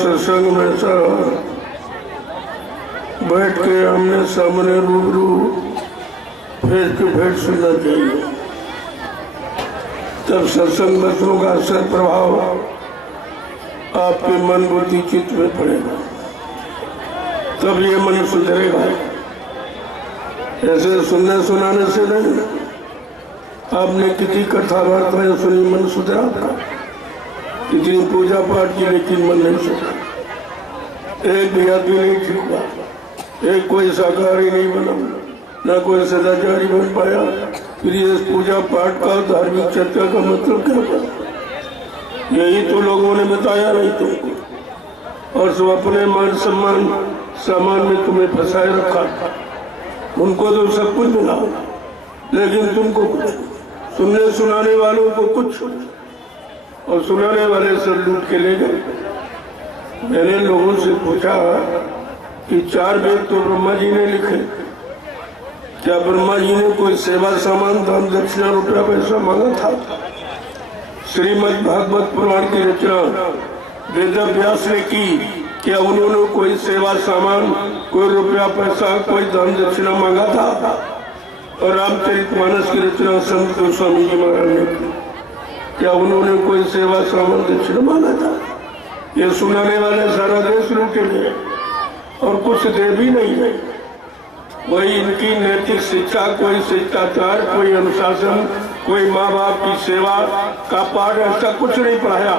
सत्संग में बैठ के आमने सामने रूबरू फेर के भेंट सुनना चाहिए। तब सत्संग वचनों का असर प्रभाव आपके मन बुद्धि चित्त में पड़ेगा, तब ये मन सुधरेगा। ऐसे सुनने सुनाने से नहीं। आपने कितनी कथा वार्ताएं सुनी, मन सुधरा था। कितनी पूजा पाठ की, लेकिन मन नहीं सुधरा। एक भी आदमी नहीं ठीक हुआ, एक कोई शाकाहारी नहीं बना, ना कोई सदाचारी बन पाया। फिर ये पूजा पाठ का धार्मिक चर्चा का मतलब क्या था? यही तो लोगों ने बताया नहीं तुमको, और सब अपने मान सम्मान सामान में तुम्हें फंसाए रखा। उनको तो सब कुछ मिला, लेकिन तुमको कुछ। सुनने सुनाने वालों को कुछ, और सुनाने वाले सब लूट के ले गए। मैंने लोगों से पूछा कि 4 वेद तो ब्रह्मा जी ने लिखे, क्या ब्रह्मा जी ने कोई सेवा सामान दान दक्षिणा रुपया पैसा मांगा था? श्रीमद् भागवत पुराण की रचना वेद व्यास ने की, क्या उन्होंने कोई सेवा सामान, कोई रुपया पैसा, कोई दान दक्षिणा मांगा था? और रामचरितमानस की रचना संत गोस्वामी जी महाराज ने की, क्या उन्होंने कोई सेवा सामान दक्षिणा मांगा था? ये सुनाने वाले सारा देश लूटे गए और कुछ दे भी नहीं है। वही इनकी नैतिक शिक्षा, कोई शिष्टाचार, कोई अनुशासन, कोई माँ बाप की सेवा का पाठ, ऐसा कुछ नहीं पढ़ाया।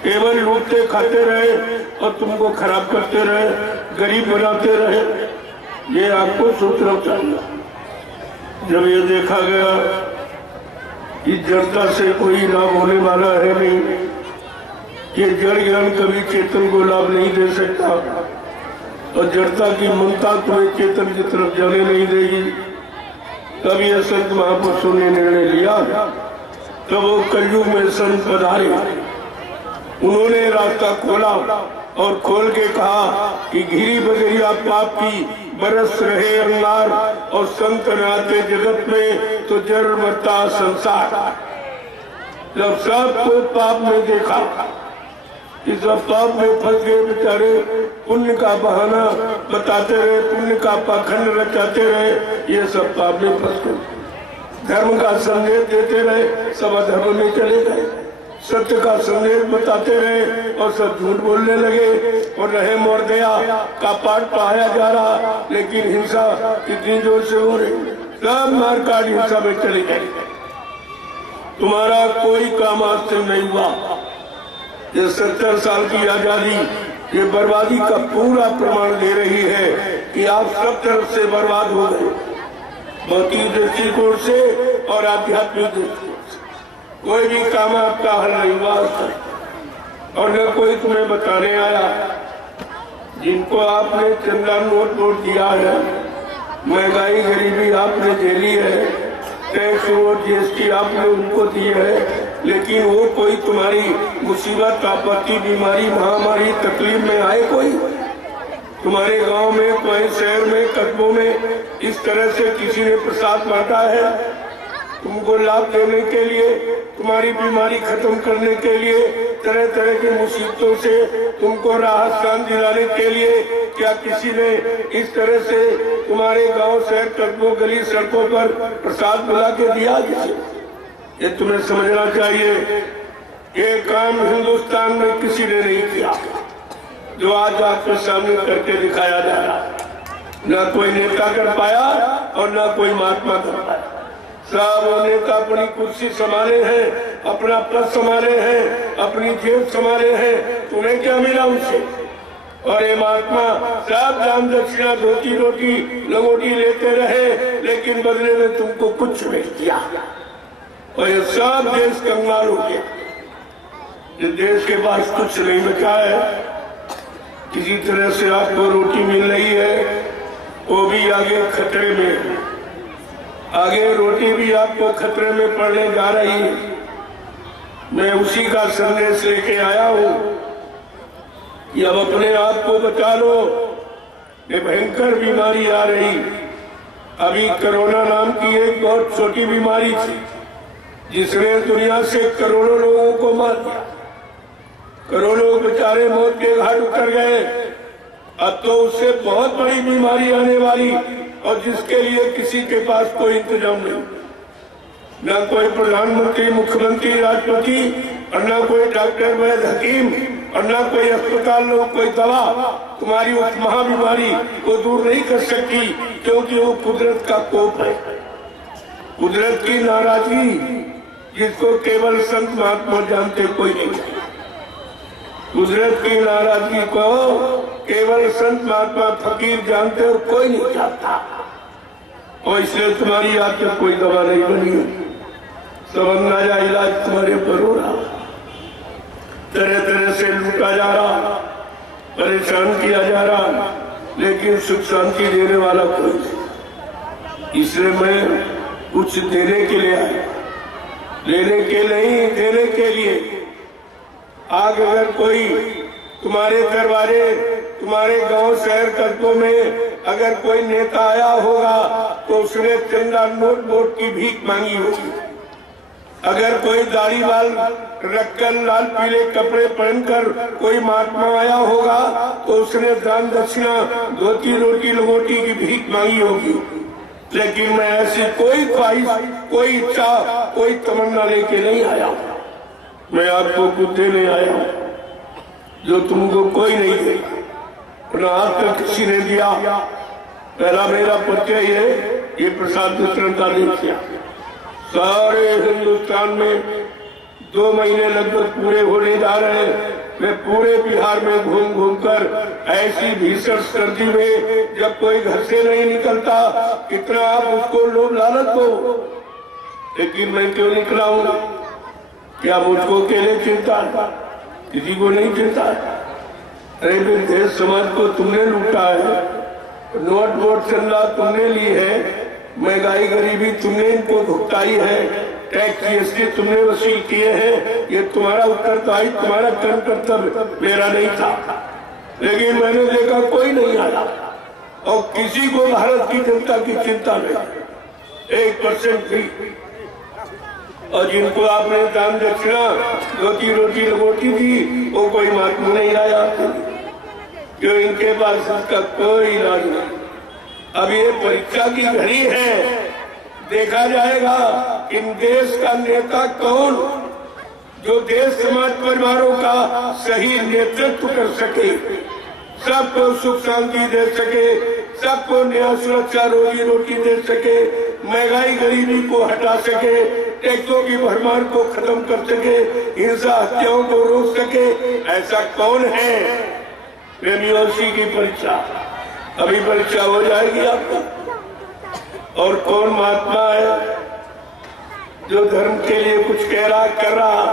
केवल लूटते खाते रहे और तुमको खराब करते रहे, गरीब बनाते रहे। ये आपको सोचना चाहिए। जब ये देखा गया कि जड़ता से कोई लाभ होने वाला है नहीं, ये जड़ ज्ञान कभी चेतन को लाभ नहीं दे सकता और जड़ता की ममता तुम्हें चेतन की तरफ जाने नहीं देगी, तब ये संत महापुरुषों ने निर्णय लिया। तब वो कलयुग में संत पधारे। उन्होंने रास्ता खोला और खोल के कहा कि घिरी बजरिया पाप की बरस रहे अंगार और संत नाते जगत में तो जड़ मरता संसार। जब सबको पाप में देखा कि सब पाप में फंस गए बेचारे, पुण्य का बहाना बताते रहे, पुण्य का पाखंड रचाते रहे, ये सब पाप में फंस गए। धर्म का संदेश देते रहे, सब अधर्म में चले गए। सत्य का संदेश बताते रहे और सब झूठ बोलने लगे और रहे मोर दया का पाठ पढ़ाया जा रहा, लेकिन हिंसा कितनी जोर से हो रही, सब मारकाट हिंसा में चले गए। तुम्हारा कोई काम आज से नहीं हुआ। ये 70 साल की आजादी ये बर्बादी का पूरा प्रमाण दे रही है कि आप सब तरफ से बर्बाद हो गए, भौतिक दृष्टिकोण से और आध्यात्मिक दृष्टिकोण से। कोई भी काम आपका हल नहीं हुआ और न कोई तुम्हें बताने आया। जिनको आपने चंदा नोट दिया है, महंगाई गरीबी आपने झेली है, टैक्स और जीएसटी आपने उनको दी है, लेकिन वो कोई तुम्हारी मुसीबत, आपत्ति, बीमारी, महामारी, तकलीफ में आए कोई? तुम्हारे गांव में, तुम्हारे शहर में, कस्बों में इस तरह से किसी ने प्रसाद बांटा है? तुमको लाभ देने के लिए, तुम्हारी बीमारी खत्म करने के लिए, तरह तरह की मुसीबतों से तुमको राहत शांत दिलाने के लिए क्या किसी ने इस तरह से तुम्हारे गांव, शहर, कस्बों, गली, सड़कों पर प्रसाद बुला के दिया? ये तुम्हें समझना चाहिए। ये काम हिंदुस्तान में किसी ने नहीं किया जो आज आपके सामने करके दिखाया जा रहा है। न कोई नेता कर पाया और न कोई महात्मा कर पाया। सब नेता अपनी कुर्सी संभाले हैं, अपना पद संभाले हैं, अपनी जेब संभाले हैं। तुम्हें क्या मिला उनसे? और ये महात्मा सब दान दक्षिणा, धोती रोटी, लंगोटी लेते रहे, लेकिन बदले में तुमको कुछ नहीं किया। और ये सब देश कंगाल हो गया। इस देश के पास कुछ नहीं बचा है। किसी तरह से आपको रोटी मिल रही है, वो भी आगे खतरे में, आगे रोटी भी आपको खतरे में पड़ने जा रही है। मैं उसी का संदेश लेके आया हूँ कि अब अपने आप को बचा लो। ये भयंकर बीमारी आ रही। अभी कोरोना नाम की एक बहुत छोटी बीमारी थी जिसने दुनिया से करोड़ों लोगों को मार दिया। करोड़ों बेचारे मौत के घाट उतर गए। अब तो उससे बहुत बड़ी बीमारी आने वाली, और जिसके लिए किसी के पास कोई इंतजाम नहीं, न कोई प्रधानमंत्री, मुख्यमंत्री, राष्ट्रपति, और न कोई डॉक्टर, वैद्य, हकीम, और न कोई अस्पताल, न कोई दवा तुम्हारी उस महाबीमारी को दूर नहीं कर सकती, क्योंकि वो कुदरत का कोप है, कुदरत की नाराजगी, जिसको केवल संत महात्मा जानते, कोई नहीं। कुदरत की नाराजगी को केवल संत महात्मा फकीर जानते और कोई नहीं जानता। और इसलिए तुम्हारी आज तक कोई दवा नहीं बनी। सब अंदाजा इलाज तुम्हारे पर हो रहा, तरह तरह से लूटा जा रहा, परेशान किया जा रहा, लेकिन सुख शांति देने वाला कोई नहीं। इसलिए मैं कुछ देने के लिए आया, लेने के नहीं, देने के लिए। आज अगर कोई तुम्हारे दरबारे, तुम्हारे गांव, शहर, कस्बों में अगर कोई नेता आया होगा तो उसने चंदा नोट की भीख मांगी होगी। अगर कोई दाढ़ी बाल रखकर लाल पीले कपड़े पहनकर कोई महात्मा आया होगा तो उसने दान दक्षिणा धोती रोटी लंगोटी की भीख मांगी होगी। लेकिन मैं ऐसी कोई ख्वाहिश, कोई इच्छा, कोई तमन्ना लेके नहीं आया। मैं आपको कुछ देने आया जो तुमको कोई नहीं दे, ना आज तक किसी ने दिया। पहला मेरा परिचय है, ये प्रसाद वितरण का देखिए। सारे हिंदुस्तान में 2 महीने लगभग पूरे होने जा रहे हैं। मैं पूरे बिहार में घूम घूम कर ऐसी भीषण सर्दी में जब कोई घर से नहीं निकलता, कितना आप उसको लोभ लालच दो, लेकिन मैं क्यों निकला हूँ? क्या मुझको अकेले चिंता है? किसी को नहीं चिंता है? अरे देश समाज को तुमने लूटा है, नोट वोट चंदा तुमने ली है, महंगाई गरीबी तुमने इनको भुगताई है, टैक्स जीएसटी तुमने वसूल किए हैं। ये तुम्हारा उत्तरदायित्व, तुम्हारा कर्म कर्तव्य, मेरा नहीं था। लेकिन मैंने देखा कोई नहीं आया और किसी को भारत की जनता की चिंता नहीं, 1% भी। और जिनको आपने दान दक्षिणा रोटी रोटी लंगोटी दी, वो कोई महात्मा नहीं आया जो इनके पास इसका कोई इलाज नहीं। अब ये परीक्षा की घड़ी है, देखा जाएगा इन देश का नेता कौन जो देश समाज परिवारों का सही नेतृत्व कर सके, सबको सुख शांति दे सके, सबको न्याय सुरक्षा रोजी रोटी दे सके, महंगाई गरीबी को हटा सके, टैक्सों की भरमार को खत्म कर सके, हिंसा हत्याओं को रोक सके। ऐसा कौन है? प्रेमियों की परीक्षा, अभी परीक्षा हो जाएगी आपको। और कौन महात्मा है जो धर्म के लिए कुछ कह रहा, कर रहा?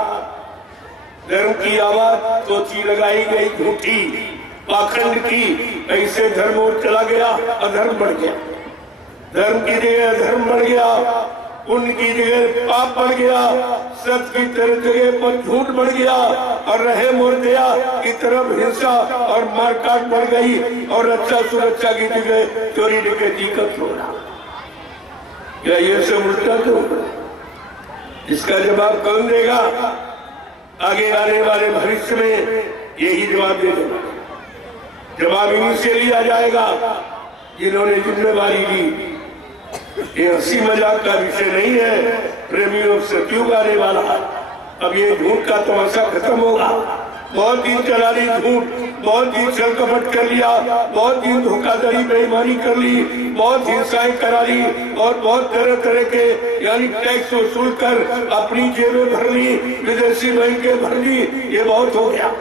धर्म की आवाज सोची लगाई गई झूठी पाखंड की, ऐसे धर्म और चला गया, अधर्म बढ़ गया। धर्म की जगह अधर्म बढ़ गया, पुण्य की जगह पाप बढ़ गया, सत्य की जगह पर झूठ बढ़ गया, और रहे मोर गया की तरफ हिंसा और मारकाट बढ़ गई, और रक्षा सुरक्षा की जगह चोरी डकैती का थोड़ा। क्या ये सब उल्टा तो? इसका जवाब कौन देगा? आगे आने वाले भविष्य में यही जवाब दे देगा। जवाब इन्हीं से लिया जाएगा जिन्होंने जिम्मेवारी ली। ये हंसी मजाक का विषय नहीं है, प्रेमियों सत्युग आने वाला। अब ये झूठ का तमाशा खत्म होगा। बहुत दिन चला रही झूठ, बहुत दिन छल कपट कर लिया, बहुत दिन धोखाधड़ी बेईमानी कर ली, बहुत हिंसाएं करा ली, और बहुत तरह तरह के यानी टैक्स वसूल कर अपनी जेबें भर ली, विदेशी बैंकें भर ली। ये बहुत हो गया,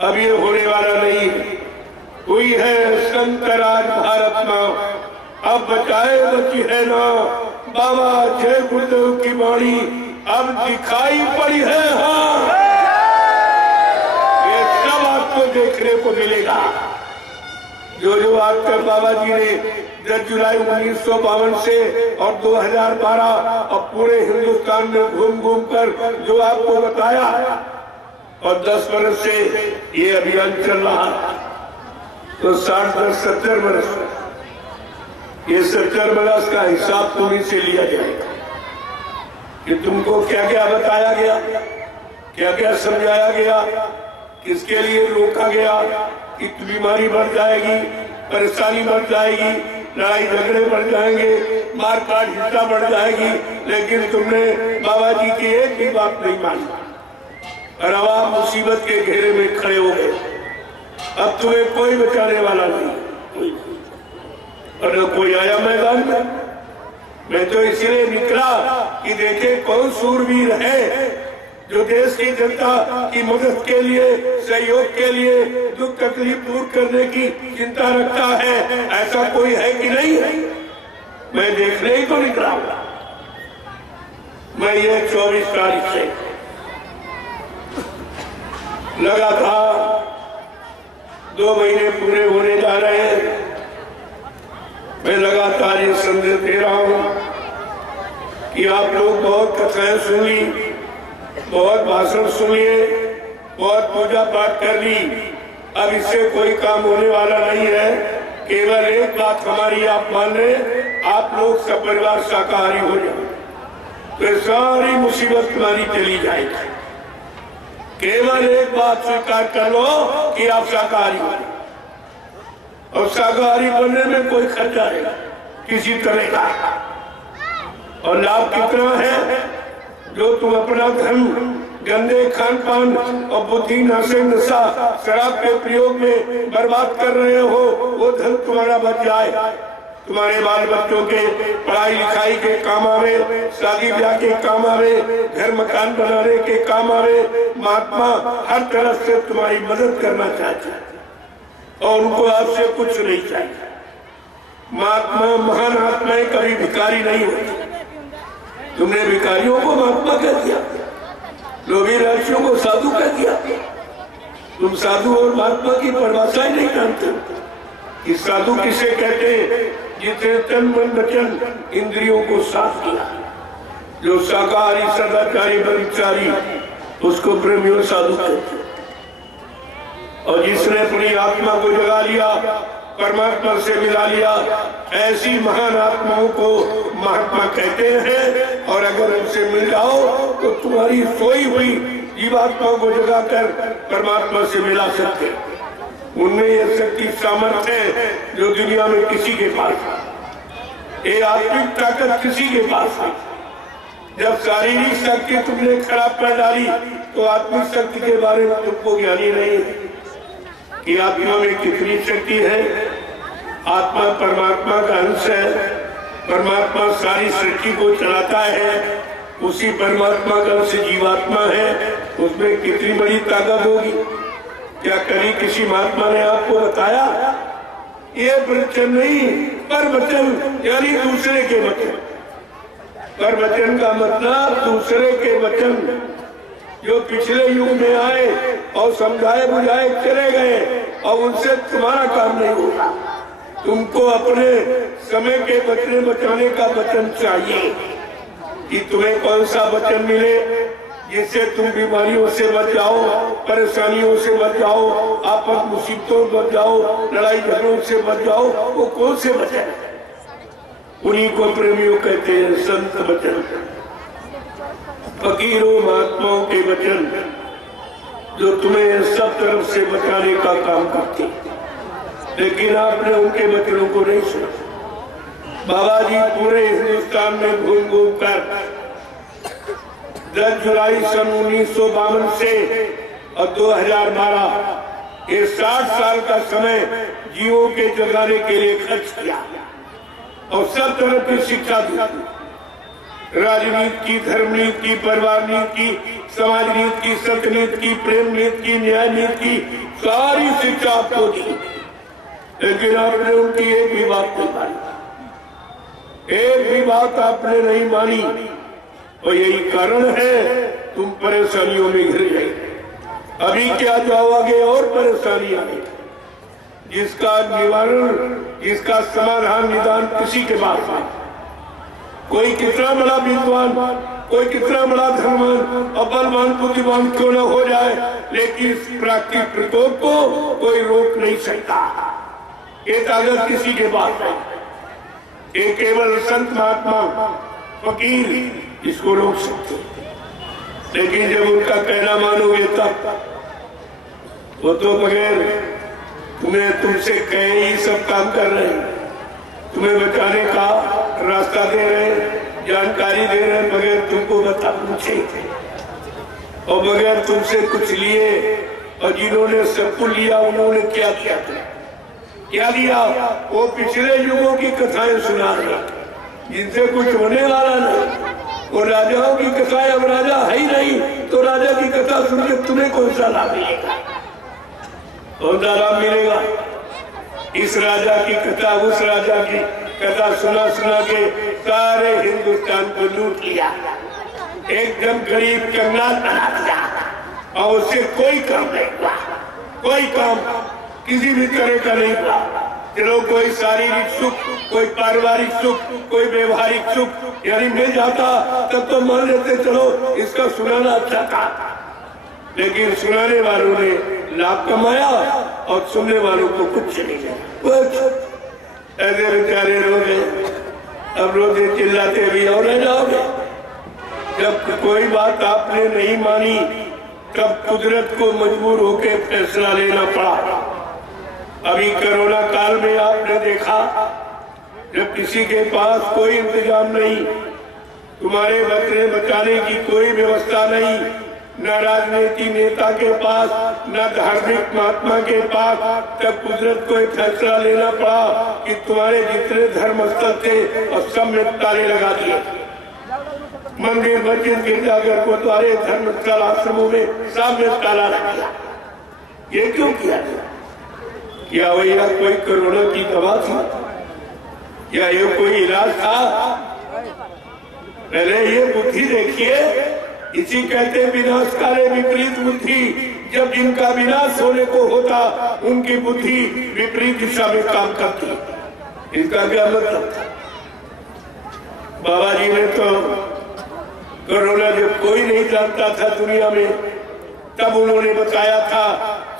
अब ये होने वाला नहीं। हुई है संतराज भारत में, अब बचाए बची है ना। बाबा जय गुरुदेव की वाणी अब दिखाई पड़ी है। हाँ, ये सब आपको देखने को मिलेगा। जो आपके बाबा जी ने 10 जुलाई 1952 से और 2012 और पूरे हिंदुस्तान में घूम घूम कर जो आपको बताया, और 10 वर्ष से ये अभियान चल रहा है, तो 60-70 वर्ष, ये 70 वर्ष का हिसाब तुम्हीं से लिया जाएगा कि तुमको क्या क्या बताया गया, क्या क्या समझाया गया, किसके लिए रोका गया कि बीमारी बढ़ जाएगी, परेशानी बढ़ जाएगी, लड़ाई झगड़े बढ़ जाएंगे, मारकाट हिंसा बढ़ जाएगी, लेकिन तुमने बाबा जी की एक भी बात नहीं मानी और अब आप मुसीबत के घेरे में खड़े हो गए। अब तुम्हें कोई बचाने वाला नहीं, और न कोई आया मैदान में। मैं तो इसलिए निकला कि देखे कौन सूरवीर है जो देश की जनता की मदद के लिए, सहयोग के लिए, दुख तकलीफ दूर करने की चिंता रखता है। ऐसा कोई है कि नहीं है? मैं देखने ही तो निकला। मैं ये 24 तारीख से लगा था, 2 महीने पूरे होने जा रहे हैं, मैं लगातार ये संदेश दे रहा हूं कि आप लोग बहुत कथाएं सुनी, बहुत भाषण सुनिए, बहुत पूजा पाठ कर ली। अब इससे कोई काम होने वाला नहीं है। केवल एक बात हमारी आप मान लें, आप लोग सब परिवार शाकाहारी हो जाए, तो सारी मुसीबत तुम्हारी चली जाएगी। केवल एक बात स्वीकार कर लो कि आप शाकाहारी बने, और शाकाहारी बनने में कोई खर्चा है किसी तरह का, और लाभ कितना है। जो तुम अपना धन गंदे खान पान और बुद्धि नाशे नशा शराब के प्रयोग में बर्बाद कर रहे हो, वो धन तुम्हारा बच जाए, तुम्हारे बाल बच्चों के पढ़ाई लिखाई के काम आवे, शादी ब्याह के काम आवे, घर मकान बनाने के काम आवे। महात्मा हर तरफ से तुम्हारी मदद करना चाहते हैं और उनको आपसे कुछ नहीं चाहिए। महात्मा महान आत्माएं कभी भिखारी नहीं होती। तुमने भिखारियों को महात्मा कह दिया, लोभी राशियों को साधु कह दिया। तुम साधु और महात्मा की परिभाषा ही नहीं जानते कि साधु किसे कहते हैं, जिसने तन मन वचन इंद्रियों को साफ किया। जो शाकाहारी सदाचारी ब्रह्मचारी उसको प्रेमियों साधु कहते हैं। और जिसने अपनी आत्मा को जगा लिया, परमात्मा से मिला लिया, ऐसी महान आत्माओं को महात्मा कहते हैं। और अगर उनसे मिल जाओ तो तुम्हारी सोई हुई जीवात्मा को जगाकर परमात्मा से मिला सकते। उनमें यह शक्ति सामर्थ्य है जो दुनिया में किसी के पास है। ये आत्मिक ताकत किसी के पास है। जब शारीरिक शक्ति तुमने खराब कर डाली तो आत्मिक शक्ति के बारे में तुमको ज्ञानी नहीं है कि आत्मा में कितनी शक्ति है। आत्मा परमात्मा का अंश है। परमात्मा सारी सृष्टि को चलाता है। उसी परमात्मा का अंश जीवात्मा है। उसमें कितनी बड़ी ताकत होगी। क्या कभी किसी महात्मा ने आपको बताया? ये वचन नहीं, पर वचन यानी दूसरे के वचन। पर वचन का मतलब दूसरे के वचन जो पिछले युग में आए और समझाए बुझाए चले गए, और उनसे तुम्हारा काम नहीं होगा। तुमको अपने समय के बचने बचाने का वचन चाहिए कि तुम्हें कौन सा वचन मिले जिससे तुम बीमारियों से बच जाओ, परेशानियों से बच जाओ, आपद मुसीबतों से बच जाओ, लड़ाई झगड़ों से बच जाओ। वो कौन से वचन? उन्हीं को प्रेमियों कहते हैं संत वचन, फकीरों महात्माओं के वचन जो तुम्हें सब तरफ से बचाने का काम करते। लेकिन आपने उनके वचनों को नहीं सुना। बाबा जी पूरे हिंदुस्तान में घूम घूम कर 10 जुलाई सन 1952 से और 2012 ये 60 साल का समय जीवों के जगाने के लिए खर्च किया और सब तरह की शिक्षा दी। राजनीति की, धर्म नीति की, परिवार नीति की, समाज नीति की, सत्य नीति की, प्रेम नीति की, न्याय नीति की, सारी शिक्षा आपको दी। लेकिन आपने उनकी एक भी बात नहीं मानी। एक भी बात आपने नहीं मानी और यही कारण है तुम परेशानियों में घिर गए। अभी क्या जाओगे और परेशानी आएगी जिसका निवारण, जिसका समाधान, निदान किसी के पास है। कोई कितना बड़ा विद्वान, कोई कितना बड़ा धर्मवान और बलवान बुद्धिमान क्यों न हो जाए, लेकिन इस प्राकृतिक प्रकोप को कोई रोक नहीं सकता। ये ताकत किसी के पास है। ये केवल संत महात्मा फकीर इसको रोक सकते। लेकिन जब उनका कहना मानोगे तब वो तो बगैर तुम्हें तुमसे कहे ही सब काम कर रहे हैं। तुम्हें बचाने का रास्ता दे रहे, जानकारी दे रहे, बगैर तुमको बता पूछे और बगैर तुमसे कुछ लिए। और जिन्होंने सबको लिया उन्होंने क्या किया था? क्या लिया? वो पिछले युगों की कथाएं सुना रहे जिनसे कुछ होने वाला नहीं। वो राजाओं की कथाएं, अब राजा है ही नहीं तो राजा की कथा सुनकर तुम्हें कौन सा लाभ मिलेगा? कौन सा लाभ मिलेगा? इस राजा की कथा, उस राजा की कथा सुना सुना के सारे हिंदुस्तान को लूट लिया, एकदम गरीब कंगाल बना दिया और उससे कोई काम नहीं हुआ। कोई काम किसी भी तरह का नहीं हुआ। चलो कोई शारीरिक सुख, कोई पारिवारिक सुख, कोई व्यवहारिक सुख यानी मिल जाता तब तो मान लेते चलो इसका सुनाना अच्छा था। लेकिन सुनाने वालों ने लाभ कमाया और सुनने वालों को कुछ नहीं मिला। कुछ ऐसे बेचारे रोगे, अब रोते चिल्लाते भी और रह जाओगे। जब कोई बात आपने नहीं मानी तब कुदरत को मजबूर होकर फैसला लेना पड़ा। अभी कोरोना काल में आपने देखा जब किसी के पास कोई इंतजाम नहीं, तुम्हारे बकरे बचाने की कोई व्यवस्था नहीं, न राजनीति नेता के पास न धार्मिक महात्मा के पास, तब कुदरत को एक फैसला लेना पड़ा कि तुम्हारे जितने धर्मस्थल थे और सब में ताले लगा दिए। मंदिर मस्जिद गिरजाघर गुरुद्वारे धर्मस्थल आश्रमों में सब में ताला लग गया। ये क्यों किया? क्या भैया कोई कोरोना की दवा थी या ये कोई इलाज था? पहले ये बुद्धि देखिए, इसी कहते विनाशकाले विपरीत बुद्धि। जब जिनका विनाश होने को होता उनकी बुद्धि विपरीत दिशा में काम करती। इसका क्या मतलब था? बाबा जी ने तो कोरोना जब कोई नहीं जानता था दुनिया में, तब उन्होंने बताया था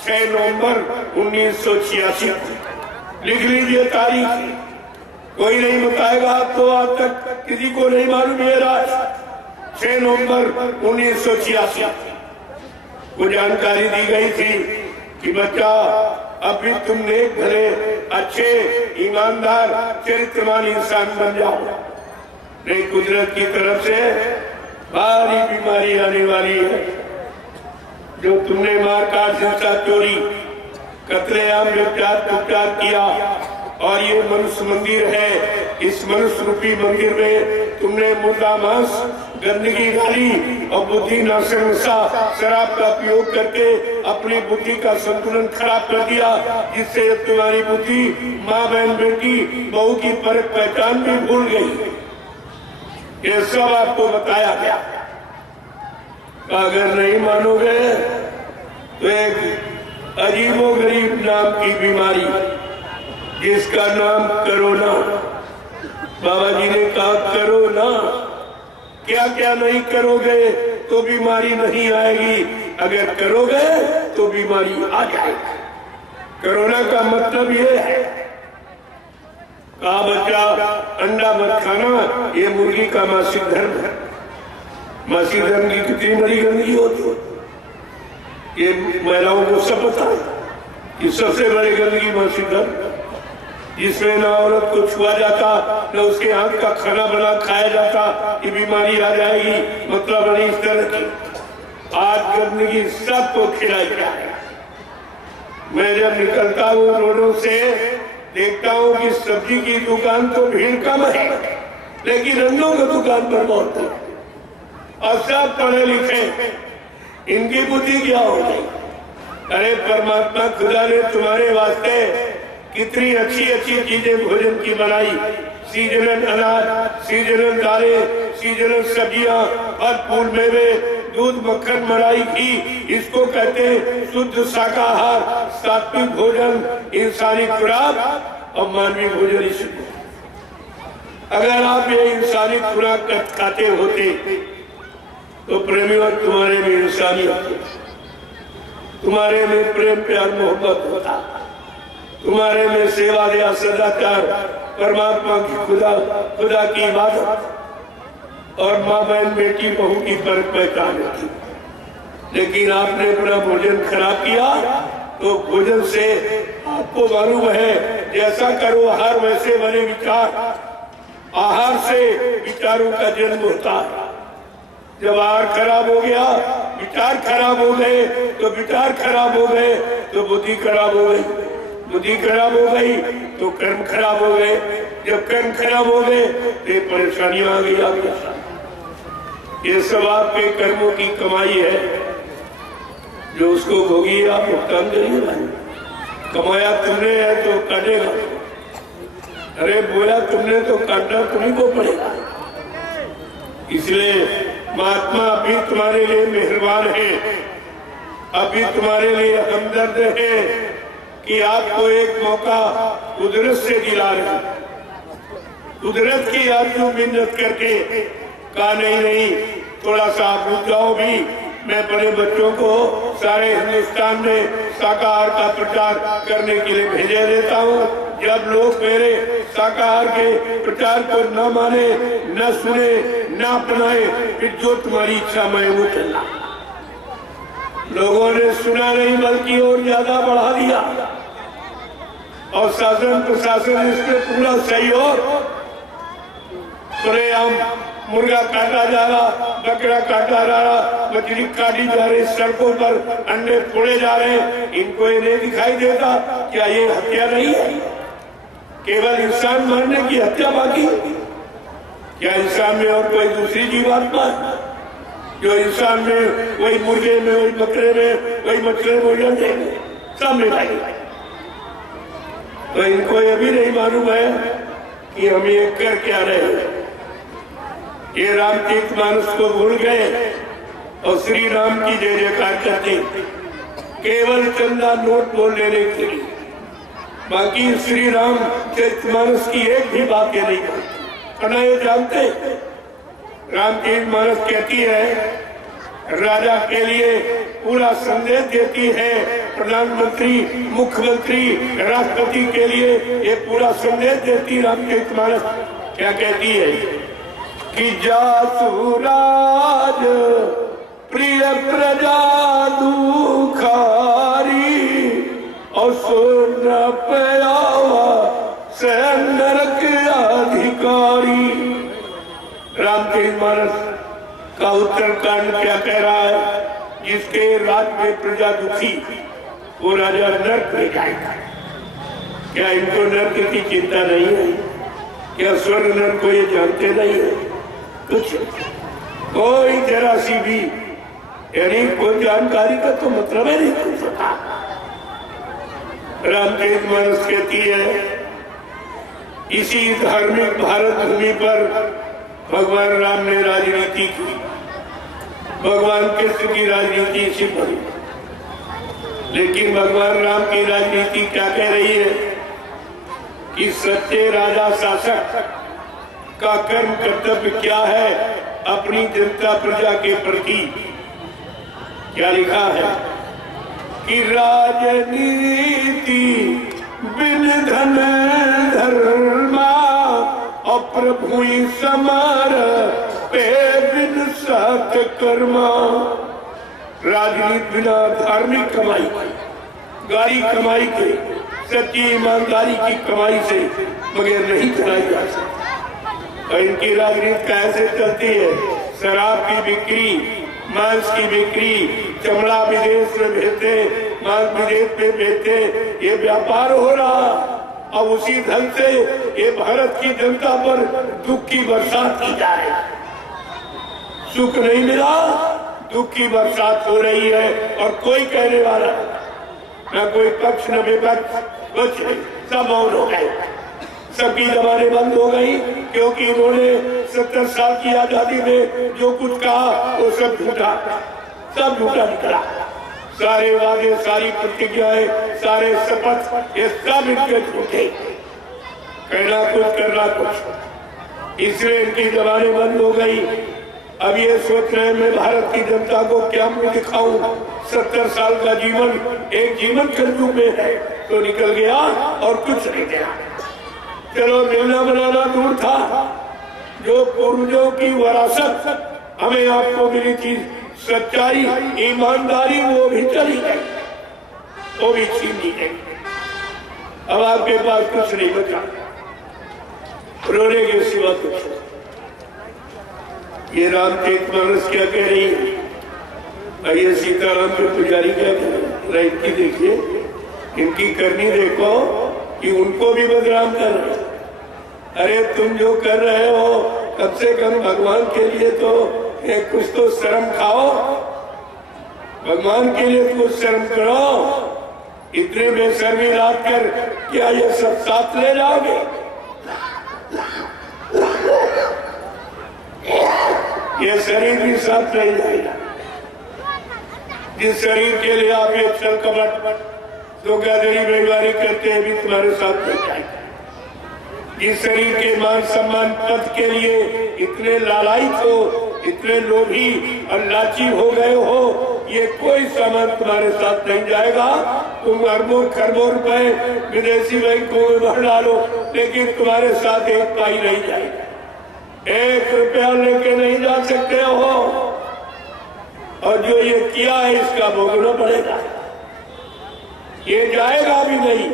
6 नवंबर 1986 को। लिख लीजिए तारीख, कोई नहीं बताएगा तो आज तक किसी को नहीं मालूम है। राज 6 नवंबर 1986 को जानकारी दी गई थी कि बच्चा अभी तुमने भले अच्छे ईमानदार चरित्रवान इंसान बन जाओ, नहीं कुदरत की तरफ से भारी बीमारी आने वाली है। जो तुमने मारकाट हिंसा चोरी कतलेआम उपचार किया और ये मनुष्य मंदिर है, इस मनुष्य रूपी मंदिर में तुमने मुर्दा मांस गंदगी डाली और बुद्धि नाशक नशा शराब का उपयोग करके अपनी बुद्धि का संतुलन खराब कर दिया, जिससे तुम्हारी बुद्धि माँ बहन बेटी बहू की परख पहचान भी भूल गई। ये सब आपको बताया गया। अगर नहीं मानोगे तो एक अजीबोगरीब नाम की बीमारी जिसका नाम कोरोना, बाबा जी ने कहा कोरोना, क्या क्या नहीं करोगे तो बीमारी नहीं आएगी, अगर करोगे तो बीमारी आ जाएगी। कोरोना का मतलब ये है, कहा बच्चा अंडा मत खाना, ये मुर्गी का मासिक धर्म है। मासिक धर्म की कितनी बड़ी गंदगी होती है, ये महिलाओं को सब पता है कि सबसे बड़ी गंदगी मासिक धर्म, जिसमें न औरत को छुआ जाता न उसके हाथ का खाना बना खाया जाता, ये बीमारी आ जाएगी। मतलब बड़ी इस तरह की आज गंदगी सबको खिलाई जाए। मैं जब निकलता हूँ रोडों से देखता हूँ कि सब्जी की दुकान तो भीड़ कम है, लेकिन रंगों की दुकान पर बहुत है और सब पढ़े लिखे। इनकी बुद्धि क्या हो गई? अरे परमात्मा खुदा ने तुम्हारे वास्ते कितनी अच्छी अच्छी चीजें भोजन की बनाई, सीजनल अनाज, सीजनल दालें, सीजनल सब्जियां, फल फूल मेवे, दूध मक्खन मलाई घी, इसको कहते हैं शुद्ध शाकाहार, सात्विक भोजन, इंसानी खुराक और मानवीय भोजन। इसको अगर आप ये इंसानी खुराक खाते होते तो प्रेमियों तुम्हारे में इंसानियत होती, तुम्हारे में प्रेम प्यार मोहब्बत होता, तुम्हारे में सेवा दया सदाचार, परमात्मा की खुदा की इबादत और माँ बहन बेटी बहू की परख पहचान होती। लेकिन आपने अपना भोजन खराब किया तो भोजन से आपको मालूम है जैसा करो आहार वैसे बने विचार, आहार से विचारों का जन्म होता है। जब आहार खराब हो गया, विचार खराब हो गए, तो विचार खराब हो गए तो बुद्धि खराब हो गई, बुद्धि खराब हो गई तो कर्म खराब हो गए, जब कर्म खराब हो गए तो परेशानियां आ गई। ये सब आपके कर्मों की कमाई है, जो उसको भोगी आप भुगतान करिए। भाई कमाया तुमने है तो काटेगा, अरे बोया तुमने तो काटना तुम्ही को पड़ेगा। इसलिए महात्मा अभी तुम्हारे लिए मेहरबान है, अभी तुम्हारे लिए हमदर्द है कि आपको एक मौका कुदरत से दिला रहे। कुदरत की आरज़ू मिन्नत करके कहा नहीं थोड़ा सा आप रुक जाओ भी, मैं बड़े बच्चों को सारे हिंदुस्तान में शाकाहार का प्रचार करने के लिए भेजे देता हूँ, जब लोग मेरे शाकाहार के प्रचार को न माने, न सुने, न अपनाए, फिर जो तुम्हारी इच्छा मैं वो करना। लोगों ने सुना नहीं बल्कि और ज्यादा बढ़ा दिया और शासन प्रशासन इसमें पूरा सहयोग। खुलेआम मुर्गा काटा जा रहा, बकरा काटा जा रहा, मछली काटी जा रही, सड़कों पर अंडे फोड़े जा रहे हैं। इनको ये नहीं दिखाई देता क्या ये हत्या नहीं है? केवल इंसान मारने की हत्या बाकी? क्या इंसान में और कोई दूसरी जीवात्मा है? जो इंसान में, वही मुर्गे में, वही बकरे में, वही मछली में, वही अंडे में, सब मिलाई। तो इनको ये भी नहीं मालूम है कि हम ये कर क्या रहे हैं। ये रामचरित मानस को भूल गए और श्री राम की जय जयकार करते, केवल चंदा नोट बोल लेने के लिए। बाकी श्री राम चरित मानस की एक भी बात ये नहीं करते। और ये जानते रामचरित मानस कहती है, राजा के लिए पूरा संदेश देती है, प्रधानमंत्री, मुख्यमंत्री, राष्ट्रपति के लिए ये पूरा संदेश देती रामचरित मानस। क्या कहती है कि जासु राज प्रिय प्रजा दुखारी और सुन पयावा से नरक अधिकारी। रामचरित मानस का उत्तरकांड क्या कह रहा है? जिसके राज में प्रजा दुखी, वो राजा नरक में जाएगा। क्या इनको नरक की चिंता नहीं है? क्या स्वर्ग नरक को ये जानते नहीं है? कुछ कोई जरा सी भी यानी कोई जानकारी का तो मतलब है नहीं कुछ पता। रामचरित मानस कहती है, इसी धार्मिक भारत भूमि पर भगवान राम ने राजनीति की। भगवान कृष्ण की राजनीति इसी पर, लेकिन भगवान राम की राजनीति क्या कह रही है कि सच्चे राजा शासक का कर्म कर्तव्य क्या है अपनी जनता प्रजा के प्रति। क्या लिखा है कि राजनीति बिन धन धर्मा और प्रभु समर पे बिन सत कर्मा। राजनीति बिना धार्मिक कमाई, गाड़ी कमाई के, सच्ची ईमानदारी की कमाई से बगैर नहीं चलाई जा सकती। और इनकी राजनीति कैसे चलती है? शराब की बिक्री, मांस की बिक्री, चमड़ा विदेश में भेजते, मांस विदेश में बेचते, ये व्यापार हो रहा। अब उसी ढंग से ये भारत की जनता पर दुख की बरसात की जा रही। सुख नहीं मिला, दुख की बरसात हो रही है और कोई कहने वाला न कोई पक्ष न विपक्ष, कुछ नहीं, सब मौन हो गए। सबकी जबानें बंद हो गई क्योंकि इन्होंने 70 साल की आजादी में जो कुछ कहा वो सब झूठा, सब झूठा निकला। सारे वादे, सारी प्रतिज्ञाएं, सारे शपथ, ये सब इनके झूठे। कहना कुछ, करना कुछ, इसलिए इनकी जबानें बंद हो गई। अब ये सोच रहे हैं मैं भारत की जनता को क्या मुंह दिखाऊं। 70 साल का जीवन एक जीवन कलयुग में है तो निकल गया और कुछ नहीं गया। चलो मिलना बनाना दूर था, जो पूर्वजों की विरासत हमें आपको मिली थी, सच्चाई, ईमानदारी, वो भी चली गई, वो भी छीन ली गई। अब आपके पास कुछ नहीं बचा, रोने के सिवा कुछ। ये रामचरित मानस क्या कह रही है? ये सीताराम के पुजारी क्या कह रहे? इनकी देखिए, इनकी करनी देखो कि उनको भी बदनाम कर रहे। अरे तुम जो कर रहे हो कम से कम भगवान के लिए तो कुछ तो शर्म खाओ, भगवान के लिए कुछ शर्म करो। इतने बेशर्मी रात कर क्या ये सब साथ ले जाओगे? ये शरीर भी साथ नहीं जाएगा। जिस शरीर के लिए आप ये छल कपट, धोखाधड़ी, बेईमानी करते हैं भी तुम्हारे साथ नहीं जाएगा। जिस शरीर के मान सम्मान पद के लिए इतने लालायित हो, इतने लोभी और लाची हो गए हो, ये कोई सामान तुम्हारे साथ नहीं जाएगा। तुम अरबों खरबों रुपए विदेशी बैंकों में भर डालो, लेकिन तुम्हारे साथ एक पाई नहीं जाएगा, 1 रुपया लेके नहीं जा सकते हो। और जो ये किया है इसका भोगना पड़ेगा, ये जाएगा भी नहीं।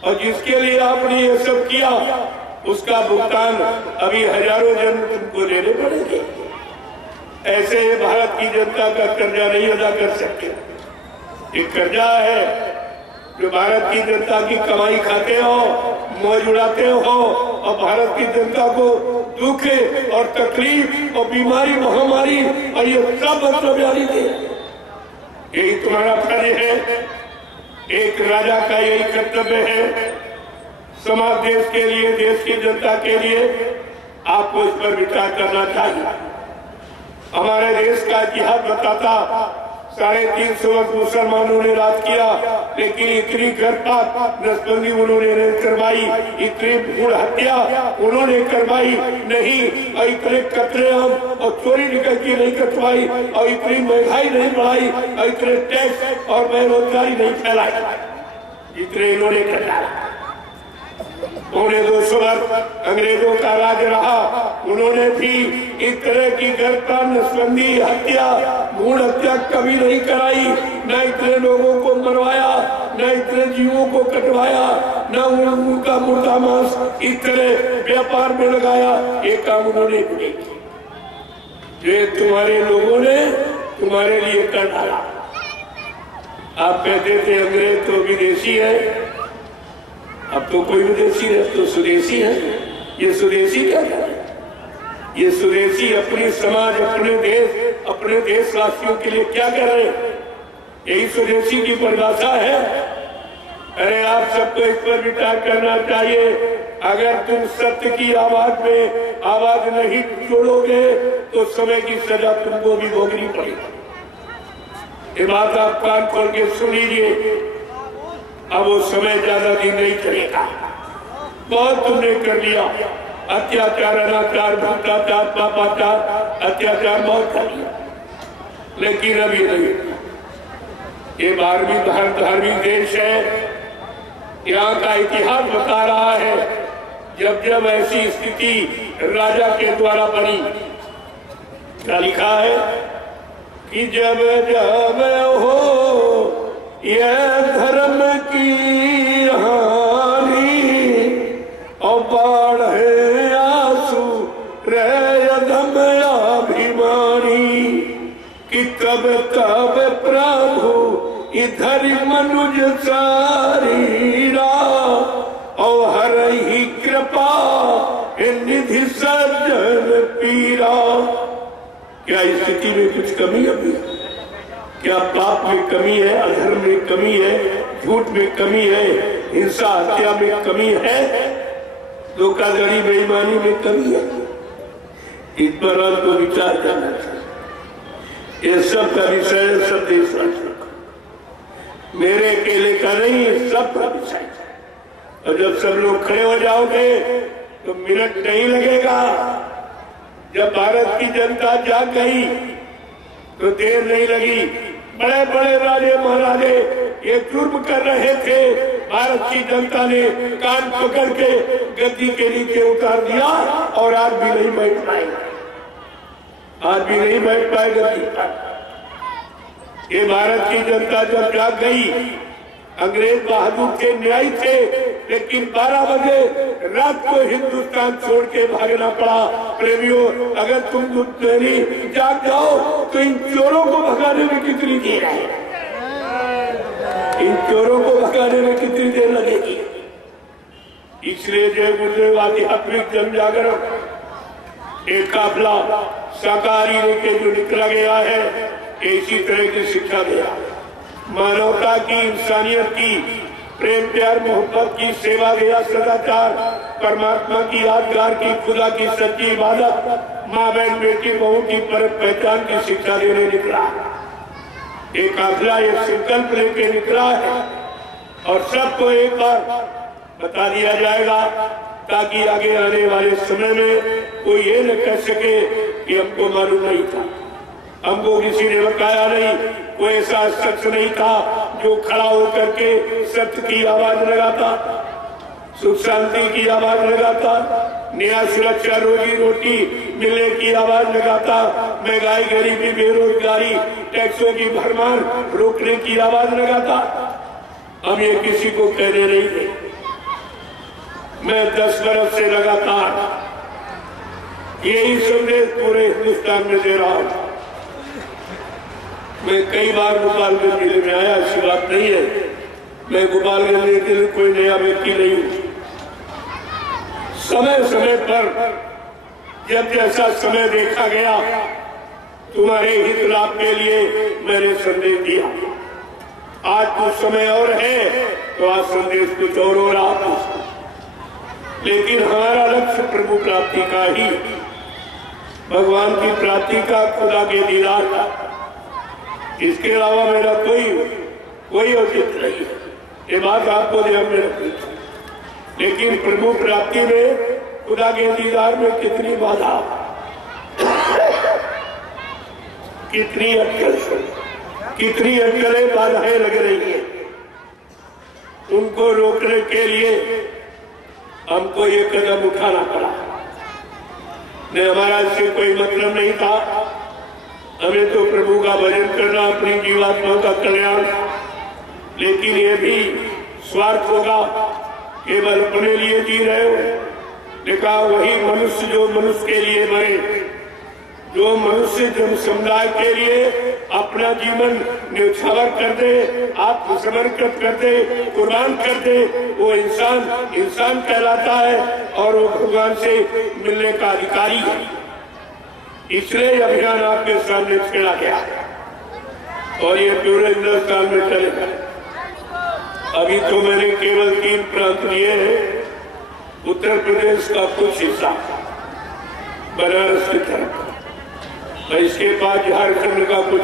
और जिसके लिए आपने ये सब किया उसका भुगतान अभी हजारों जन्म तुमको देने पड़ेंगे। ऐसे भारत की जनता का कर्जा नहीं अदा कर सकते। ये कर्जा है जो भारत की जनता की कमाई खाते हो, मौज उड़ाते हो, और भारत की जनता को दुख और तकलीफ और बीमारी महामारी और ये सब मतलब यानी थे। यही तुम्हारा फर्ज है। एक राजा का यही कर्तव्य है, समाज देश के लिए, देश की जनता के लिए आपको इस पर विचार करना चाहिए। हमारे देश का इतिहास बताता 350 वर्ष मुसलमानों ने राज किया, लेकिन इतनी घरपात नसबंदी उन्होंने नहीं करवाई, इतनी भूड़ हत्या उन्होंने करवाई नहीं, और इतने कतलेआम और चोरी निकलती नहीं कटवाई, और इतनी महंगाई नहीं बढ़ाई, और इतने टैक्स और बेरोजगारी नहीं फैलाई जितने इन्होंने कराया। 200 वर्ष अंग्रेजों का राज रहा, उन्होंने भी इस तरह की घरपात नसबंदी हत्या भ्रूण हत्या कभी नहीं कराई, न इतने लोगों को मरवाया, न इतने जीवों को कटवाया, न उनका मुर्दा मांस इस तरह व्यापार में लगाया। ये काम उन्होंने नहीं किया, ये तुम्हारे लोगों ने तुम्हारे लिए कर डाला। आप कहते थे अंग्रेज तो विदेशी है, अब तो कोई विदेशी है तो स्वदेशी है। ये स्वदेशी क्या है? ये स्वदेशी अपनी समाज, अपने देशवासियों के लिए क्या कर रहे हैं? यही स्वदेशी की परिभाषा है। अरे आप सबको इस पर विचार करना चाहिए। अगर तुम सत्य की आवाज में आवाज नहीं जोड़ोगे तो समय की सजा तुमको भी भोगनी पड़ेगी। ये बात आप कान खोल के सुन लीजिए। अब वो समय ज्यादा दिन नहीं चलेगा। बहुत तुमने कर लिया, अत्याचार, अनाचार, भ्रष्टाचार, पापाचार, अत्याचार बहुत कर लिया, लेकिन अभी नहीं। ये धार्मिक देश है। यहाँ का इतिहास बता रहा है जब जब ऐसी स्थिति राजा के द्वारा बनी, क्या लिखा है कि जब जब हो यह धर्म की हानि और बाढ़े आंसू रधम अभिमानी, कि तब तब प्रभु इधर मनुज सारीरा और हर ही कृपा निधि सज्जन पीरा। क्या स्थिति में कुछ कमी अभी? क्या पाप में कमी है, अधर्म में कमी है, झूठ में कमी है, हिंसा हत्या में कमी है, धोखाधड़ी बेईमानी में कमी है? इस पर आपको विचार करना चाहिए। ये सब का विषय है, सब देशवासियों का, मेरे अकेले का नहीं, सब का विषय है। और जब सब लोग खड़े हो जाओगे तो मिनट नहीं लगेगा। जब भारत की जनता जाग गई तो देर नहीं लगी। बड़े बड़े राजे महाराजे ये जुर्म कर रहे थे, भारत की जनता ने कान पकड़ के गद्दी के नीचे उतार दिया, और आज भी नहीं बैठ पाए, आज भी नहीं बैठ पाए गद्दी पर। ये भारत की जनता जब जाग गई, अंग्रेज बहादुर थे, न्यायी थे, लेकिन 12 बजे रात को हिंदुस्तान छोड़ के भागना पड़ा। प्रेमियों, अगर तुम नहीं जाग जाओ तो इन चोरों को भगाने में कितनी देर है? इन चोरों को भगाने में कितनी देर लगेगी? इसलिए जय गुरुदेव आध्यात्मिक जन जागरण एक काफिला शाकाहारी लेके जो निकला गया है, इसी तरह की शिक्षा दिया। मानवता की, इंसानियत की, प्रेम प्यार मोहब्बत की, सेवा दया सदाचार, परमात्मा की यादगार की, खुदा की सच्ची इबादत, माँ बहन बेटी बहू की परम पहचान की शिक्षा देने निकला। एक काफिला ये संकल्प लेके निकला है, और सबको एक बार बता दिया जाएगा ताकि आगे आने वाले समय में कोई ये न कह सके कि हमको मालूम नहीं था, हमको किसी ने बताया नहीं, कोई ऐसा शख्स नहीं था जो खड़ा होकर के सत्य की आवाज लगाता, सुख शांति की आवाज लगाता, न्याय सुरक्षा रोजी रोटी मिलने की आवाज लगाता, महंगाई गरीबी बेरोजगारी टैक्सों की भरमार रोकने की आवाज लगाता। हम ये किसी को कहने नहीं थे। मैं 10 बरस से लगातार यही संदेश पूरे हिंदुस्तान में दे रहा हूं। मैं कई बार गोपालगंज जिले में आया, ऐसी बात नहीं है। मैं गोपालगंज जिले के लिए कोई नया व्यक्ति नहीं हूं। समय समय पर जब जैसा समय देखा गया, तुम्हारे हित लाभ के लिए मैंने संदेश दिया। आज कुछ समय और है तो आज संदेश कुछ और हो रहा, लेकिन हमारा लक्ष्य प्रभु प्राप्ति का ही, भगवान की प्राप्ति का, खुदा के दीदार का। इसके अलावा मेरा कोई औचित्य नहीं है। ये बात आपको ध्यान में रखनी चाहिए। लेकिन प्रभु प्राप्ति में, खुदा के दीदार में कितनी बाधा, कितनी अटकलें बाधाएं लग रही है। उनको रोकने के लिए हमको ये कदम उठाना पड़ा। नहीं, हमारा इससे कोई मतलब नहीं था। हमें तो प्रभु का भजन करना, अपनी जीवात्माओं का कल्याण। लेकिन ये भी स्वार्थ होगा, केवल अपने लिए जी रहे हो। देखा, वही मनुष्य जो मनुष्य के लिए मरे, जो मनुष्य जन समुदाय के लिए अपना जीवन न्यौछावर कर दे, आत्मसमर्पित कर दे, कुर्बान कर दे, वो इंसान कहलाता है और वो भगवान से मिलने का अधिकारी है। इसलिए अभियान आपके सामने छेड़ा गया और ये पूरे हिंदुस्तान में चलेगा। अभी तो मैंने केवल 3 प्रांत लिए हैं। उत्तर प्रदेश का कुछ हिस्सा, बनारस की तरफ, इसके बाद झारखंड का कुछ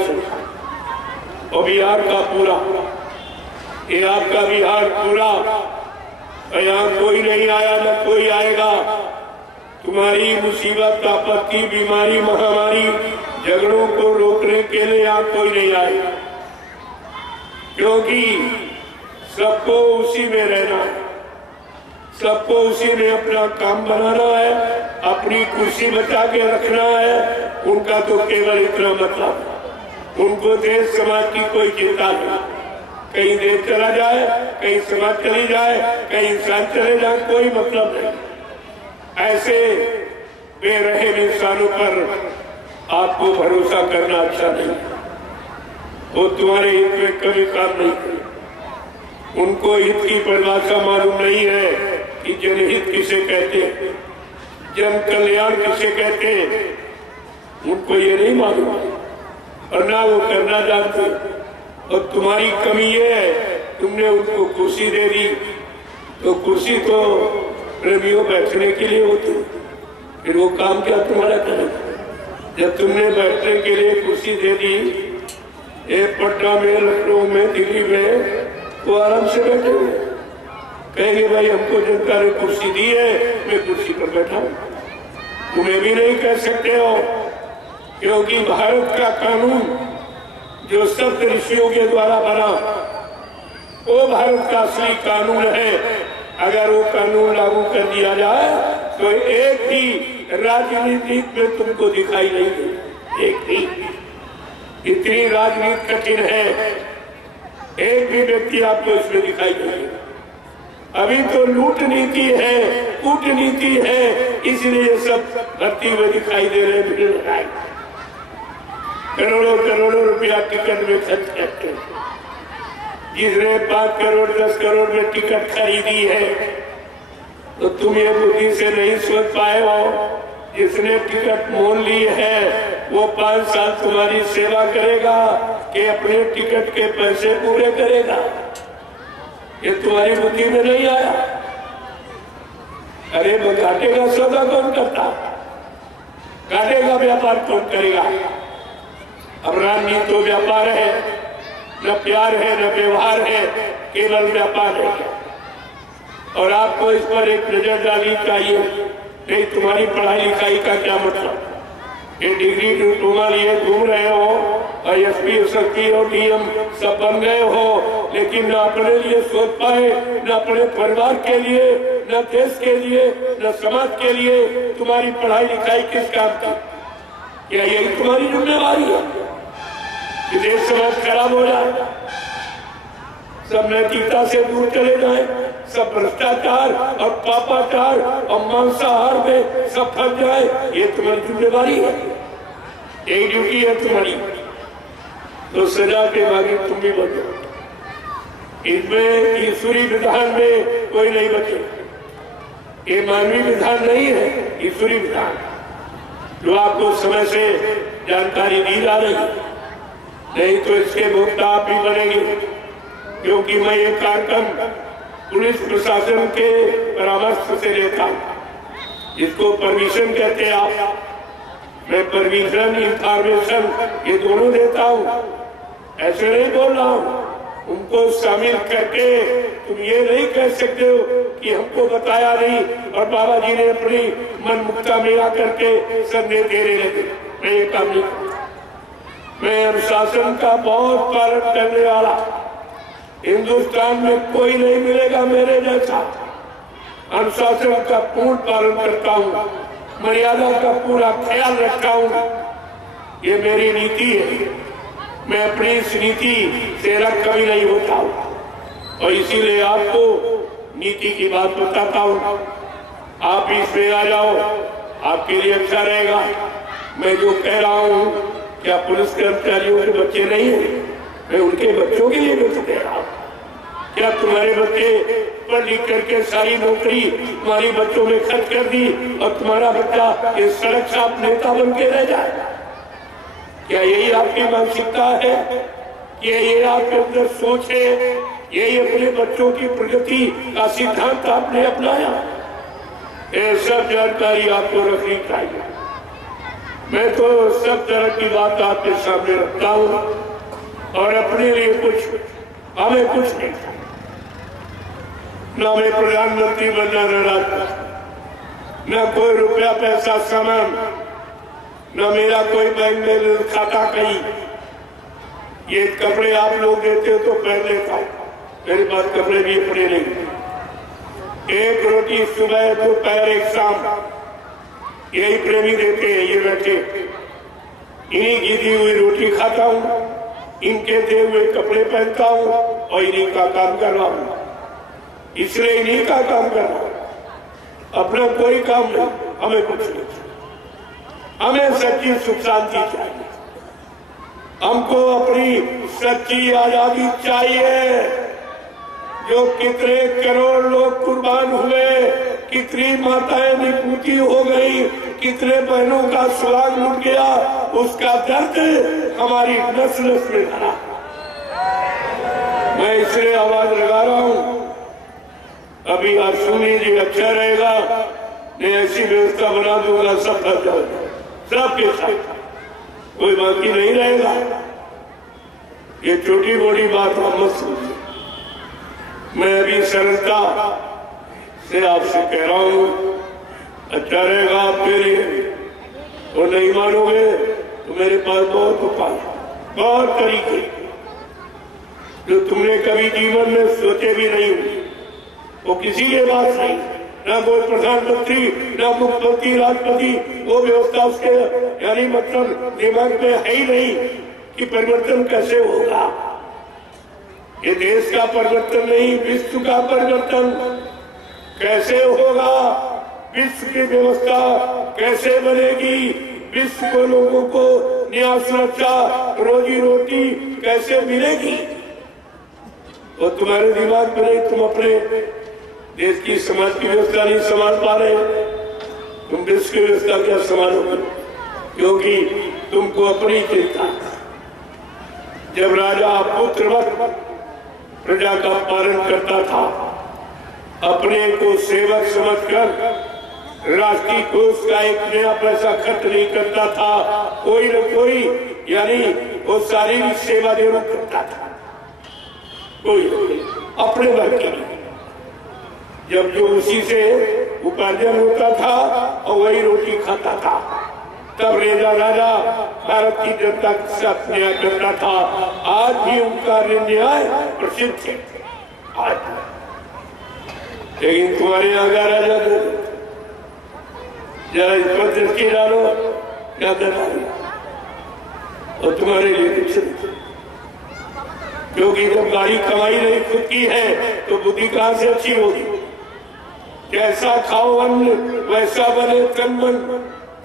और बिहार का पूरा। ये आपका बिहार पूरा, यहाँ कोई नहीं आया, न कोई आएगा। तुम्हारी मुसीबत, आपत्ति, बीमारी, महामारी, झगड़ों को रोकने के लिए यहाँ कोई नहीं आएगा, क्योंकि सबको उसी में रहना है, सबको उसी में अपना काम बनाना है, अपनी कुर्सी बचा के रखना है। उनका तो केवल इतना मतलब, उनको देश समाज की कोई चिंता नहीं। कहीं देश चला जाए, कहीं समाज चली जाए, कहीं इंसान चले जाए, कोई मतलब नहीं। ऐसे बेरहम इंसानों पर आपको भरोसा करना अच्छा नहीं। वो तुम्हारे हित में कभी काम नहीं करे। उनको हित की परिभाषा मालूम नहीं है कि जनहित किसे कहते हैं, जन कल्याण किसे कहते हैं। उनको ये नहीं मालूम और ना वो करना जानते। और तुम्हारी कमी ये है, तुमने उनको कुर्सी दे दी, तो कुर्सी तो प्रेमियों बैठने के लिए होती, फिर वो काम क्या तुम्हारा करेगा। जब तुमने बैठने के लिए कुर्सी दे दी, एक पटना में, लखनऊ में, दिल्ली में, वो आराम से बैठे हुए कहेंगे भाई हमको जनता ने कुर्सी दी है, मैं कुर्सी पर बैठा हूं। तुम्हें भी नहीं कह सकते हो, क्योंकि भारत का कानून जो सप्त ऋषियों के द्वारा बना, वो भारत का असली कानून है। अगर वो कानून लागू कर दिया जाए तो एक भी राजनीति में तुमको दिखाई नहीं दे, एक भी। इतनी राजनीति कठिन है, एक भी व्यक्ति आपको इसमें दिखाई नहीं देगा। अभी तो लूट नीति है, कूटनीति है, इसलिए सब भर्ती हुए दिखाई दे रहे हैं। करोड़ों करोड़ों रुपया टिकट में खर्च करते हैं। जिसने 5 करोड़ 10 करोड़ में टिकट खरीदी है, तो तुम ये बुद्धि से नहीं सोच पाए हो। जिसने टिकट मोल ली है, वो 5 साल तुम्हारी सेवा करेगा कि अपने टिकट के पैसे पूरे करेगा। ये तुम्हारी बुद्धि में नहीं आया। अरे घाटे का सौदा कौन करता, घाटे का व्यापार कौन करेगा। अब राजनीति तो व्यापार है, न प्यार है, न व्यवहार है, केवल व्यापार है। और आपको इस पर एक नजर डालनी चाहिए। नहीं, तुम्हारी पढ़ाई लिखाई का क्या मतलब। ये डिग्री डिप्लोमा लिए घूम रहे हो, और एसपी एसपी और डीएम सब बन गए हो, लेकिन न अपने लिए सोच पाए, न अपने परिवार के लिए, न देश के लिए, न समाज के लिए। तुम्हारी पढ़ाई लिखाई किस काम की? क्या यही तुम्हारी जिम्मेवारी है कि देश समाज खराब हो जाए, सब नैतिकता से दूर चले जाए, सब भ्रष्टाचार और पापाचार और मांसाहार में सब फंस जाए? ये तुम्हारी जिम्मेवारी है, यही ड्यूटी है तुम्हारी। तो सजा के मालिक तुम भी बचो। इसमें ईश्वरी विधान में कोई नहीं बचे। ये मानवीय विधान नहीं है, ईश्वरी विधान जो आपको समय से जानकारी दी जा रही, नहीं तो इसके भोक्ता आप भी बनेंगे। क्योंकि मैं ये कार्यक्रम पुलिस प्रशासन के परामर्श से लेता हूँ, जिसको परमिशन कहते हैं आप। मैं परमिशन, इंफॉर्मेशन ये दोनों देता हूँ, ऐसे नहीं बोल रहा हूँ। उनको शामिल करके तुम ये नहीं कह सकते हो कि हमको बताया नहीं और बाबा जी ने अपनी मन मुक्ता मेरा करके संदेह दे रहे लगे। मैं ये काम नहीं करता। मैं अनुशासन का बहुत पालन करने वाला, हिंदुस्तान में कोई नहीं मिलेगा मेरे जैसा। अनुशासन का पूर्ण पालन करता हूँ, मर्यादा का पूरा ख्याल रखता हूँ। ये मेरी नीति है। मैं अपनी इस नीति से रख कभी नहीं होता हूँ और इसीलिए आपको नीति की बात बताता हूँ। आप इसमें आ जाओ, आपके लिए अच्छा रहेगा। मैं जो कह रहा हूँ, क्या पुलिस कर्मचारियों के बच्चे नहीं है? मैं उनके बच्चों के लिए भी तो कह रहा हूँ। क्या तुम्हारे बच्चे पढ़ लिख करके सारी नौकरी तुम्हारी बच्चों में खर्च कर दी और तुम्हारा बच्चा इस सड़क साफ नेता बन के रह जाएगा? क्या यही आपकी मानसिकता है? क्या ये आपके अंदर सोच है? यही अपने बच्चों की प्रगति का सिद्धांत आपने अपनाया? ये सब जानकारी आपको रखनी चाहिए। मैं तो सब तरह की बात आपके सामने रखता हूँ और अपने लिए हमें कुछ नहीं, न मैं प्रधानमंत्री बनना रहा, न कोई रुपया पैसा सामान, न मेरा कोई बैंक में खाता कहीं। ये कपड़े आप लोग देते हो तो पहन लेता हूँ, मेरे पास कपड़े भी अपने नहीं। एक रोटी सुबह, दोपहर, एक शाम, यही प्रेमी देते हैं। ये बैठे इन्हीं की दी हुई रोटी खाता हूँ, इनके दिए हुए कपड़े पहनता हूँ और इन्हीं का काम कर रहा हूँ। इसलिए इन्हीं का काम कर रहा हूँ, अपना कोई काम नहीं। हमें कुछ नहीं, हमें सच्ची सुख शांति चाहिए। हमको अपनी सच्ची आजादी चाहिए। जो कितने करोड़ लोग कुर्बान हुए, कितनी माताएं निपूती हो गई, कितने बहनों का सुहाग लुट गया, उसका दर्द हमारी नस नस में भरा। मैं इसलिए आवाज लगा रहा हूँ। अभी आज सुनिए जी, अच्छा रहेगा। मैं ऐसी व्यवस्था बना दूंगा, सब फंस जाएगा, सबके साथ कोई बाकी नहीं रहेगा। ये छोटी मोटी बात हम मत समझिए। मैं अभी सरलता से आपसे कह रहा हूँ, अच्छा रहेगा आपके लिए। वो नहीं मानोगे तो मेरे पास बहुत उपाय, बहुत तरीके जो तुमने कभी जीवन में सोचे भी नहीं हुए। वो किसी के पास नहीं, ना कोई प्रधानमंत्री, ना मुख्यमंत्री, राष्ट्रपति, वो व्यवस्था उसके यानी मतलब दिमाग में है ही नहीं कि परिवर्तन कैसे होगा। ये देश का परिवर्तन नहीं, विश्व का परिवर्तन कैसे होगा, विश्व की व्यवस्था कैसे बनेगी, विश्व को लोगों को न्याय, सुरक्षा, रोजी रोटी कैसे मिलेगी, वो तुम्हारे दिमाग में नहीं। तुम अपने देश की समाज की व्यवस्था नहीं संभाल पा रहे, तुम देश की व्यवस्था क्या संभालोगे? क्योंकि तुमको अपनी चिंता। जब राजा पुत्रवत प्रजा का पालन करता था, अपने को सेवक समझकर राष्ट्रीय कोष का एक नया पैसा खर्च नहीं करता था। कोई न कोई यानी वो शारीरिक सेवा जरूर करता था, कोई अपने वर्ग के लिए। जब जो उसी से उपार्जन होता था और वही रोटी खाता था, तब रेजा राजा भारत की जनता के साथ न्याय करता था। आज भी उनका न्याय प्रसिद्ध है आज। लेकिन तुम्हारे यहाँ का राजा जरा इस पर दृष्टि डालो, क्या करना और तुम्हारे लिए कुछ नहीं। क्योंकि जब गाड़ी कमाई नहीं खुद की है तो बुद्धि कहां से अच्छी होगी। जैसा खाओ अन्न वैसा बने तन मन,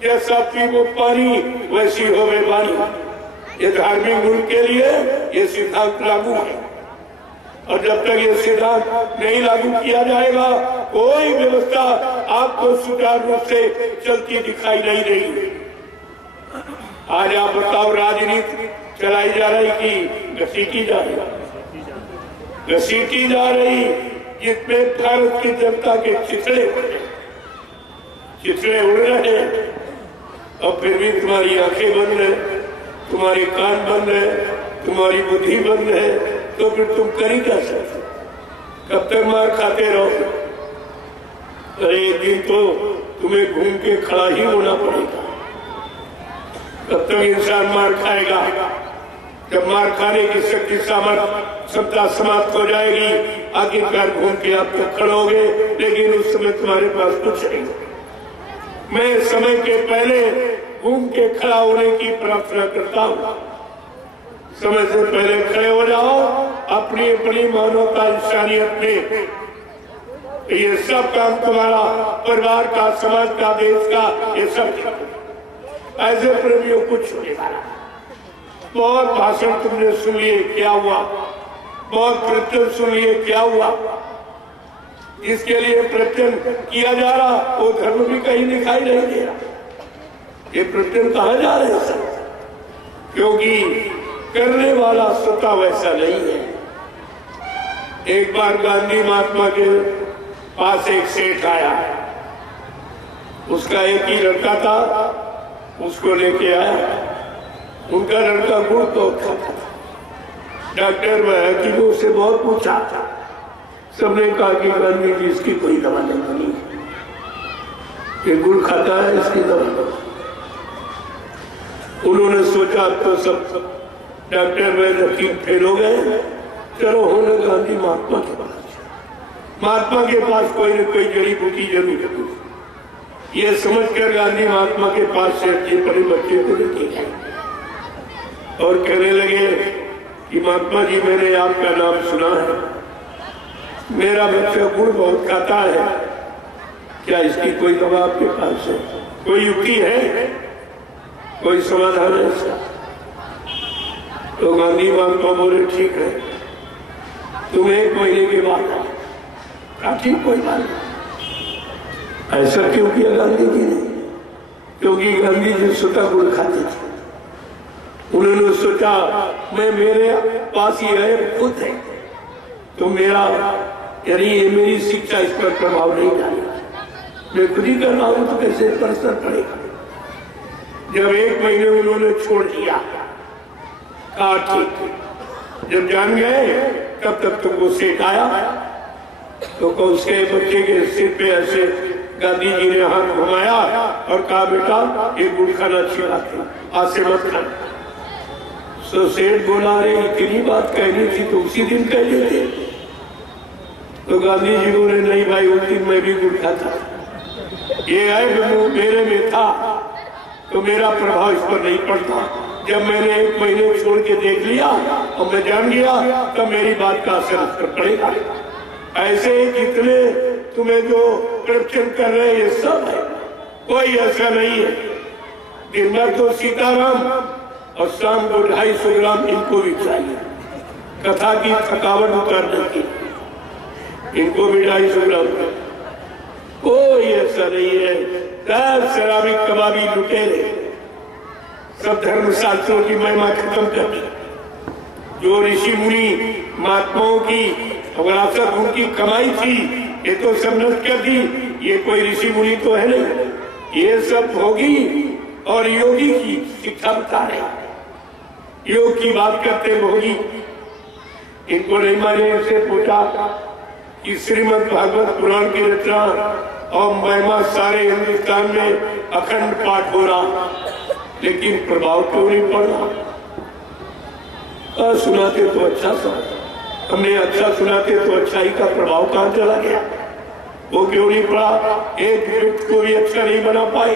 जैसा पीवो पानी वैसी होवे वाणी। ये धार्मिक मुल्क के लिए ये सिद्धांत लागू है और जब तक ये सिद्धांत नहीं लागू किया जाएगा कोई व्यवस्था आपको सुचारू रूप से चलती दिखाई नहीं देगी। आज आप बताओ, राजनीति चलाई जा रही कि घसीटी जा रही, घसीटी जा रही, जिसमें भारत की जनता के चिथड़े उड़ रहे हैं और फिर भी तुम्हारी आंखें बंद है, तुम्हारे कान बंद है, तुम्हारी बुद्धि बंद है, तो फिर तुम कर ही क्या सकते? कब तक मार खाते रहोगे? अरे एक दिन तो तुम्हें घूम के खड़ा ही होना पड़ेगा। कब तक इंसान मार खाएगा? जब मार खाने की शक्ति सामर्थ्य सत्ता समाप्त हो जाएगी, आखिरकार घूम के आप तो खड़ोगे, लेकिन उस समय तुम्हारे पास कुछ नहीं। मैं समय के पहले घूम के खड़ा होने की प्रार्थना करता हूँ। समय से पहले खड़े हो जाओ, अपनी अपनी मानवता इंसानियत में। ये सब काम तुम्हारा परिवार का, समाज का, देश का, ये सब ऐसे प्रेमियों कुछ होने वाला। बहुत भाषण तुमने सुन लिए, क्या हुआ? बहुत प्रवचन सुन लिए, क्या हुआ? इसके लिए प्रवचन किया जा रहा वो धर्म भी कहीं दिखाई नहीं दे रहा। ये प्रवचन कहाँ जा रहे हैं सब? क्योंकि करने वाला स्वतः वैसा नहीं है। एक बार गांधी महात्मा के पास एक सेठ आया, उसका एक ही लड़का था, उसको लेके आया। उनका लड़का गुड़ बहुत खाता था। डॉक्टर वैद्यों से बहुत पूछा, सबने कहा कि गांधी जी इसकी कोई दवा नहीं बनी, ये गुड़ खाता है, इसकी दवा नहीं। उन्होंने सोचा तो सब डॉक्टर वैद्य फेल हो गए, चलो होने गांधी महात्मा के पास। महात्मा के पास कोई न कोई जड़ी बूटी जरूर है। ये समझकर गांधी महात्मा के पास से अपने बच्चे को लेके गए और कहने लगे कि महात्मा जी, मैंने आपका नाम सुना है, मेरा बच्चा गुड़ बहुत खाता है, क्या इसकी कोई दवा आपके पास है? कोई युक्ति है, कोई समाधान है इसका? तो गांधी महात्मा बोले ठीक है, तुम 1 महीने के बाद आओ। ठीक, कोई बात नहीं। ऐसा क्यों किया गांधी जी ने? क्योंकि गांधी जी स्वतः गुड़ खाते थे। उन्होंने सोचा मैं मेरे पास ही है खुद है, तो मेरा यानी ये मेरी शिक्षा इस पर प्रभाव नहीं डालेगा, मैं खुद ही कर रहा हूं, तो कैसे इस पर असर पड़ेगा? जब 1 महीने उन्होंने छोड़ दिया, कहा ठीक। जब जान गए तब तक तुमको सेठ आया, तो उसके बच्चे के सिर पे ऐसे गांधी जी ने हाथ घुमाया और कहा बेटा ये गुड़ खाना अच्छी बात है, आज से मत खाना। तो सेठ बोला अरे इतनी बात कहनी थी तो उसी दिन कह लेते। तो गांधी जी बोले नहीं भाई, उस दिन मैं भी गुड़ खाता, ये है मेरे में था तो मेरा प्रभाव इस पर नहीं पड़ता। जब मैंने 1 महीने छोड़ के देख लिया और मैं जान गया तब मेरी बात का असर पड़ेगा। ऐसे ही जितने तुम्हें जो प्रवचन कर रहे हैं ये सब है, कोई ऐसा नहीं है। दिन भर तो सीताराम और शाम को 250 ग्राम इनको भी चाहिए कथा की थकावट उतारने की, इनको भी 250 ग्राम। कोई ऐसा नहीं है। शराबी कबाबी लुटेरे सब धर्म शास्त्रों की महिमा खत्म कर दी। जो ऋषि मुनि महात्माओं की विरासत उनकी कमाई थी ये तो सब नष्ट कर दी। ये कोई ऋषि मुनि तो है नहीं, ये सब भोगी और योगी की शिक्षा बता रहे। योग की बात करते भोगी, इनको नहीं माने। इनसे पूछा कि श्रीमद् भागवत पुराण की रचना और महिमा सारे हिंदुस्तान में अखंड पाठ हो रहा, लेकिन प्रभाव क्यों नहीं पड़ रहा? सुनाते तो अच्छा सा, हमने अच्छा सुनाते तो अच्छाई का प्रभाव कहां चला गया? वो क्यों नहीं पड़ा? एक व्यक्ति को भी अच्छा नहीं बना पाए।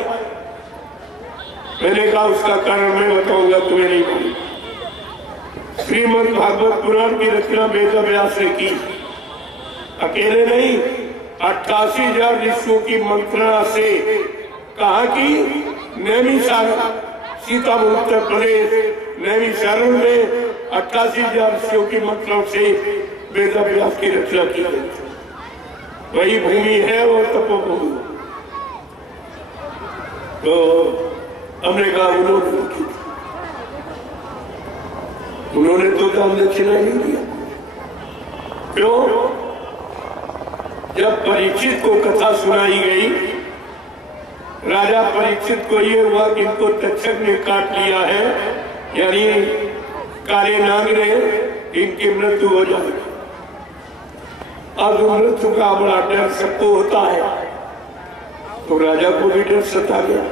मैंने कहा उसका कारण मैं बताऊंगा, तुम्हें नहीं मालूम। श्रीमद् भागवत पुराण की रचना वेद व्यास ने की, अकेले नहीं, 88,000 ऋषियों की मंत्रणा से। कहा कि नैमिषारण्य, सीतापुर उत्तर प्रदेश नैमिषारण्य में 88,000 ऋषियों की मंत्रणा से वेद व्यास की रचना की गई। वही भूमि है वो तपोभूमि। तो हमने कहा उन्होंने तो दान दक्षिणा नहीं दिया। क्यों? जब परीक्षित को कथा सुनाई गई, राजा परीक्षित को ये हुआ कि इनको तक्षक ने काट लिया है, यानी काले नाग ने, इनकी मृत्यु हो जाएगी। अब मृत्यु का बड़ा डर सबको होता है, तो राजा को भी डर सता गया।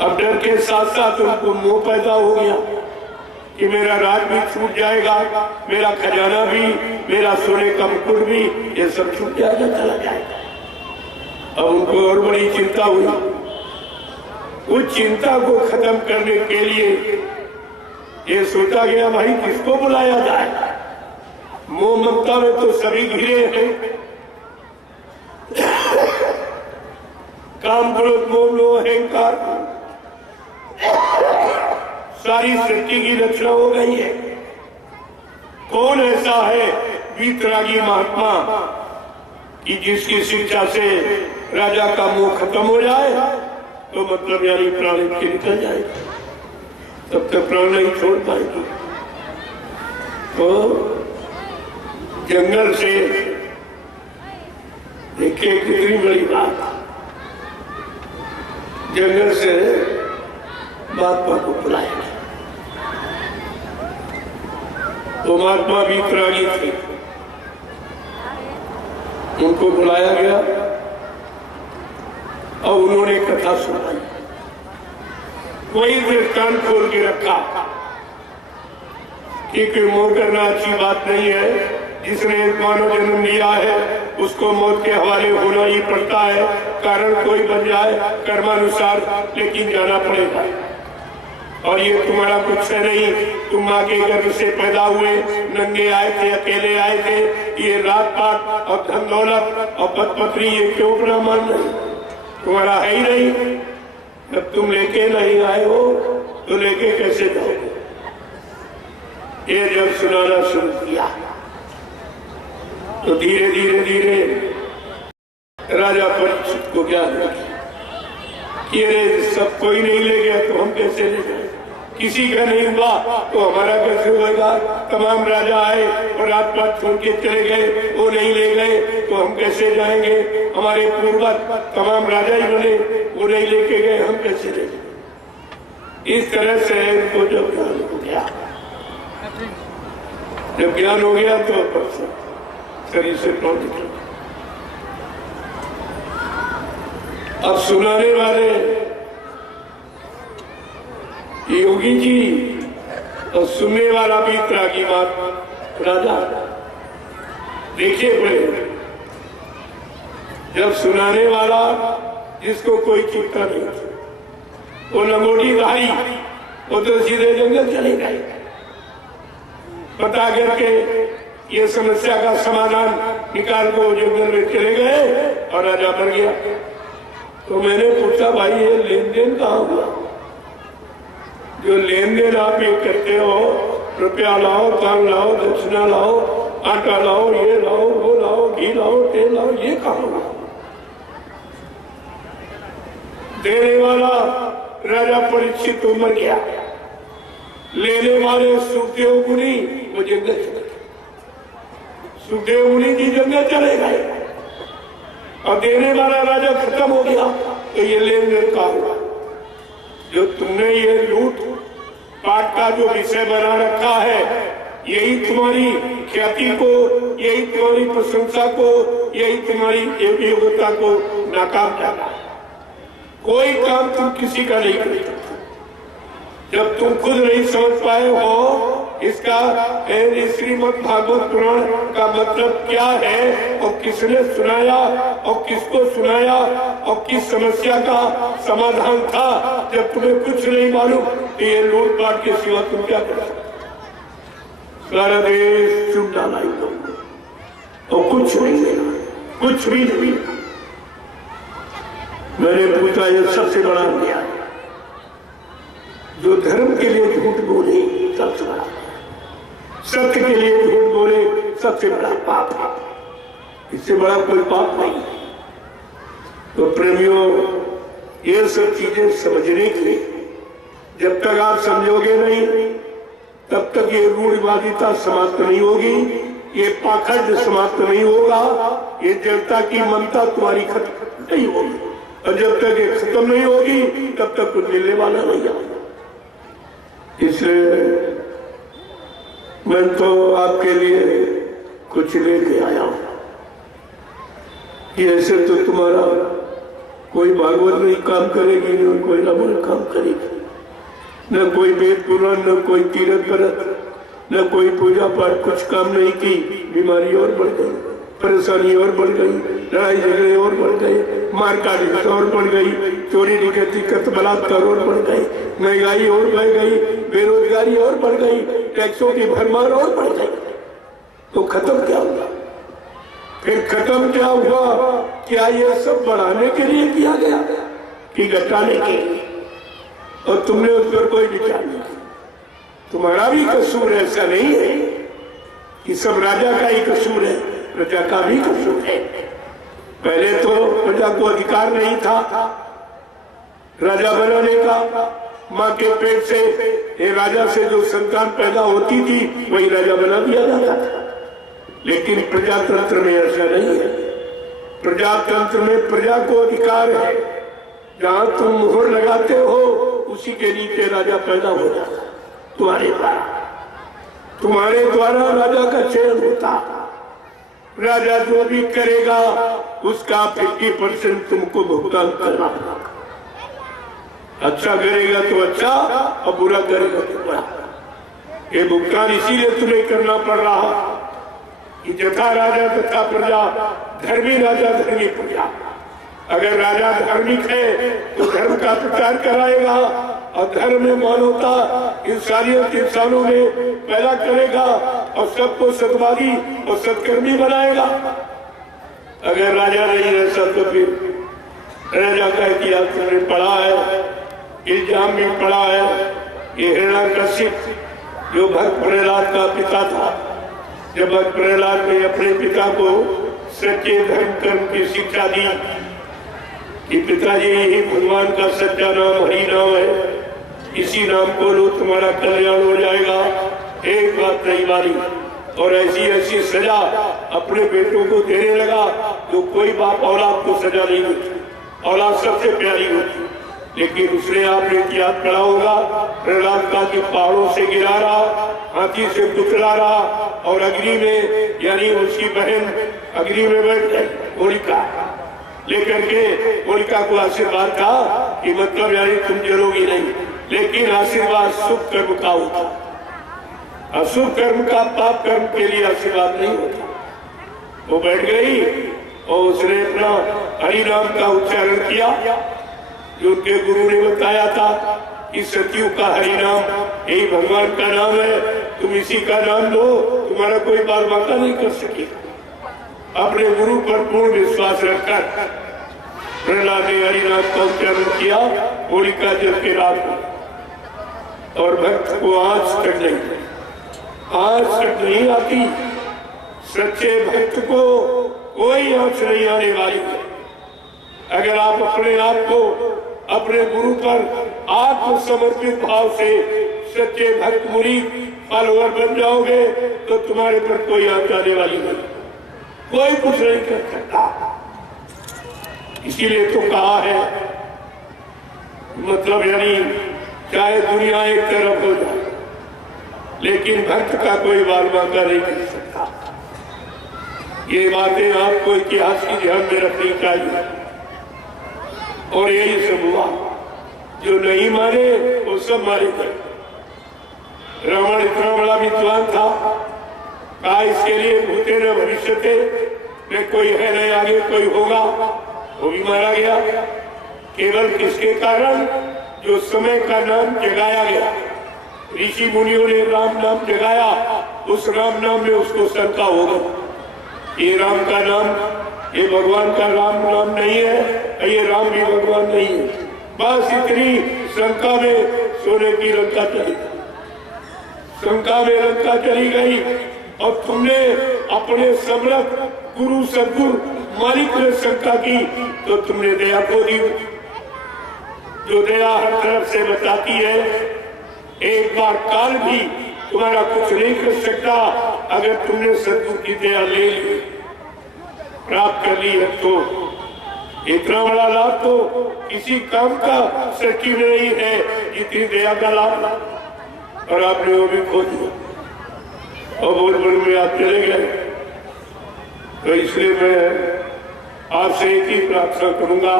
अब डर के साथ साथ उनको मोह पैदा हो गया कि मेरा राज भी छूट जाएगा, मेरा खजाना भी, मेरा सोने का मुकुट भी, ये सब छूट जाएगा, चला जाएगा। अब उनको और बड़ी चिंता हुई। उस चिंता को खत्म करने के लिए ये सोचा गया, भाई किसको बुलाया जाए? मोह ममता में तो सभी घिरे हैं। काम, क्रोध, मोह, लोभ, अहंकार, सारी सृष्टि की रचना हो गई है। कौन ऐसा है वीतरागी महात्मा कि जिसकी शिक्षा से राजा का मोह खत्म हो जाए, तो मतलब यानी प्राण के निकल जाएगा, तब तक प्राण नहीं छोड़ पाएगी। तो जंगल से देखिए कितनी बड़ी बात, जंगल से महात्मा को बुलाया गया। तो महात्मा वीतरागी थे, उनको बुलाया गया और उन्होंने कथा सुनाई। वही दृष्टांत खोल के रखा कि मोह करना अच्छी बात नहीं है। जिसने एक मानव जन्म लिया है उसको मौत के हवाले होना ही पड़ता है। कारण कोई बन जाए कर्मानुसार, लेकिन जाना पड़ेगा। और ये तुम्हारा कुछ है नहीं, तुम माँ के गर्भ से पैदा हुए, नंगे आए थे, अकेले आए थे। ये रात पात और धन दौलत और पदपत्री ये क्यों अपना मान नहीं? तुम्हारा है ही नहीं। जब तुम लेके नहीं आए हो तो लेके कैसे जाओगे? ये जब सुनाना शुरू किया तो धीरे धीरे धीरे राजा परीक्षित को ज्ञान हो गया कि अरे सब कोई नहीं ले गया तो हम कैसे ले गए? किसी का नहीं हुआ तो हमारा कैसे होगा? तमाम राजा आए और रात पात छोड़ के चले गए, वो नहीं ले गए तो हम कैसे जाएंगे? हमारे पूर्वज तमाम राजा ही बने, वो नहीं लेके गए, हम कैसे ले गए? इस तरह से इनको जब ज्ञान हो गया, तो शरीर से प्राण निकल। अब सुनाने वाले योगी जी और सुनने वाला भी वीतरागी राजा। देखिए पहले, जब सुनाने वाला जिसको कोई चिंता नहीं, वो लंगोटी धारी, वो तो सीधे जंगल चले गए पता करके ये समस्या का समाधान निकाल को जंगल में चले गए और राजा मर गया। तो मैंने पूछा, भाई ये लेन देन कहाँ हुआ? जो लेन देन आप ये करते हो, रुपया लाओ, कान लाओ, दक्षिणा लाओ, आटा लाओ, ये लाओ, वो लाओ, घी लाओ, तेल लाओ, ये कहाँ हुआ? देने वाला राजा परीक्षित मर गया, लेने वाले सुखदेव मुनि वो जंगल चले गए। सुखदेव मुनि जी जंगल चले गए और देने वाला राजा खत्म हो गया। तो ये लेन देन का हुआ। जो तुमने ये लूट पाट का जो विषय बना रखा है, यही तुम्हारी ख्याति को, यही तुम्हारी प्रशंसा को, यही तुम्हारी योग्यता को नाकाम करना है। कोई काम तुम किसी का नहीं कर सकते। जब तुम खुद नहीं समझ पाए हो इसका श्रीमद् भागवत पुराण का मतलब क्या है और किसने सुनाया और किसको सुनाया और किस समस्या का समाधान था, जब तुम्हें कुछ नहीं मालूम तो ये लूटपाट के सिवा तुम क्या कर सकते? सारा देश चुप डाला और कुछ नहीं मिला, कुछ भी नहीं। मैंने पूछा ये सबसे बड़ा अन्याय, जो धर्म के लिए झूठ बोले सबसे बड़ा, सत्य के लिए झूठ बोले सबसे बड़ा पाप है, इससे बड़ा कोई पाप नहीं। तो प्रेमियों, ये सब चीजें समझने के लिए जब तक आप समझोगे नहीं तब तक ये रूढ़िवादिता समाप्त नहीं होगी, ये पाखंड समाप्त नहीं होगा, ये जनता की ममता तुम्हारी खत्म नहीं होगी, और जब तक ये खत्म नहीं होगी तब तक कुछ मिलने वाला नहीं होगा। इसलिए मैं तो आपके लिए कुछ लेके आया हूं कि ऐसे तो तुम्हारा कोई भागवत नहीं काम करेगी, न कोई रामायण काम करेगी, न कोई वेद पुराण, न कोई तीर्थ व्रत, न कोई पूजा पाठ, कुछ काम नहीं की। बीमारी और बढ़ गई, परेशानी और बढ़ गई, लड़ाई झगड़े और बढ़ गए, मारकाट और बढ़ गई, चोरी डकैती कत्ल बलात्कार और बढ़ गई, महंगाई और बढ़ गई, बेरोजगारी और बढ़ गई, टैक्सों की भरमार और बढ़ गई। तो खत्म क्या हुआ? फिर खत्म क्या हुआ? क्या ये सब बढ़ाने के लिए किया गया कि घटाने के लिए? और तुमने उस पर कोई विचार नहीं किया। तुम्हारा भी कसूर ऐसा नहीं है कि सब राजा का ही कसूर है, प्रजा का भी कसूर है। पहले तो प्रजा को अधिकार नहीं था राजा बनाने का, माँ के पेट से ये राजा से जो संतान पैदा होती थी वही राजा बना दिया जाता था। लेकिन प्रजातंत्र में ऐसा नहीं है। प्रजातंत्र में प्रजा को अधिकार है, जहां तुम मुहर लगाते हो उसी के नीचे राजा पैदा हो जाता तुम्हारे द्वारा राजा का चयन होता। राजा जो भी करेगा उसका 50% तुमको भुगतान करना होगा। अच्छा करेगा तो अच्छा और बुरा करेगा तो बुरा। ये भुगतान इसीलिए तुम्हें करना पड़ रहा कि जथा राजा तथा प्रजा, धर्मी राजा धर्मी प्रजा। अगर राजा धार्मिक है तो धर्म का प्रचार कराएगा और धर्म में मानवता इंसानियत इंसानों में पैदा करेगा और सबको सतवादी और सत्कर्मी बनाएगा। अगर राजा नहीं रहता तो फिर राजा का इतिहास तुमने पढ़ा है, इल्जाम में पढ़ा है। ये हिरण्यकशिप जो भक्त प्रहलाद का पिता था, जब भक्त प्रहलाद ने अपने पिता को सच्चे धर्म कर्म की शिक्षा दी कि पिताजी यही भगवान का सच्चा नाम हरि नाम है, इसी नाम को लो तुम्हारा कल्याण हो जाएगा, एक बात नहीं मानी। और ऐसी ऐसी सजा अपने बेटों को देने लगा जो कोई बाप औलाद को सजा नहीं होती, औलाद सबसे प्यारी होती। लेकिन उसने आपने इतिहास पढ़ा होगा, प्रहलाद का कि पहाड़ों से गिरा रहा, हाथी से कुचला रहा और अग्नि में, यानी उसकी बहन अग्नि में बैठ गई होलिका लेकर के। होलिका को आशीर्वाद था कि मतलब यानी तुम जलोगी नहीं, लेकिन आशीर्वाद शुभ कर्म का होता, अशुभ कर्म का पाप कर्म के लिए आशीर्वाद नहीं होता। वो बैठ गई और उसने अपना हरि नाम का उच्चारण किया जो उनके गुरु ने बताया था कि सतयुग का हरि नाम यही भगवान का नाम है, तुम इसी का नाम लो, तुम्हारा कोई बाल बाका नहीं कर सकेगा। अपने गुरु पर पूर्ण विश्वास रखकर प्रहलाद ने हरि नाम का उच्चारण किया। होलिका जल के रात को, और भक्त को आज तक नहीं आती। सच्चे भक्त को कोई आंच नहीं आने वाली है। अगर आप अपने आप को अपने गुरु पर आत्मसमर्पित भाव से सच्चे भक्त मुरीद फॉलोअर बन जाओगे तो तुम्हारे पर कोई आंच आने वाली नहीं, कोई कुछ नहीं कर सकता। इसीलिए तो कहा है, मतलब यानी चाहे दुनिया एक तरफ हो जाए लेकिन भक्त का कोई बाल बांका नहीं कर सकता। ये बातें आपको इतिहास की ध्यान में रखनी चाहिए। और यही सब हुआ। जो नहीं माने वो सब मारे गए। रावण इतना बड़ा विद्वान था, कहा इसके लिए भूते न भविष्य थे, न कोई है न आगे कोई होगा, वो भी मारा गया। केवल किसके कारण? जो समय का नाम जगाया गया, ऋषि मुनियों ने राम नाम जगाया, उस राम नाम में उसको शंका हो गई, ये राम का नाम, ये भगवान का राम नाम नहीं है, ये राम भी भगवान नहीं है। बस इतनी शंका में सोने की लंका चली गई, शंका में लंका चली गई। और तुमने अपने समर्थ गुरु सदगुरु मालिक ने शंका की तो तुमने दया को दी, जो दया हर तरफ से बताती है। एक बार काल भी तुम्हारा कुछ नहीं कर सकता अगर तुमने सदगुरु की दया ले ली, प्राप्त कर ली है तो। इतना बड़ा लाभ तो किसी काम का सच्ची में नहीं है जितनी दया का लाभ, और आपने वो भी खो दिया और बोल बोल में आप चले गए। तो इसलिए मैं आपसे एक ही प्रार्थना करूंगा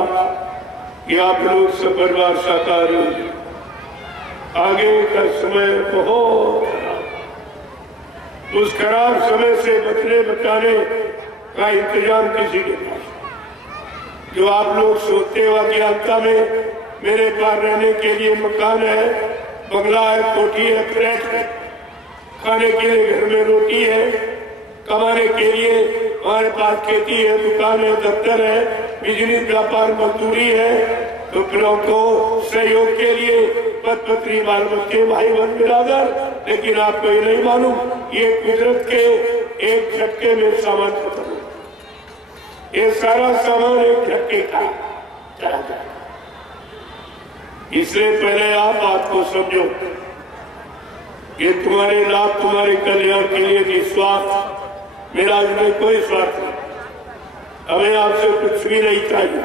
कि आप लोग सब परिवार साकार हो। आगे का समय बहुत खराब, उस खराब समय से बचने बचाने का इंतजाम किसी के पास। जो आप लोग सोचते हो अज्ञानता में मेरे पास रहने के लिए मकान है, बंगला है, कोठी है, फ्लैट है, खाने के लिए घर में रोटी है, कमाने के लिए हमारे पास खेती है, दुकान है, दफ्तर है, बिजली व्यापार मजदूरी है, तो फिरों को सहयोग के लिए पद पत्नी बाल बच्चे भाई बहन बिरादर। लेकिन आपको ये नहीं मालूम ये कुदरत के एक झटके में सामान खत्म हो, ये सारा सामान एक झटके का चला जाए। इसलिए पहले आप बात को समझो, ये तुम्हारे लाभ तुम्हारे कल्याण के लिए निस्वार्थ, मेरा इसमें कोई स्वार्थ नहीं, हमें आपसे कुछ भी नहीं चाहिए।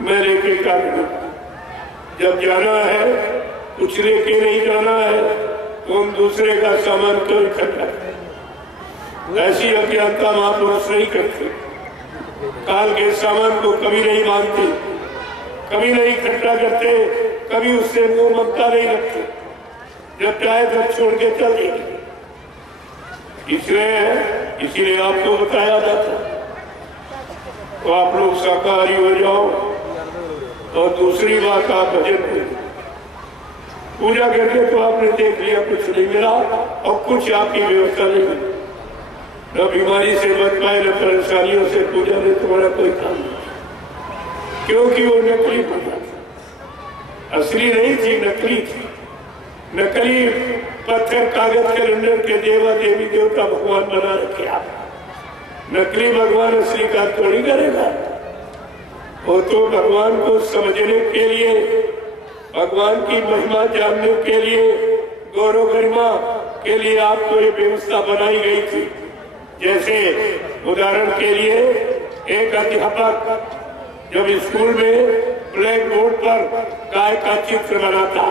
मैं लेके कार्य जब जाना है कुछ लेके नहीं जाना है तो हम दूसरे का सामान क्यों इकट्ठा करें? ऐसी अज्ञानता महापुरुष नहीं करते, काल के सामान को कभी नहीं मानते, कभी नहीं इकट्ठा करते, कभी उससे मोह ममता नहीं रखते, जब चाहे तब छोड़ के चल देंगे। इसीलिए आपको बताया जाता तो आप लोग शाकाहारी हो जाओ। और दूसरी बात, आप भजन करें, पूजा करके तो आपने देख लिया कुछ नहीं मिला और कुछ आपकी व्यवस्था नहीं मिली, न बीमारी से बच पाए न परेशानियों से, पूजा में तुम्हारा कोई काम नहीं, क्योंकि वो नकली पूजा थी, असली नहीं थी, नकली थी। नकली पत्थर कागज कैलेंडर के देवा देवी देवता भगवान बना रखे आप, नकली भगवान असली का थोड़ी करेगा। वो तो भगवान को समझने के लिए, भगवान की महिमा जानने के लिए, गौरव गरिमा के लिए आपको ये व्यवस्था बनाई गई थी। जैसे उदाहरण के लिए एक अध्यापक जब स्कूल में ब्लैक बोर्ड पर गाय का चित्र बनाता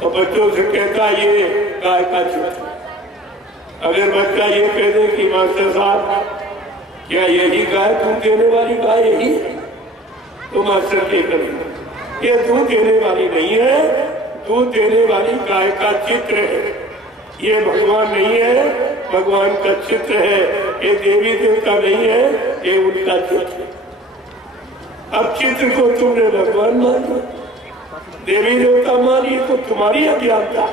तो बच्चों से कहता ये गाय का चित्र। अगर बच्चा ये कह दे कि मास्टर साहब क्या यही गाय दूध देने वाली गाय यही है, तो मास्टर क्या करेंगे? ये दूध देने वाली नहीं है, दूध देने वाली गाय का चित्र है, ये भगवान नहीं है, भगवान का चित्र है, ये देवी देवता नहीं है, ये उनका चित्र है। अब चित्र को तुमने भगवान मान लिया, देवी देवता मानिए तो तुम्हारी अज्ञानता,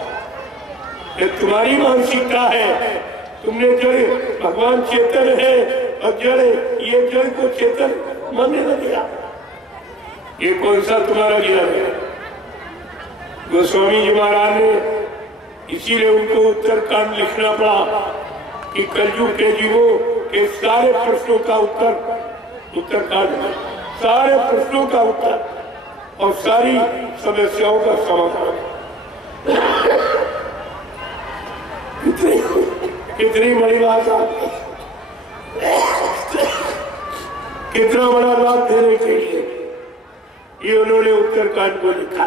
ये तुम्हारी मानसिकता है। तुमने जड़ भगवान चेतन है और जड़, ये जड़ को चेतन मानने न दिया। ये कौन सा तुम्हारा ज्ञान है? गोस्वामी जी महाराज ने इसीलिए उनको उत्तरकांड लिखना पड़ा कि कलयुग के जीवों के सारे प्रश्नों का उत्तरकांड में सारे प्रश्नों का उत्तर और सारी समस्याओं का समाधान। कितनी बड़ी बात है, कितना बड़ा लाभ देने के लिए ये उन्होंने उत्तरकांड को लिखा,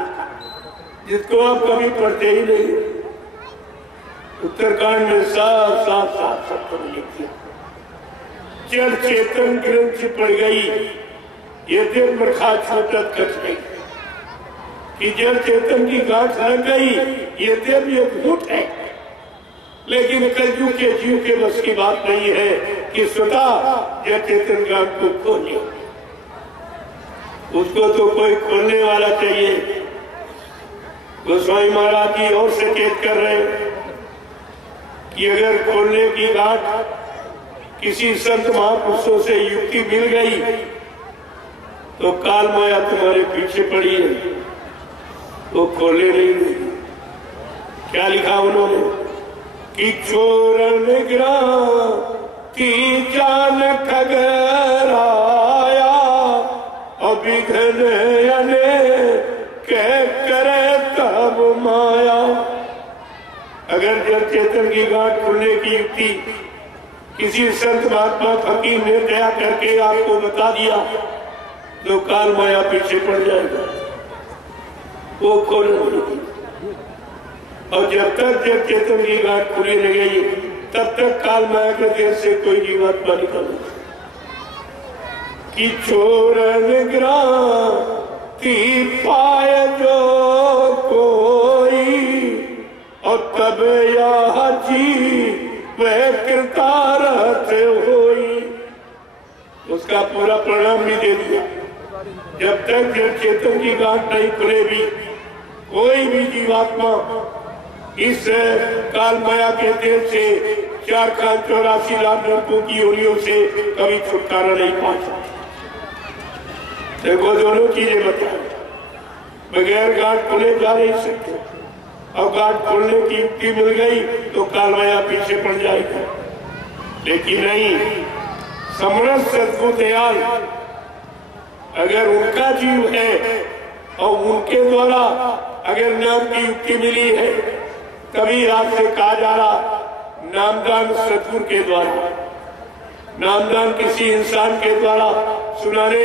जिसको आप कभी पढ़ते ही नहीं। उत्तरकांड में साफ साफ साफ सब लिख दिया। जड़ चेतन ग्रंथ पड़ गई, ये दिल प्रखा छोटत कच गई। कि जड़ चेतन की गांठ लग गई, ये देव ये झूठ है। लेकिन कलयुग के जीव के बस की बात नहीं है कि स्वतः जड़ चेतन गांठ को खोले। उसको तो कोई खोलने वाला चाहिए। गोस्वामी महाराज जी और सचेत कर रहे हैं कि अगर खोलने की गांठ किसी संत महापुरुषों से युक्ति मिल गई तो काल माया तुम्हारे पीछे पड़ी है, वो खोले नहीं देगी। क्या लिखा उन्होंने कि चोरन ग्रांति जान खगराया और विघन कह करे तब माया। अगर जब चेतन की गांठ खुलने की युक्ति किसी संत महात्मा फकीर ने दया करके आपको बता दिया तो काल माया पीछे पड़ जाएगा, वो खोल नहीं। और जब तक जब चेतन की गांठ खुली नहीं गई तब तक काल माया के देश से कोई जीवात्मा निकल कि चोरन ग्रांति पाए जो कोई और तब यह जी वह कृतार्थ होई। उसका पूरा परिणाम भी दे दिया। जब तक जब चेतन की गांठ नहीं खुलेगी कोई भी जीवात्मा इस काल माया के देश से 4,84,00,000 नरकों की योनियों से कभी छुटकारा नहीं पा सकता। देखो दोनों चीजें बताए, बगैर गांठ खुले जा नहीं सकते। अब गांठ खोलने की युक्ति मिल गई तो काल माया पीछे पड़ जाएगा। लेकिन नहीं, समरस सद्गुरु दयाल अगर उनका जीव है और उनके द्वारा अगर नाम की युक्ति मिली है, तभी आपसे कहा जा रहा नामदान सद्गुरु के द्वारा, नामदान किसी इंसान के द्वारा सुनाने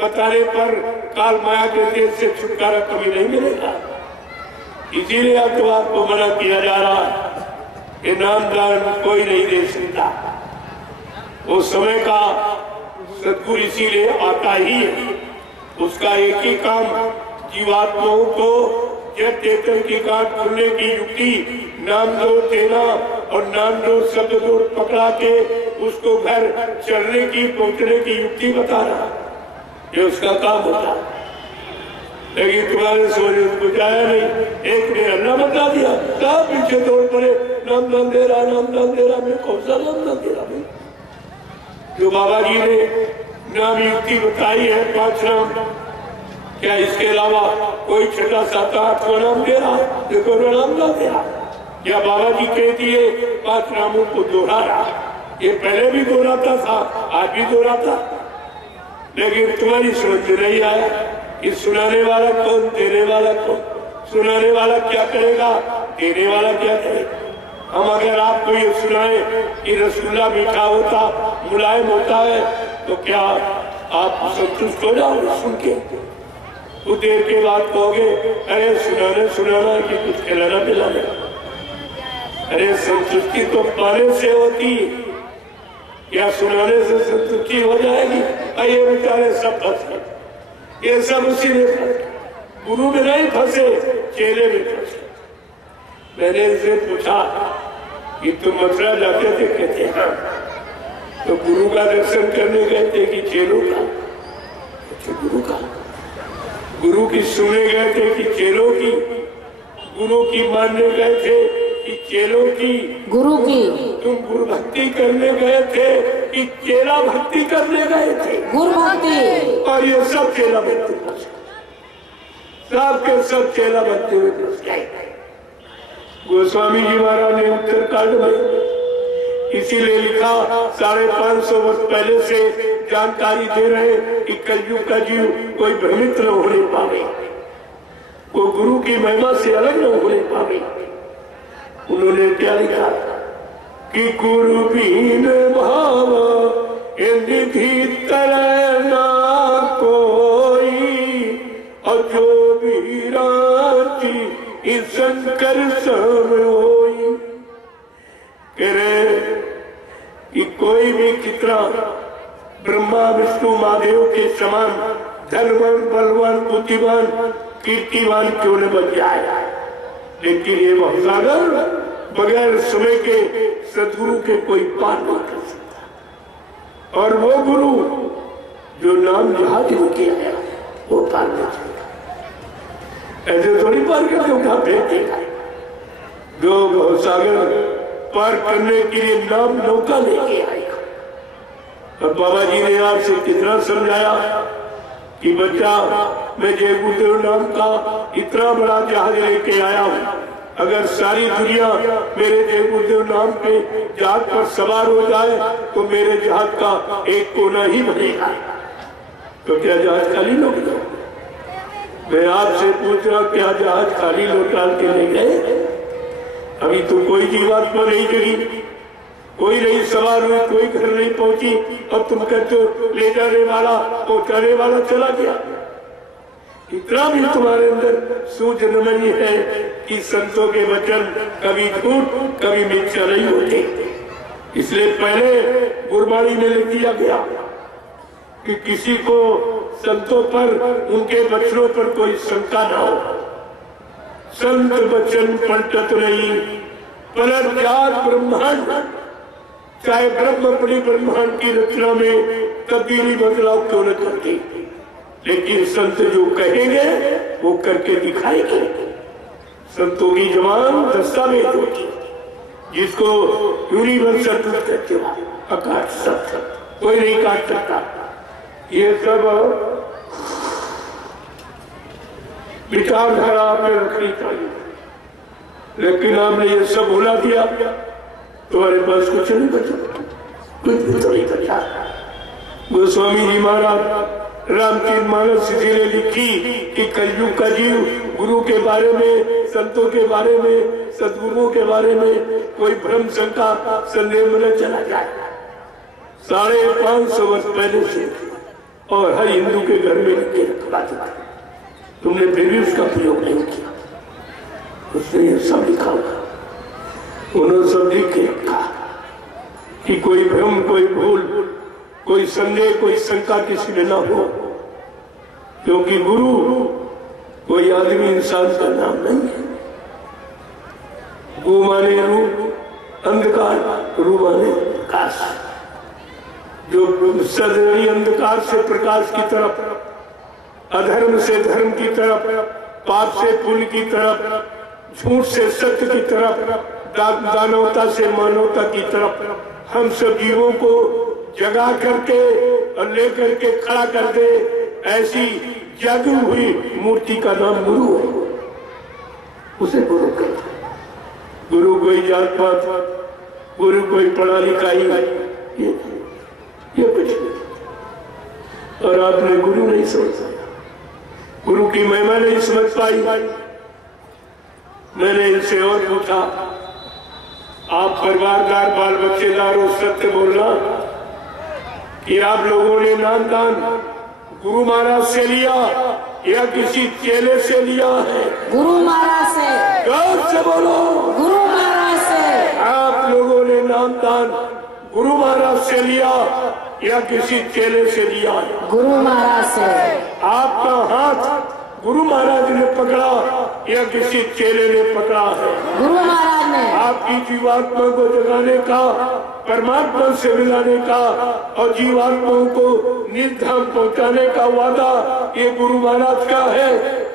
बताने पर काल माया के देश से छुटकारा कभी नहीं मिलेगा। इसीलिए अब तो आपको मना किया जा रहा है कि नामदान कोई नहीं दे सकता। वो समय का सद्गुरु इसीलिए आता ही है। उसका एक ही काम जीवात्माओं को जब चेतन की गांठ खुलने की युक्ति नाम दो देना और नाम दो शब्द दो पकड़ा के उसको घर चलने की पहुंचने की युक्ति बताना, ये उसका काम होता है। लेकिन तुम्हारे समझ उसको जाया नहीं। एक ने अल्लाह बता दिया, कहा पीछे दौड़ पड़े, नाम दान दे रहा, नाम दान दे रहा। मैं कौन सा नाम दान दे रहा भाई? जो बाबा जी ने नाम युक्ति बताई है 5 नाम, क्या इसके अलावा कोई 6, 7, 8 नाम दे रहा है? देखो नाम ना दे रहा। या बाबा जी कह दिए 5 नामों को दोहरा रहा, ये पहले भी दोहराता था, आज भी दोहराता। लेकिन तुम्हारी समझ में नहीं आया कि सुनाने वाला कौन, देने वाला कौन। सुनाने वाला क्या करेगा, देने वाला क्या करेगा। हम अगर आपको ये सुनाए कि रसगुल्ला मीठा होता, मुलायम होता है, तो क्या आप संतुष्ट हो जाओगे सुन के? कुछ देर के बाद कहोगे अरे सुनाना कि कुछ खिलाना पिलाना। अरे संतुष्टि तो पाने से होती, क्या सुनाने से संतुष्टि हो जाएगी? ये बेचारे सब फंसे, ये सब उसी में फंसे, गुरु में नहीं फंसे, चेले में फंसे। मैंने इनसे पूछा कि तुम मथुरा जाते थे? कहते हाँ। तो गुरु का दर्शन करने गए थे कि चेलों का? गुरु का। गुरु की सुने गए थे कि चेलों की? गुरु की मानने गए थे कि चेलों की? गुरु की। तुम गुरु भक्ति करने गए थे कि चेला भक्ति करने गए थे? गुरु भक्ति। और ये सब चेला भक्ति, सब के सब चेला भक्ति में घुस गए। गोस्वामी जी महाराज ने उत्तरकांड में इसीलिए लिखा, 550 वर्ष पहले से जानकारी दे रहे कि कलयुग का जीव कोई भ्रमित न होने पावे, वो गुरु की महिमा से अलग न होने पावे। उन्होंने क्या लिखा कि गुरु बीन भाव निधि तरह ना कोई, और जो भी रांची शंकर सब होई। कि कोई भी कितना ब्रह्मा विष्णु महादेव के समान धनवान बलवान बुद्धिमान कीर्तिवान क्यों न बन जाए, लेकिन ये भवसागर बगैर समय के सदगुरु के कोई पार नहीं कर सकता। और वो गुरु जो नाम जहाज लेके आया वो पार नहीं चलेगा, ऐसे थोड़ी पार करके उठा फेंकेगा। जो भवसागर पार करने के लिए नाम नौका लेके आएगा। और बाबा जी ने आपसे कितना समझाया कि बच्चा, मैं जय गुरुदेव नाम का इतना बड़ा जहाज लेके आया हूँ, अगर सारी दुनिया मेरे जय गुरुदेव नाम के जहाज पर सवार हो जाए तो मेरे जहाज का एक कोना ही बनेगा। तो क्या जहाज खाली लौट गया? मैं आपसे पूछ रहा, क्या जहाज खाली लौटा के ले गए? अभी तो कोई जीवात्मा नहीं जगी, कोई नहीं सवार हुई, कोई घर नहीं पहुंची, अब तुम कहते हो ले जाने वाला पहुंचाने वाला चला गया। इतना भी तुम्हारे अंदर सूझनमनी है कि संतों के वचन कभी झूठ कभी मिथ्या नहीं होते। इसलिए पहले गुरबाणी में लिख दिया गया कि किसी को संतों पर, उनके वचनों पर कोई शंका ना हो। संत वचन पलटत नहीं, पलट जात ब्रह्मांड। चाहे ब्रह्म अपनी ब्रह्मांड की रचना में तब्दीली बदलाव क्यों न करते, लेकिन संत जो कहेंगे वो करके दिखाएंगे। संतों की जबान दस्तावेज होती, जिसको यूनिवर्सल ट्रुथ कहते हो, अकाट सत्य, कोई नहीं काट सकता। ये सब विचारधारा आपने रखनी चाहिए, लेकिन आपने ये सब भुला दिया, तुम्हारे पास कुछ नहीं बचा, कुछ भी तो नहीं बचा। गोस्वामी जी महाराज रामचरित मानस इसीलिए लिखी कि कलयुग का जीव गुरु के बारे में, संतों के बारे में, सदगुरुओं के बारे में कोई भ्रम शंका संदेह में न चला जाए। 550 वर्ष पहले से और हर हिंदू के घर में लिखे रखा था, तुमने फिर भी उसका प्रयोग नहीं किया। उसने ये सब लिखा होगा, उन्होंने सब लिख के रखा कि कोई भ्रम, कोई भूल, कोई संदेह, कोई शंका किसी में ना हो, क्योंकि गुरु कोई आदमी इंसान का नाम नहीं है। गु माने रूप अंधकार, रू माने प्रकाश। जो सदरी अंधकार से प्रकाश की तरफ, अधर्म से धर्म की तरफ, पाप से पुण्य की तरफ, झूठ से सत्य की तरफ, दानवता से मानवता की तरफ हम सब जीवों को जगा करके और लेकर के खड़ा कर दे, ऐसी जागी हुई मूर्ति का नाम गुरु है। उसे गुरु कहते हैं। गुरु कोई जात पात, गुरु कोई पढ़ा लिखा ही, ये कुछ नहीं। और आपने गुरु नहीं समझ पाया, गुरु की महिमा नहीं समझ पाई। मैंने इनसे और पूछा, आप परिवारदार, बाल बच्चेदार और सत्य बोलना कि आप लोगों ने नामदान गुरु महाराज से लिया या किसी चेले से लिया है? गुरु महाराज से। गौर से बोलो। गुरु महाराज से। आप लोगों ने नामदान गुरु महाराज से लिया या किसी चेले से लिया है? गुरु महाराज से। आपका हाथ गुरु महाराज ने पकड़ा या किसी चेले ने पकड़ा है? गुरु महाराज ने। आपकी जीवात्मा को जगाने का, परमात्मा से मिलाने का और जीवात्माओं को निर्धाम पहुंचाने का वादा ये गुरु महाराज का है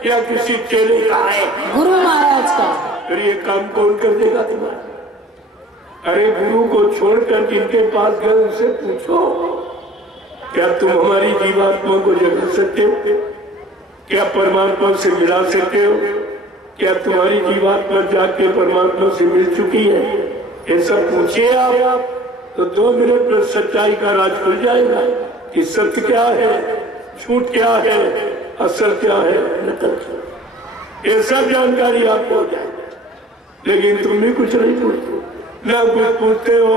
या किसी चेले का है? गुरु महाराज का। फिर ये काम कौन कर देगा तुम्हारा? अरे गुरु को छोड़कर जिनके पास गए उनसे पूछो, क्या तुम हमारी जीवात्मा को जगा सकते हो? क्या परमात्मा से मिला सकते हो? क्या तुम्हारी जीवात्मा जाके परमात्मा से मिल चुकी है? ये सब पूछिए आप, तो 2 मिनट में सच्चाई का राज खुल जाएगा कि सत्य क्या है, झूठ क्या है, असल क्या है, नकल क्या है। ये सब जानकारी आपको हो जाएगी, लेकिन तुम भी कुछ नहीं पूछते, न कुछ पूछते हो,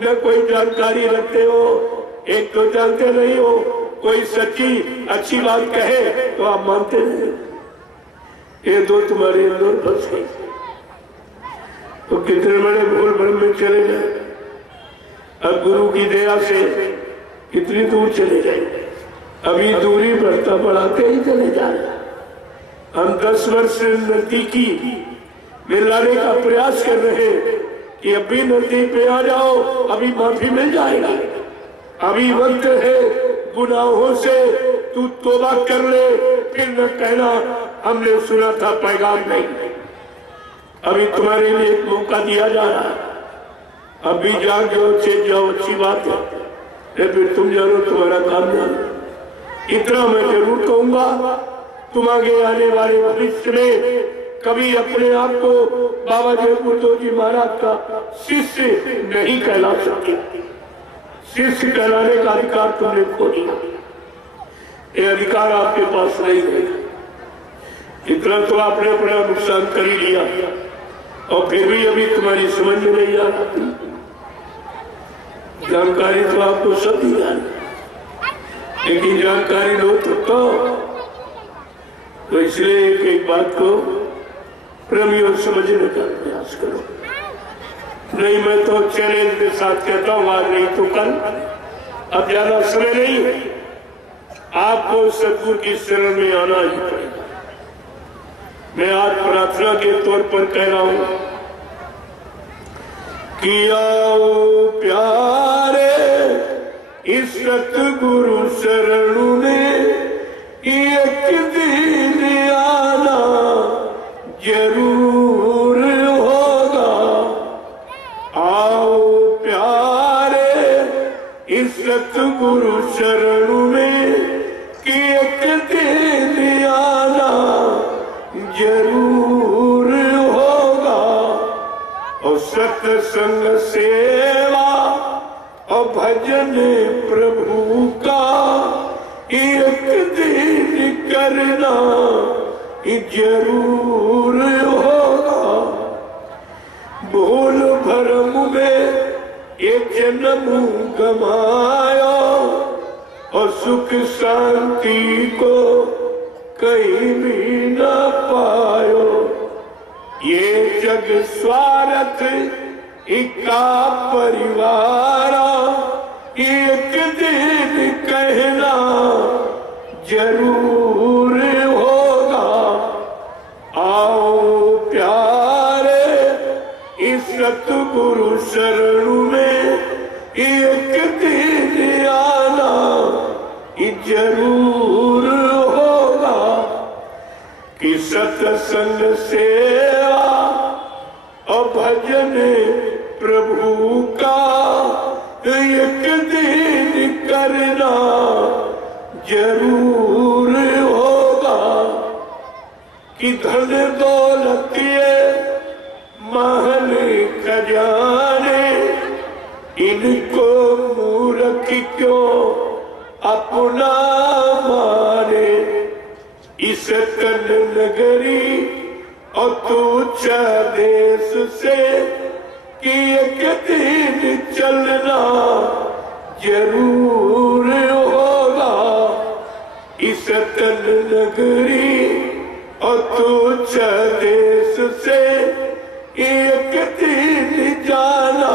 न कोई जानकारी रखते हो। एक तो जानते नहीं हो, कोई सच्ची अच्छी बात कहे तो आप मानते नहीं। ये 2 तुम्हारे अंदर फंस गए तो कितने बड़े भूल भ्रम में चले गए। अब गुरु की दया से कितनी दूर चले गए। अभी दूरी बढ़ता बढ़ाते ही चले जा रहे। हम 10 वर्ष से नजदीकी में लाने का प्रयास कर रहे हैं कि अभी नजदीक पे आ जाओ, अभी माफी मिल जाएगा, अभी वक्त है, गुनाहों से तू तौबा कर ले, फिर न कहना हमने सुना था पैगाम नहीं। अभी तुम्हारे लिए एक मौका दिया जा रहा है, अभी जाग जाओ, चेत जाओ, अच्छी बात है, फिर तुम जानो तुम्हारा काम जानो। इतना मैं जरूर कहूंगा, तुम आगे आने वाले भविष्य में कभी अपने आप को बाबा जयपुर जी महाराज का शिष्य नहीं कहला सकते। शिष्य कहलाने का अधिकार तुमने खो दिया, ये अधिकार आपके पास नहीं है। इतना तो आपने अपना नुकसान कर ही लिया, और फिर भी अभी तुम्हारी समझ में नहीं आ रही। जानकारी तो आपको सब दी जा रही, लेकिन जानकारी लो तो इसलिए एक बात को प्रेमियों समझने का प्रयास करो। नहीं, मैं तो चैलेंज के साथ कहता हूं, आज नहीं तो कल, अब ज्यादा समय नहीं है, आपको सदगुरु की शरण में आना ही पड़ेगा। मैं आज प्रार्थना के तौर पर कह रहा हूं कि आओ प्यारे इस सतगुरु शरण में एक दिन आना जरूर होगा। आओ प्यारे इस सतगुरु शरण में कि एक दिन आना जरूर होगा। और सत्संग सेवा और भजन प्रभु का एक दिन करना जरूर होगा। भूल भरम में एक जन्म गमाया और सुख शांति को कहीं भी न पायो। ये जग स्वार्थ इका परिवार एक दिन कहना जरूर होगा। आओ प्यारे इस सतगुरु शरण में एक दिन आना जरूर होगा। कि सत्संग सेवा और भजन प्रभु का एक दिन करना जरूर होगा। कि धन दौलतिए महल खजाने इनको मूर्ख क्यों अपना माने। इस तन नगरी और तुच्छ देश से कि एक दिन चलना जरूर होगा। इस तन नगरी और तुच्छ देश से एक दिन जाना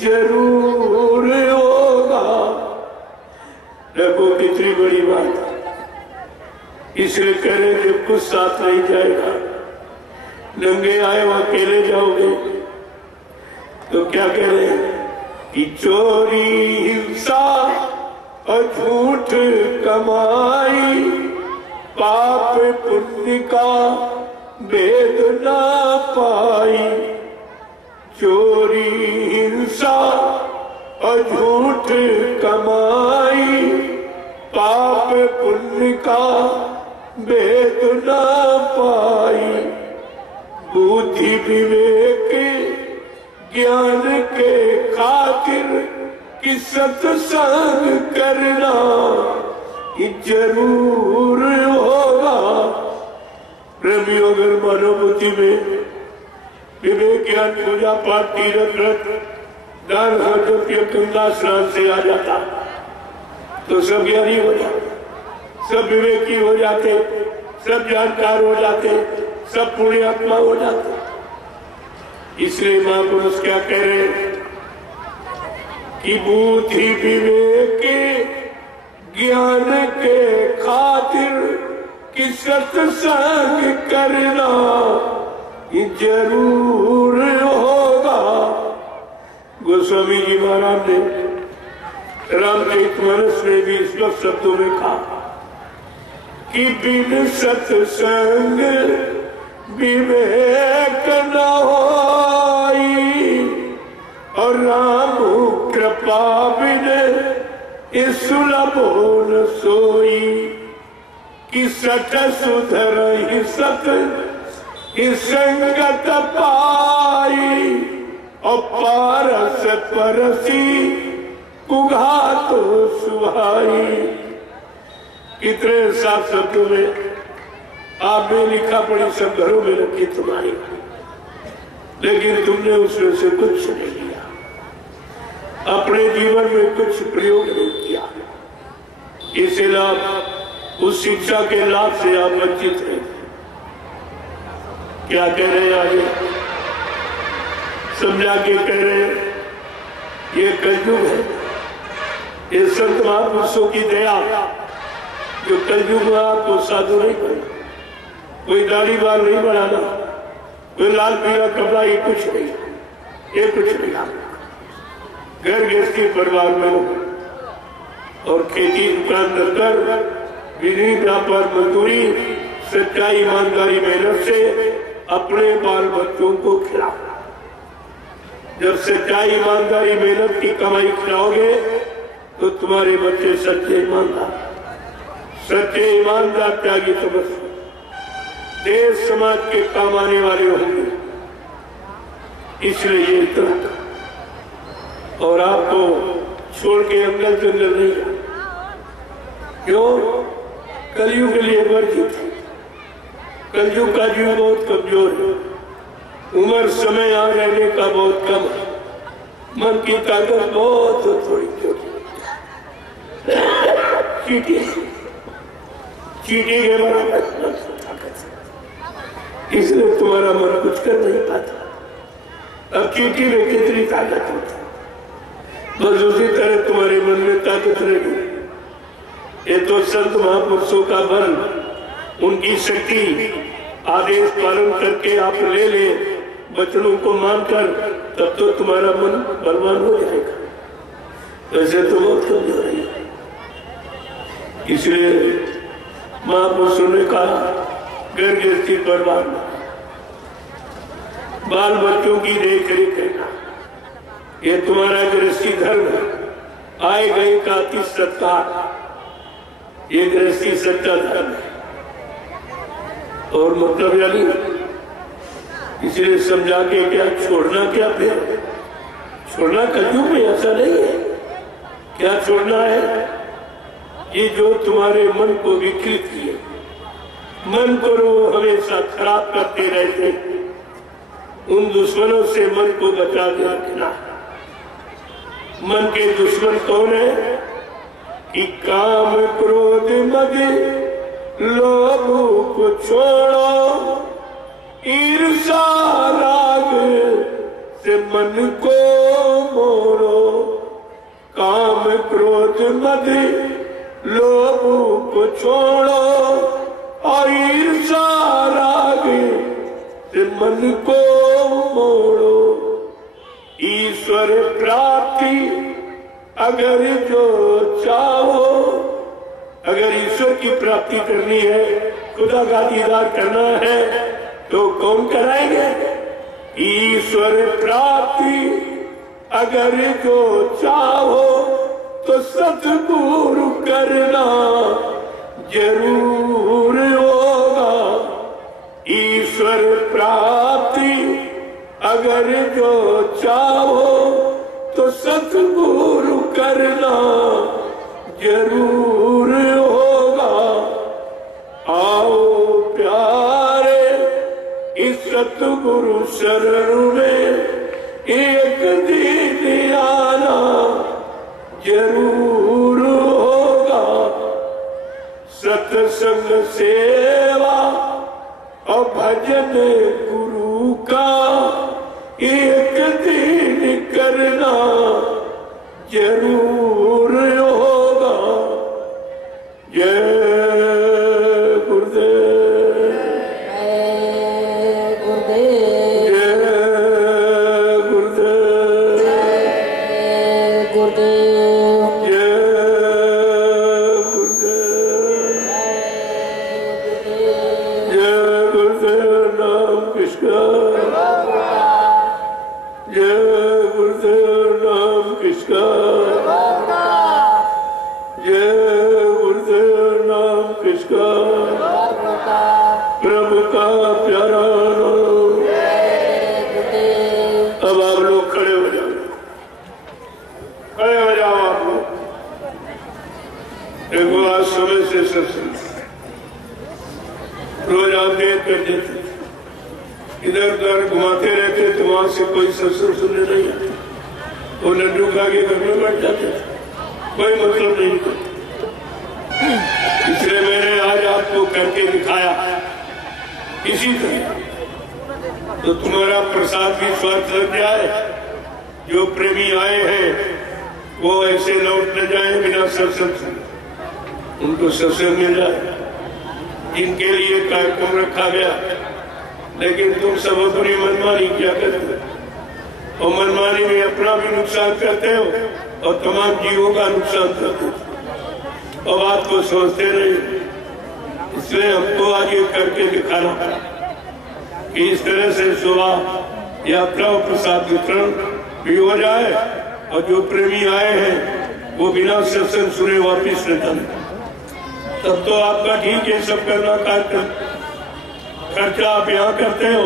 जरूर होगा। देखो कितनी बड़ी बात है, इसलिए कह रहे जब कुछ साथ नहीं जाएगा, नंगे आए वो अकेले जाओगे, तो क्या कह रहे कि चोरी हिंसा और झूठ कमाई पाप पुण्य का भेद ना पाई। चोरी हिंसा और झूठ कमाई पाप पुण्य का भेद ना पाई। बुद्धि विवेक ज्ञान के खातिर कि सत्संग करना जरूर होगा। प्रेमियों, अगर मानव बुद्धि में विवेक ज्ञान पूजा पाठ तीरथ व्रत दान गंगा स्नान से आ जाता तो सब ज्ञानी हो जाते, सब विवेकी हो जाते, सब जानकार हो जाते, सब पुण्यात्मा हो जाते। इसलिए महापुरुष क्या कह रहे हैं कि बुद्धि विवेक ज्ञान के खातिर कि सत्संग करना जरूर होगा। गोस्वामी जी महाराज ने रामचरितमानस में भी इस वक्त शब्दों में कहा कि बिन सत्संग विवेक न होई और राम कृपा बिन सुलभ न सोई कि सत सुधर ही सत संगत पाई और पारस परसी कुघा तो सुहाई। कितने साफ शब्दों में आपने लिखा पड़ी सब घरों में रखी तुम्हारी, लेकिन तुमने उसमें से कुछ नहीं लिया, अपने जीवन में कुछ प्रयोग नहीं किया। इस लाभ उस शिक्षा के लाभ से आप वंचित हैं। क्या कह रहे हैं आगे? समझा के कह रहे हैं ये कलयुग है, ये संत महापुरुषों की दया जो कलयुग में आपको साधु नहीं बने, कोई दाढ़ी बाल नहीं बनाना, कोई लाल पीला कपड़ा, ये कुछ नहीं, ये कुछ नहीं। घर गृहस्थी परिवार में और खेती दुकान दफ्तर बिजली व्यापार मजदूरी सच्चाई ईमानदारी मेहनत से अपने बाल बच्चों को खिलाओ। जब सच्चाई ईमानदारी मेहनत की कमाई खिलाओगे तो तुम्हारे बच्चे सच्चे ईमानदार त्यागी तपस्वी देश समाज के काम आने वाले होंगे। इसलिए ये इतना और आपको छोड़ के अंदर जंगल नहीं जाए। क्यों? कलयुग के लिए वर्जित है। कलयुग का जीव बहुत कमजोर है, उम्र समय आ रहने का बहुत कम है, मन की ताकत बहुत थोड़ी चीटी के बराबर ताकत, इसलिए तुम्हारा मन कुछ कर नहीं पाता। अब चीटी में कितनी ताकत होती, बस उसी तरह तुम्हारे मन में ताकत रहेगी। ये तो संत महापुरुषों का बल, उनकी शक्ति, आदेश पालन करके आप ले वचनों को मानकर, तब तो तुम्हारा मन बलवान हो जाएगा। ऐसे तो बहुत कमजोर है। इसलिए महापुरुषों ने कहा घर गृहस्थी परिवार में बाल बच्चों की देख रेख करना, ये तुम्हारा गृहस्थी धर्म है। आए गए का अति सत्कार, ये गृहस्थी सच्चा धर्म है। और मतलब यानी इसलिए समझा के क्या छोड़ना, क्या फिर छोड़ना कलयुग में ऐसा नहीं है। क्या छोड़ना है? ये जो तुम्हारे मन को विकृत किए, मन को हमेशा खराब करते रहते, उन दुश्मनों से मन को बचा के रखना। मन के दुश्मन कौन है? कि काम क्रोध मद लोभ को छोड़ो, ईर्षा राग से मन को मोड़ो। काम क्रोध मद लोभ को छोड़ो और ईर्षा राग से मन को मोड़ो। ईश्वर प्राप्ति अगर जो चाहो, अगर ईश्वर की प्राप्ति करनी है, खुदा का दीदार करना है, तो कौन कराएंगे? ईश्वर प्राप्ति अगर जो चाहो तो सतगुरु करना जरूर होगा। ईश्वर प्राप्ति अगर जो चाहो तो सतगुरु करना जरूर होगा। आओ प्यारे इस सतगुरु शरण में एक दिन आना जरूर होगा। सत्संग सेवा और भजन गुरु का एक दिन करना जरूर होगा। जय गुरुदेव। देखो आज समय से सत्संग रोज आप देख कर देते, इधर उधर घुमाते रहते तो वहां से कोई सत्संग सुनने नहीं आते, वो लड्डू खा के घर में बैठ जाते, कोई मतलब नहीं था। इसलिए मैंने आज आपको करके दिखाया इसी तरह, तो तुम्हारा प्रसाद भी स्वार्थ लग जाए। जो प्रेमी आए हैं वो ऐसे लौट न जाए बिना सत्संग से, उनको सत्संग मिल जाए। जिनके लिए कार्यक्रम रखा गया, लेकिन तुम सब अपनी मनमानी क्या करते हो, और मनमानी में अपना भी नुकसान करते हो और तमाम जीवों का नुकसान करते हो, और बात को सोचते नहीं। इसलिए हमको आगे करके दिखाना कि इस तरह से सुबह यात्रा और प्रसाद वितरण भी हो जाए, और जो प्रेमी आए हैं वो बिना सत्संग सुने वापिस न जाने। तब तो आपका ठीक है सब करना, कार्यक्रम खर्चा आप यहाँ करते हो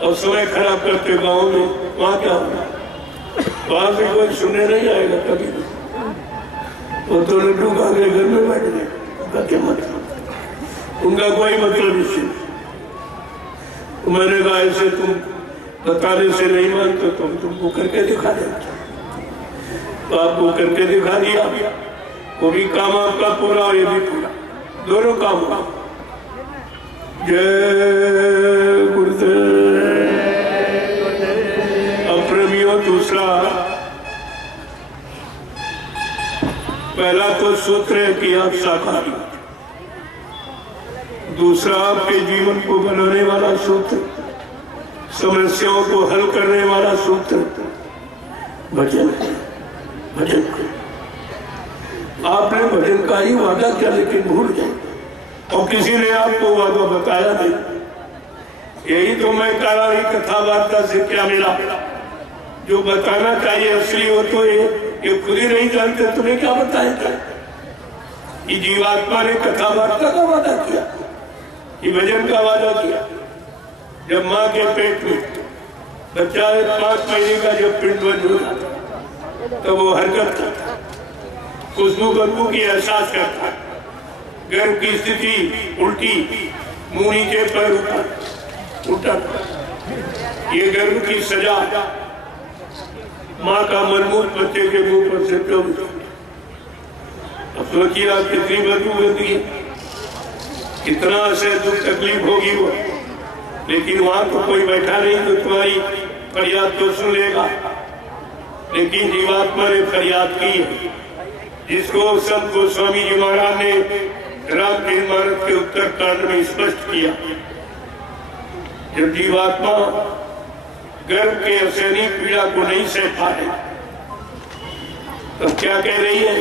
और समय खराब करते हो गाँव में, वहाँ क्या होगा? वहां से कोई सुनने नहीं आएगा कभी भी। वो तो लड्डू खा के घर में बैठ गए, उनका क्या मतलब? उनका कोई मतलब नहीं। मैंने कहा ऐसे तुम बताने से नहीं मानते तो तुमको करके दिखा देते, तो आपको करके दिखा दिया। वो भी काम आपका पूरा और ये भी पूरा, दोनों काम हुआ। जय गुरुदेव। अप्रेमियों, दूसरा पहला तो सूत्र है कि आप साकारी, दूसरा आपके जीवन को बनाने वाला सूत्र, समस्याओं को हल करने वाला सूत्र भजन। भजन आपने भजन का ही वादा किया लेकिन भूल गए, और किसी ने आपको वादा बताया नहीं। यही तो मैं कह रहा हूं, कथा वार्ता से क्या मिला? जो बताना चाहिए असली हो तो ये खुद ही नहीं जानते, तुम्हें क्या बताएगा? ये जीवात्मा ने कथा वार्ता का वादा किया, ये भजन का वादा किया। जब माँ के पेट में बच्चा 5 महीने का जब पिंड बंद हुआ तो वो हरकत करता, खुशबू बदबू की एहसास करता, गर्भ की स्थिति उल्टी, मुंह नीचे पैर ऊपर उल्टा, ये गर्भ की सजा। माँ का मनमोहन बच्चे के मुंह पर से क्यों? अब सोचिए आप कितनी बदबू होती है, कितना से दुख तकलीफ होगी वो। लेकिन वहां तो कोई बैठा नहीं जो तुम्हारी फरियाद तो सुन लेगा। लेकिन जीवात्मा ने फरियाद की है, जिसको सब गोस्वामी जी महाराज ने रामचरितमानस के उत्तर कांड में स्पष्ट किया। जब जीवात्मा गर्भ के असहनीय पीड़ा को नहीं सह पाए तो क्या कह रही है?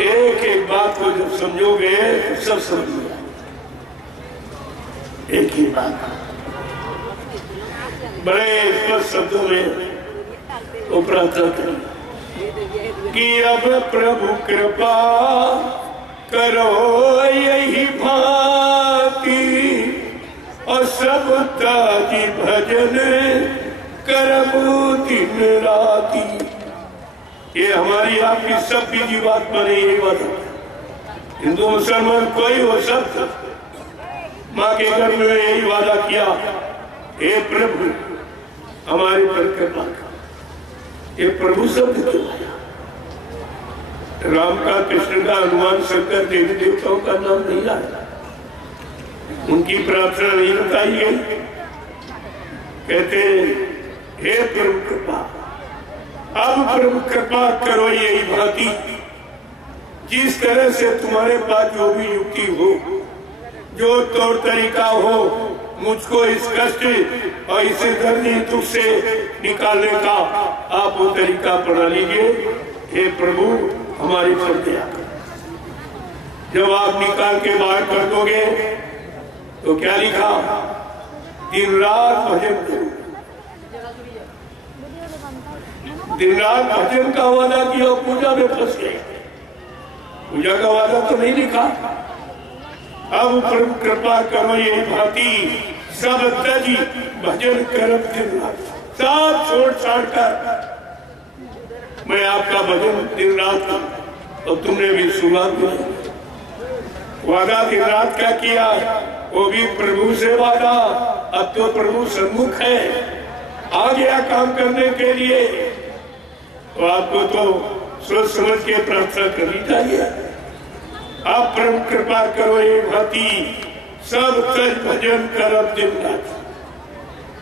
एक एक बात को जब समझोगे तो सब समझ में आएगा। एक ही बात बड़े स्पष्ट शब्दों में वो प्रार्थना करें कि अब प्रभु कृपा करो यही भांति, और सब ताजी भजन करबू दिन राती। ये हमारी आपकी सब की जीवात्मा ने यही बात, हिंदू मुसलमान कोई हो, सब माँ के घर में यही वादा किया, हे प्रभु हमारे पर कृपा कर। ये प्रभु शब्द क्यों आया? राम का, कृष्ण का, हनुमान, शंकर, देवी देवताओं का नाम नहीं आया, उनकी प्रार्थना नहीं बताई गई। कहते हे प्रभु कृपा, अब प्रभु कृपा करो यही भांति, जिस तरह से तुम्हारे पास जो भी युक्ति हो, जो तौर तरीका हो, मुझको इस कष्ट और इस दर्द दुख से निकालने का आप वो तरीका अपना लीजिए। हे प्रभु हमारी फर्जिया, जब आप निकाल के बाहर कर दोगे तो क्या लिखा? दिन रात भजन करो। दिन रात भजन का वादा किया, पूजा में फंस गए। पूजा का वादा तो नहीं लिखा। अब प्रभु कृपा करो ये भांति, सब तजी भजन करब दिन रात। सब छोड़ छाड़ कर मैं आपका भजन दिन रात और तुमने भी शुरुआत की। वादा दिन रात क्या किया, वो भी प्रभु से वादा। अब तो प्रभु सन्मुख है, आ गया काम करने के लिए। तो आपको तो सोच समझ के प्रार्थना करनी चाहिए। आप प्रभु कृपा करो ये भांति सब सच भजन करब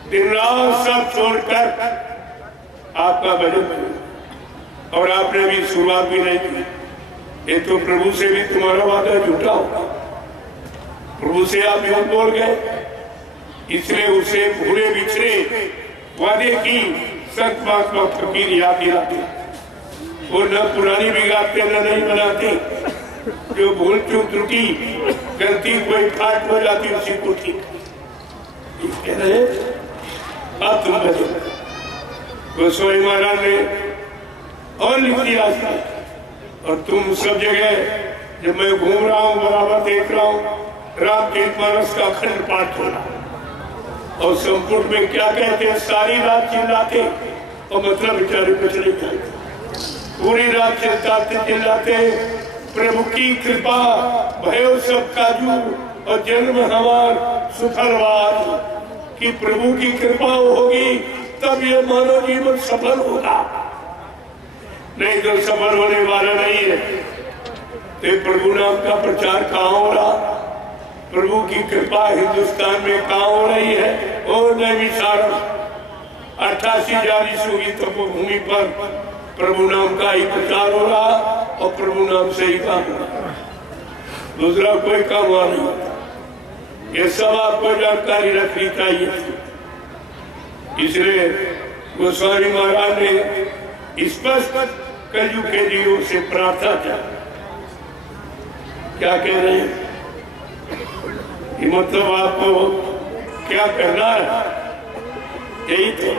दिन रात सब छोड़कर आपका भजन करो। और आपने भी शुरुआत भी नहीं की। ये तो प्रभु से भी तुम्हारा वादा झूठा होगा। प्रभु से आप झूठ बोल गए, इसलिए उसे भूले बिछड़े वादे की सख्त बात का फकीर याद दिलाते। वो न पुरानी बिगाड़ते न नहीं बनाते। जो भूल चूक त्रुटि गलती कोई फाट हो जाती उसी को ठीक कह रहे। अब तुम बचो। गोस्वामी महाराज ने और लिख दिया और तुम सब जगह जब मैं घूम रहा हूँ बराबर देख रहा हूँ रामचरितमानस का अखंड पाठ हो रहा और संपूर्ण में क्या कहते हैं, सारी रात चिल्लाते और मतलब बेचारे कुछ नहीं कहते। पूरी रात चिल्लाते प्रभु की कृपा भयो सब काजू और जन्म हमार सुफलवाद। कि प्रभु की कृपा होगी तब ये मानव जीवन सफल होगा, नहीं तो सफल होने वाला नहीं है। तो प्रभु नाम का प्रचार कहाँ हो रहा, प्रभु की कृपा हिंदुस्तान में कहाँ हो रही है। और नैमिषारण्य 88 40 तपोभूमि पर प्रभु नाम का ही प्रचार हो रहा और प्रभु नाम से ही काम हो रहा, दूसरा कोई काम हुआ नहीं। ये सब आपको जानकारी रखनी चाहिए। इसलिए गोस्वामी महाराज ने स्पष्ट कलयुग के जीवों से प्रार्थना किया। क्या कह रहे हैं, मतलब आपको क्या करना है, यही तो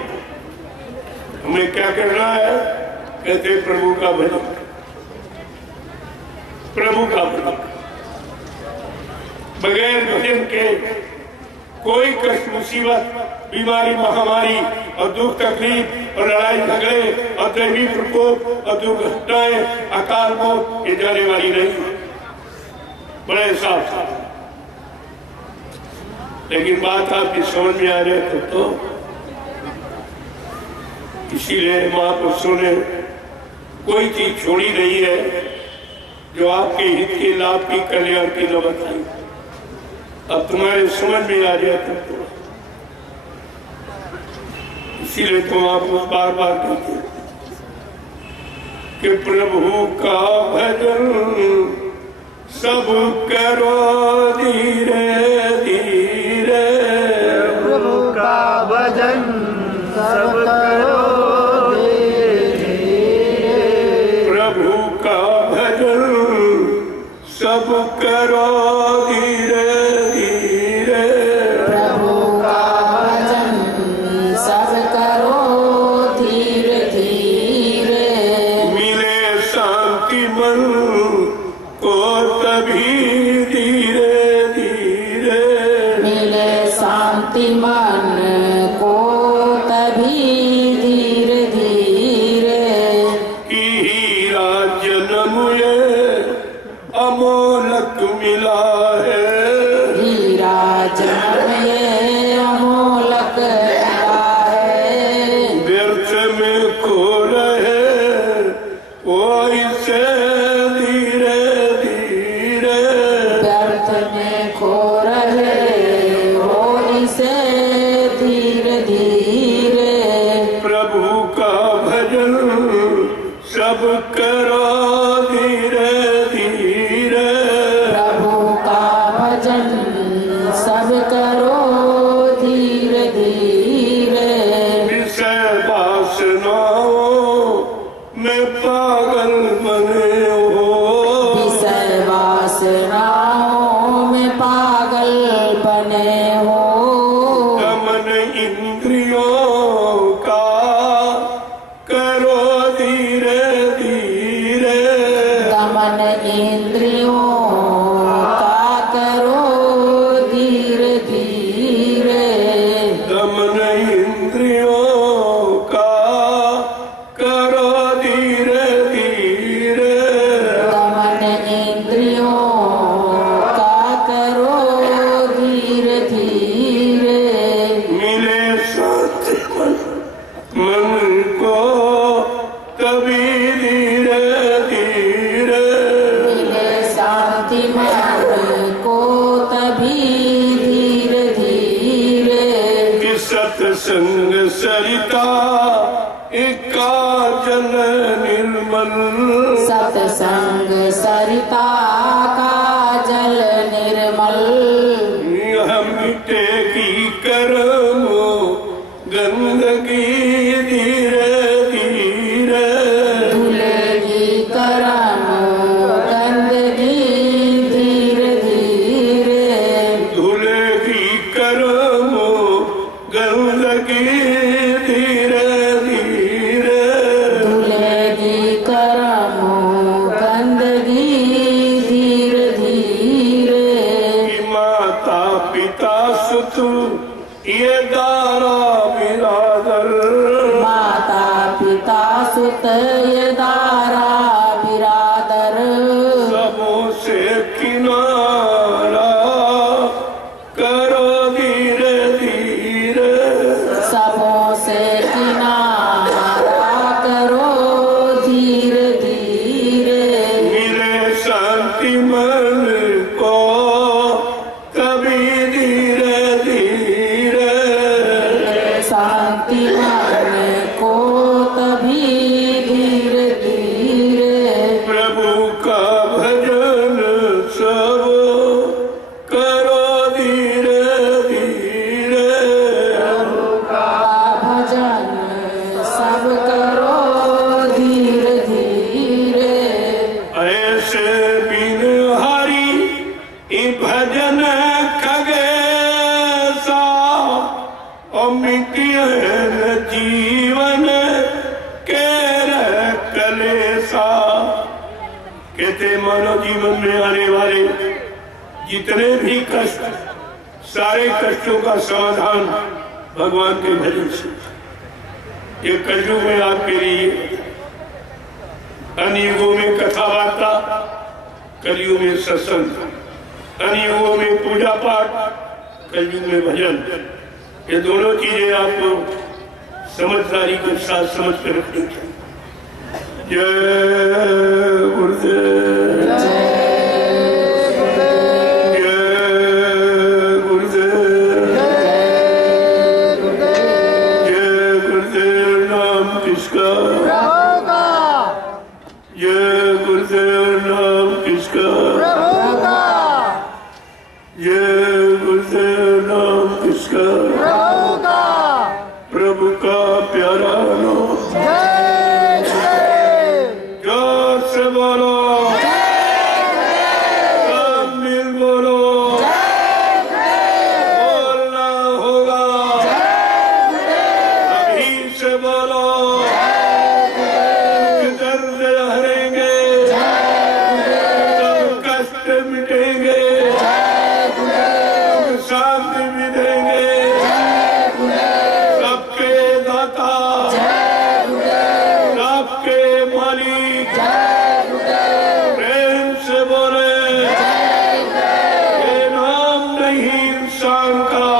हमें क्या करना है। कहते प्रभु का भजन, प्रभु का भजन। बगैर भजन के कोई कष्ट मुसीबत बीमारी महामारी और दुख तकलीफ और लड़ाई झगड़े और दैवी प्रकोप और दुर्घटनाएं अकाल मौत ये जाने वाली नहीं। बड़े साफ साफ लेकिन बात आपकी समझ में आ रही तो इसीलिए महापुरुषों ने कोई चीज छोड़ी नहीं है जो आपके हित के लाभ की कल्याण की न बताई। अब तुम्हारे समझ में आ जाए तो इसीलिए तुम आपको बार बार कहते कि प्रभु का भजन सब करो धीरे धीरे। प्रभु का भजन सब करो धीरे धीरे। प्रभु का भजन सब करो धीरे धीरे। प्रभु का भजन सब करो धीरे धीरे। मिले शांति मन को तभी धीरे धीरे। मिले शांति मन को तभी धीरे धीरे। कि हीरा जन्म ये अमोलक मिला है। हीरा जन्म ये अमोलक मिला है। व्यर्थ में खो रहे वो इसे धीरे धीरे। व्यर्थ में खो रहे हो इसे धीरे धीरे। प्रभु का भजन सब करो धीरे धीरे। प्रभु का भजन सब करो धीरे धीरे। विषय वासनाओं में पागल बने हो। विषय वासनाओं में पागल बने हो। दमन इंद्रियों का करो धीरे धीरे। दमन इंद्रियों का करो धीरे धीरे। दमन इंद्रियों का करो धीरे सत्संग सरिता एका जल निर्मल सत्संग सरिता का जल निर्मल मिटे की कर्मो गंदगी धीरे धीरे धुलेगी करम गंदगी धीरे धीरे धुलेगी कर्मो गंदगी धीरे धीरे धुलेगी करम गंदगी धीरे धीरे माता पिता सुत ये दारा बिरादर माता पिता सुत ये दारा बिरादर सबों से किनारा करो धीरे धीरे सबों से किनारा करो धीरे धीरे मिले शांति मन को कभी धीरे धीरे शांति मन को तभी धीरे धीरे प्रभु का भजन सब करो धीरे धीरे का भजन सब करो धीरे धीरे ऐसे बिन हरि ई भजन खगेसा अमितिय जीवन के कलेसा। कहते मानव जीवन में आने वाले जितने भी कष्ट सारे कष्टों का समाधान भगवान के भजन से। ये कलयुग में आपके लिए अनियुगों में कथा वार्ता, कलयुग में सत्संग, अनियुगों में पूजा पाठ, कलयुग में भजन। ये दोनों चीजें आपको समझदारी के साथ समझ कर रखनी चाहिए। जय गुरुदेव, जय गुरुदेव, जय गुरुदेव। नाम किसका? जय गुरुदेव। नाम किसका? जय गुरुदेव। नाम किसका? प्रभु का प्यारा नाम। जोर से बोलो, सब मिल बोलो, बोलना होगा अभी से बोलो। दर्द हरेंगे, सब कष्ट मिटेंगे, शांति मिलेंगे। सबके दाता, सबके मालिक, प्रेम से बोले। ये नाम नहीं इंसान का,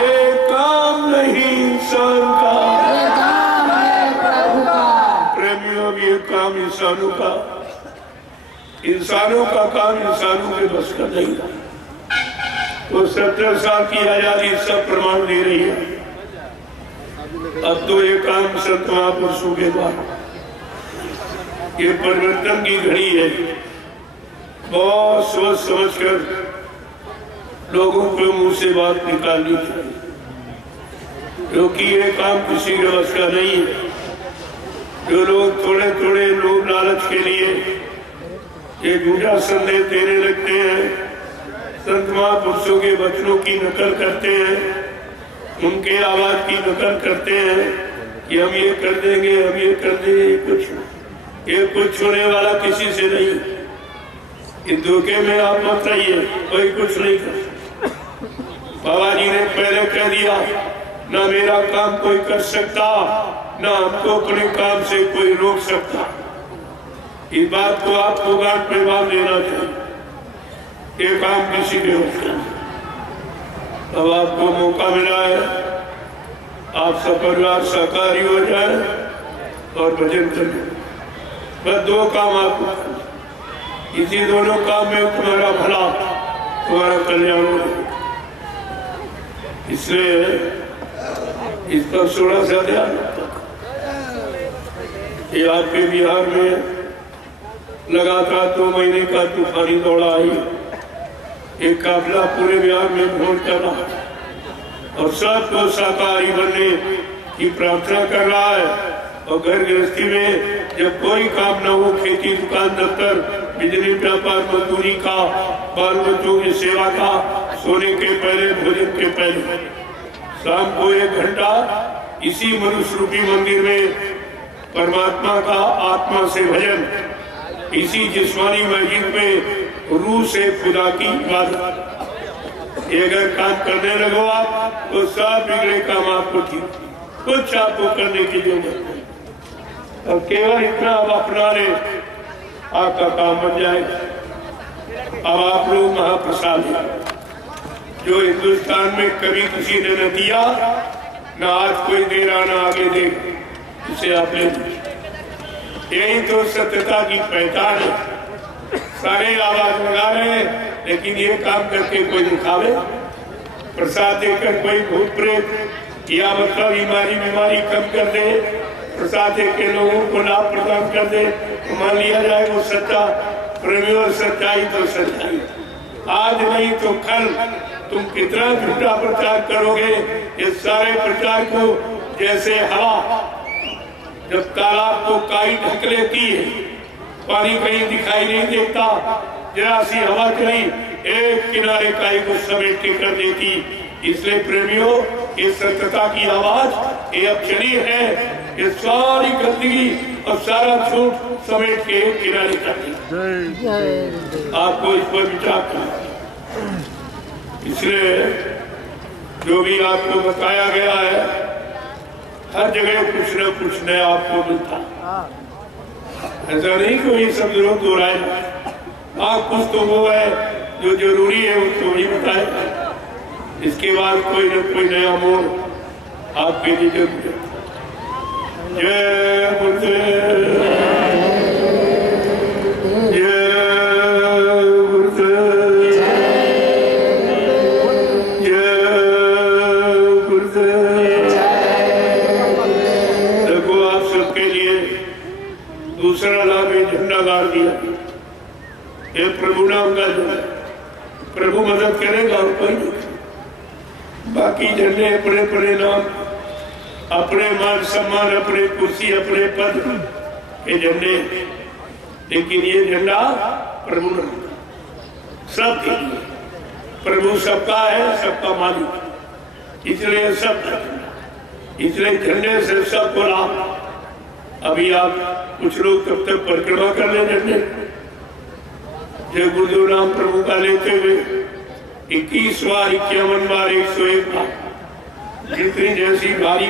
ये काम नहीं इंसान का। प्रेमियों, ये काम इंसानों का, इंसानों का काम इंसानों के बस का नहीं था। तो 17 साल की आजादी सब प्रमाण दे रही है। अब तो ये काम संत महापुरुषों के बाद ये परिवर्तन की घड़ी है। बहुत सोच समझ कर लोगों को मुंह से बात निकालनी चाहिए, क्योंकि ये काम किसी के बस का नहीं है। जो लोग थोड़े थोड़े लोग लालच के लिए ये झूठा संदेश देने लगते हैं, संत महापुरुषों के वचनों की नकल करते हैं, उनके आवाज की नकल करते हैं कि हम ये कर देंगे, हम ये कर देंगे। ये कुछ होने वाला किसी से नहीं। इस धोखे में आप मत रहिए, कोई कुछ नहीं कर। बाबा जी ने पहले कह दिया, ना मेरा काम कोई कर सकता, ना हमको अपने काम से कोई रोक सकता। इस बात को आपको गांठ पे बांध देना चाहिए। ये काम किसी के होता। अब आपको मौका मिला है, आप सब परिवार सहकारी हो जाए और भजन करें। बस 2 काम आपको, इसी दोनों काम में तुम्हारा भला, तुम्हारा कल्याण हो। इसलिए इस पर थोड़ा सा ध्यान ये आपके बिहार में लगातार 2 महीने का तूफानी दौड़ा आई। एक काफिला पूरे बिहार में भ्रमण कर रहा है और सबको शाकाहारी बनने की प्रार्थना कर रहा है। और घर गृहस्थी में जब कोई काम न हो, खेती, दुकान, दफ्तर, बिजली, व्यापार, मजदूरी का, बाल बच्चों की सेवा का, सोने के पहले, भोजन के पहले, शाम को 1 घंटा इसी मनुष्य रूपी मंदिर में परमात्मा का आत्मा से भजन, इसी जिस्मानी मस्जिद में रूह से खुदा की इबादत। ये अगर काम करने लगो आप तो सब बिगड़े काम आपको ठीक, कुछ आपको करने की जरूरत नहीं। और केवल इतना अब अपना ले, आपका काम बन जाएगा। अब आप लोग महाप्रसाद हैं, जो हिंदुस्तान में कभी किसी ने न दिया, न आज कोई दे रहा, न आगे देगा, इसे आप ले लीजिए। यही तो सत्यता की पहचान है। सारे आवाज लगा रहे हैं, लेकिन ये काम करके कोई दिखावे, प्रसाद देकर कोई भूत प्रेत या मतलब बीमारी कम कर दे, प्रसाद के लोगों को लाभ प्रदान कर दे, तो मान लिया जाए वो सच्चा प्रेमियों। सच्चाई तो सच्चाई, आज नहीं तो कल तुम कितना झूठा प्रचार करोगे। ये सारे प्रचार को जैसे हवा जब तालाब को काई ढक लेती है, पानी कहीं दिखाई नहीं देता, जरा सी हवा चली एक किनारे काई को समेट के कर देती। इसलिए प्रेमियों, ये सत्यता की आवाज ये अब चली है, ये सारी गंदगी और सारा झूठ समेट के एक किनारे कर दी। आपको इस पर विचार करना। इसलिए जो भी आपको बताया गया है, हर जगह कुछ न कुछ नया आपको मिलता। ऐसा नहीं कोई सब लोग दोहराए, आप कुछ तो वो है जो जरूरी है उसको भी बताए। इसके बाद कोई न कोई नया मोड़ आपके लिए जरूर है। जय गुरुदेव, जय गुरुदेव, जय गुरुदेव। देखो आप सबके लिए दूसरा लाभ झंडा गाड़ दिया। ये प्रभु नाम का जो है, प्रभु मदद करेगा और कोई नहीं। बाकी झंडे अपने अपने नाम, अपने मान सम्मान, अपने कुर्सी, अपने पद के झंडे, लेकिन ये झंडा प्रभु नाम का, सबके लिए। प्रभु सबका है, सबका मालिक, इसलिए सब, इसलिए झंडे से सबको लाभ। अभी आप कुछ लोग तब तक परिक्रमा कर ले झंडे, जय गुरुदेव नाम प्रभु का लेते हुए 21 बार, 51 बार, 101 बार, जितनी जैसी बारी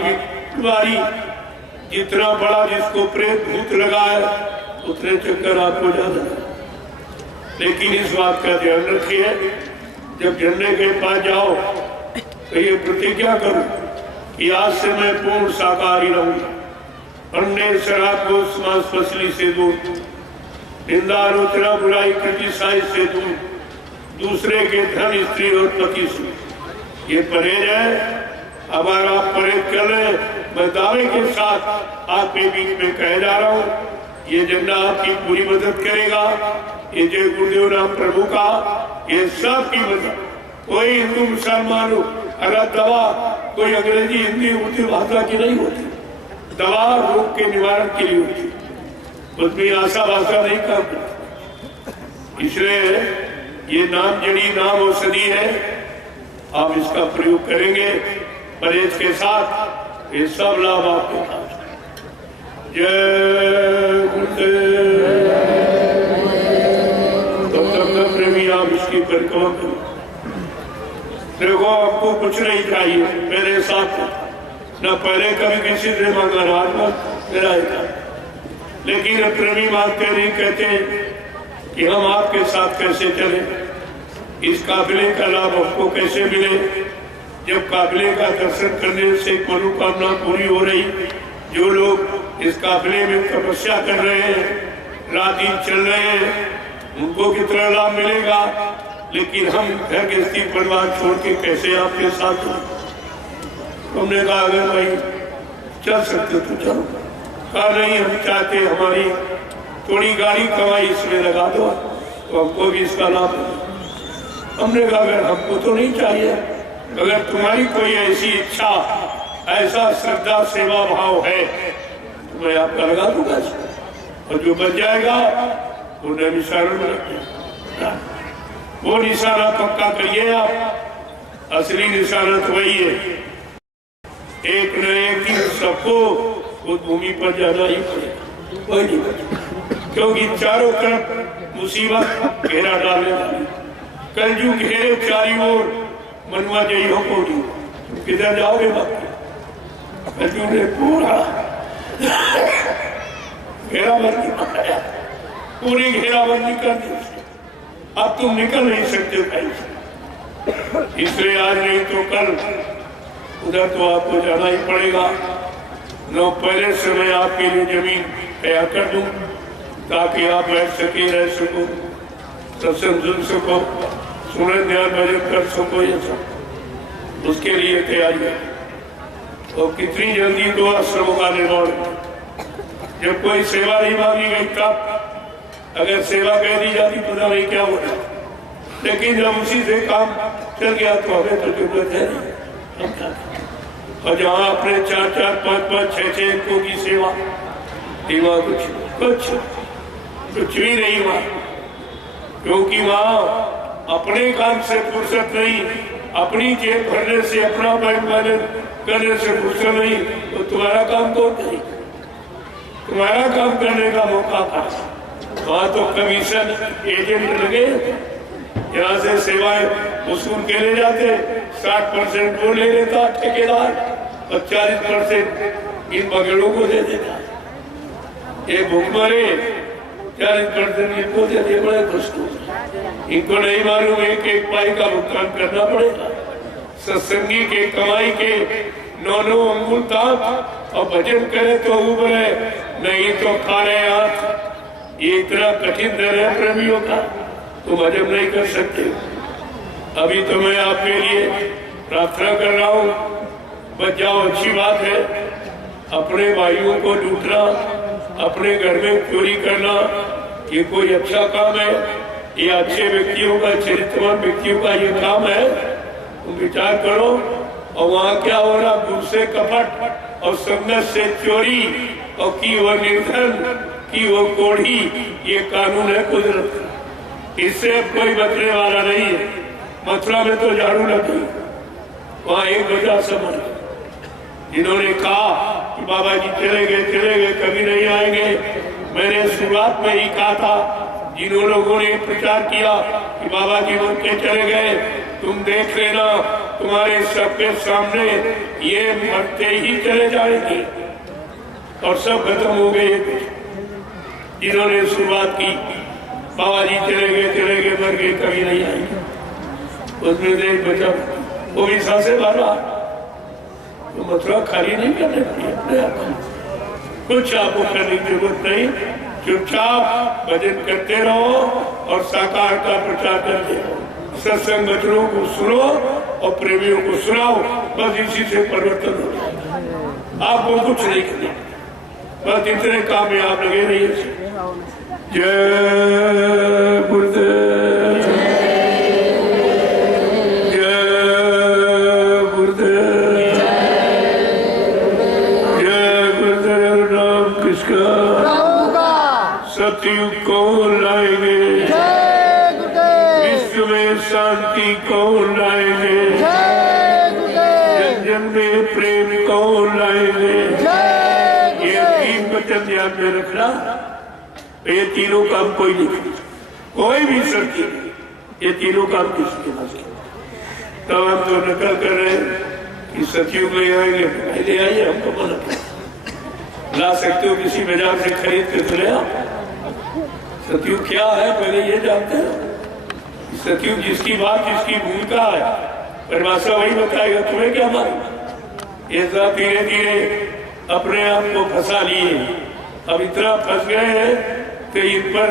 जितना बड़ा जिसको प्रेत भूत लगा है उतने चक्कर आपको ज्यादा। लेकिन इस बात का ध्यान रखिए, जब झंडे के पास जाओ तो ये प्रतिज्ञा करो कि आज से मैं पूर्ण शाकाहारी रहूंगा, अन्य शराब को मांस मछली से दूर, निंदा आलोचना बुराई क्रिटिसाइज से दूर, दूसरे के धन स्त्री और पति से ये परहेज है। अब आप परहेज कर रहे, मैं दावे के साथ आपके बीच में कह जा रहा हूँ, ये झंडा आपकी पूरी मदद करेगा। ये जय गुरुदेव नाम प्रभु का, ये सब की मदद। कोई हिंदू मुसलमान हो, अगर दवा कोई अंग्रेजी हिंदी उर्दू भाषा की नहीं होती, दवा रोग के निवारण के लिए होती, उसमें आशा भाषा नहीं करती। इसलिए ये नाम जड़ी नाम औषधि है, आप इसका प्रयोग करेंगे परहेज के साथ, ये सब लाभ आपके पास। जय गुरुदेव। तब तक प्रेमी आप इसकी परिक्रमा करो। देखो आपको कुछ नहीं चाहिए मेरे साथ, न पहले कभी किसी से मांगा, आज मेरा था। लेकिन प्रेमी मांगते नहीं, कहते कि हम आपके साथ कैसे चले, इस काबिले का लाभ आपको कैसे मिले। जब काबिले का दर्शन करने से मनोकामना पूरी हो रही, जो लोग इस काबिले में तपस्या कर रहे हैं, रात दिन चल रहे हैं, उनको कितना लाभ मिलेगा। लेकिन हम घर गृहस्थी परिवार छोड़ के कैसे आपके साथ, हमने कहा अगर भाई चल सकते हो तो चलो। कहा नहीं, हम चाहते हमारी थोड़ी गाड़ी कमाई इसमें लगा दो तो हमको भी इसका लाभ है। हमने कहा अगर हमको तो नहीं चाहिए, अगर तुम्हारी कोई ऐसी इच्छा, ऐसा श्रद्धा सेवा भाव है तो मैं आपका लगा दूंगा इसको, और जो बच जाएगा वो निशाना में रखिए, वो निशाना पक्का करिए आप। असली निशाना तो वही है, एक न एक दिन सबको उस भूमि पर जाना ही पड़ेगा, कोई नहीं बचेगा, क्योंकि चारों तरफ मुसीबत घेरा डालने वाली, कलयुग घेरे चारों ओर, मनुआ जई हो कोई, किधर जाओगे बाकी? कलयुग ने पूरा घेराबंदी कराया, पूरी घेराबंदी कर दी, अब तुम निकल नहीं सकते कहीं से। इसलिए आज नहीं तो कल उधर तो आपको जाना ही पड़ेगा। नो पहले से मैं आपके लिए जमीन तैयार कर दूं ताकि आप बैठ सके, रह सको, सत्संग सुन सको, सुने ध्यान भजन कर सको, ये सब उसके लिए तैयारी है। और कितनी जल्दी दो आश्रमों का निर्माण, जब कोई सेवा नहीं मांगी गई तब, अगर सेवा कह दी जाती पता नहीं क्या होता, लेकिन जब उसी से काम चल गया तो हमें तो जरूरत है नहीं। और जहाँ अपने 4-4, 5-5, 6-6 अंकों की सेवा, वहाँ कुछ भी नहीं वहाँ, क्योंकि वहाँ अपने काम से फुर्सत नहीं, अपनी जेब भरने से, अपना बैंक बैलेंस करने से फुर्सत नहीं, तो तुम्हारा काम कौन करें? तुम्हारा काम करने का मौका था। वहाँ तो कमीशन एजेंट लगे, यहाँ से सेवाएं वसूल के ले जाते, 60% वो ले लेता ठेकेदार और 40% इन बगड़ों को दे देता। ये भूखमरे 40% इनको दे दे, बड़े दुष्ट। इनको नहीं मालूम एक एक पाई का भुगतान करना पड़ेगा। सत्संगी के कमाई के 9 अंगुल ताप और भजन करे तो उबरे, नहीं तो खा रहे हाथ। ये इतना कठिन दर है प्रेमियों का, तुम हजम नहीं कर सकते। अभी तो मैं आपके लिए प्रार्थना कर रहा हूँ, बच जाओ, अच्छी बात है। अपने भाइयों को लूटना, अपने घर में चोरी करना, ये कोई अच्छा काम है? ये अच्छे व्यक्तियों का, चरित्रवान व्यक्तियों का ये काम है? तुम विचार करो। और वहाँ क्या हो रहा? गुरु से कपट और संगत से चोरी, और की वो निर्धन, की वो कोढ़ी, ये कानून है कुदरत का। इससे अब कोई बचने वाला नहीं है। मथुरा में तो झाड़ू लगी, वहाँ एक वजह समझ, जिन्होंने कहा कि बाबा जी चले गए कभी नहीं आएंगे। मैंने शुरुआत में ही कहा था, जिन लोगों ने प्रचार किया कि बाबा जी मन के चले गए, तुम देख लेना तुम्हारे सबके सामने ये मरते ही चले जाएंगे, और सब खत्म हो गए। जिन्होंने शुरुआत की बाबा जी चले गए मर गए कभी नहीं आएंगे, उसमें देख बचा, वो भी सांसें भरा, तो मथुरा खाली नहीं करने पड़ी। कुछ आपको करने की जरूरत नहीं, चुपचाप भजन करते रहो और साकार का प्रचार करते रहो। सत्संग वचनों को सुनो और प्रेमियों को सुनाओ, बस इसी से परिवर्तन हो जाएगा। आपको कुछ नहीं करना, बस इतने काम में आप लगे रहिए। जय गुरुदेव, जय गुरुदेव, जय गुरुदेव। नाम किसका? सतयुग कौन लाएंगे? विश्व में शांति कौन लाएंगे? जन जन में प्रेम कौन लाएंगे? ये 3 वचन ध्यान में रखना। ये तीनों काम कोई नहीं कर, कोई भी शक्ति नहीं, ये तीनों काम किसी के पास नहीं। तब हम तो नकल कर रहे हैं कि सतयुग में आएंगे, पहले आइए, हमको मना ला सकते हो किसी बाजार से खरीद के तो ले आओ। सतयुग क्या है पहले ये जानते हो। सतयुग जिसकी बात, जिसकी भूमिका है, परिभाषा वही बताएगा, तुम्हें क्या मालूम। ये सब धीरे धीरे अपने आप को फंसा लिए, अब इतना फंस गए हैं कि इन पर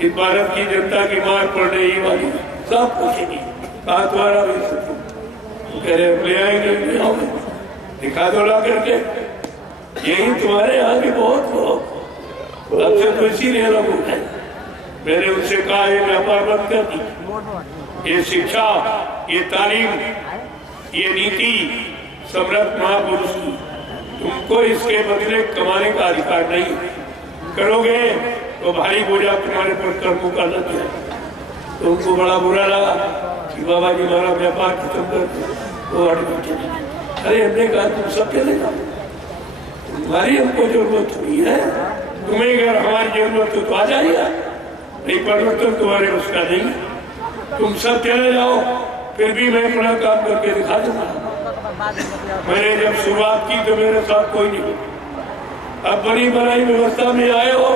इस भारत की जनता की मार पड़ने ही वाली। सब पूछेगी कहा तुम्हारा भी सतयुग, कह रहे ले आएंगे, ले आओगे। दिखा दो ला करके। यही तुम्हारे यहाँ के बहुत लोग आपसे तो इसीलिए लोग हैं। मैंने उनसे कहा ये व्यापार बंद कर दी, ये शिक्षा, ये तालीम, ये नीति सम्राट महापुरुष की, तुमको इसके बदले कमाने का अधिकार नहीं। करोगे तो भारी बोझा तुम्हारे पर कर्मों का लग जाए। तो उनको बड़ा बुरा लगा कि बाबा जी हमारा व्यापार खत्म कर दो। वो हट बैठे। अरे हमने कहा तुम सब चले जाओ, तुम्हारी हमको जरूरत हुई है, तुम्हें अगर हमारी जरूरत हो तो आ जाइए। नहीं परिवर्तन तुम्हारे उसका नहीं, तुम सब चले जाओ, फिर भी मैं अपना काम करके दिखा दूंगा। मैंने जब शुरुआत की तो मेरे साथ कोई नहीं। अब बड़ी बनाई व्यवस्था में आए हो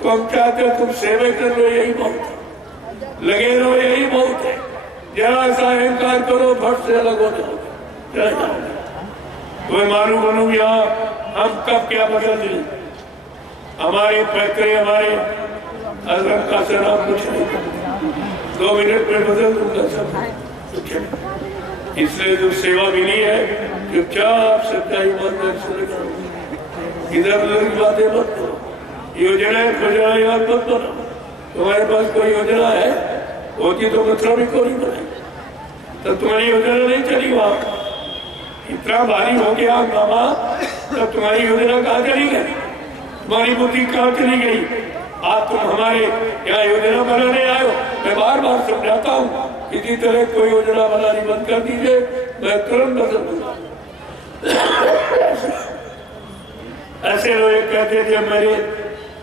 तो हम चाहते तुम सेवा कर लो, यही बहुत है, लगे रहो, यही बहुत है। जरा सा अहंकार करो, भट से अलग हो जाओ, चले जाओगे। तुम्हें मालूम बनूंगी यहाँ हम कब क्या बदल दिए। हमारे पैतरे, हमारे अजम का सेना कुछ नहीं, 2 मिनट में बदल दूंगा सब। इसलिए जो सेवा मिली है चुपचाप सच्चाई ईमानदारी से करो, इधर उधर की बातें मत करो। योजना खोजना याद मत करो। तुम्हारे पास कोई योजना है होती तो मतलब भी कोई बनाई, तो तुम्हारी योजना नहीं चली। वहां इतना भारी हो गया हंगामा, तो तुम्हारी योजना कहाँ चली गई, तुम्हारी बुद्धि कहाँ चली गई। आज तुम हमारे यहाँ योजना बनाने आए हो, मैं बार बार समझाता हूँ किसी तरह कोई योजना बनानी बंद कर दीजिए, मैं तुरंत बदल दूंगा। ऐसे लोग कहते थे मेरे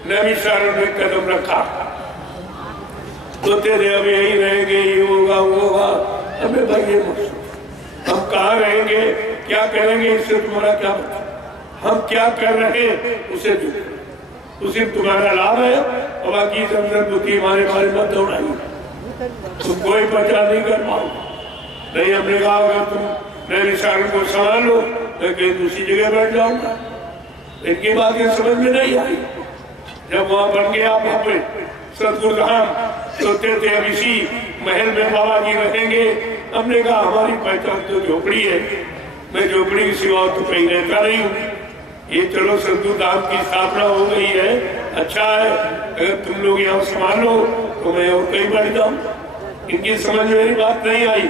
नैमिषारण्य में कदम रखा, सोचते थे अब यही रहेंगे, ये होगा वो होगा। हमें भाई ये हम कहाँ रहेंगे, क्या करेंगे, इससे तुम्हारा क्या पता। हम क्या कर रहे हैं उसे तुम्हारा लाभ है, और बाकी संसद बुद्धि हमारे बारे में दौड़ाई, तुम कोई प्रचार नहीं कर पाओ। नहीं, हमने कहा अगर तुम नए निशान को संभाल लो मैं कहीं दूसरी जगह बैठ जाऊंगा। इनकी बात ये समझ में नहीं आई। जब वहां बन गया वहां पे सतगुरुधाम, सोचते थे अब इसी महल में बाबा जी रहेंगे। हमने कहा हमारी पहचान तो झोपड़ी है, मैं झोपड़ी की सिवा तो कहीं रहता नहीं हूँ। ये चलो सतगुरुधाम की स्थापना हो गई है, अच्छा है, अगर तुम लोग यहाँ संभालो तो मैं और कहीं बैठ जाऊँ। इनकी समझ में मेरी बात नहीं आई।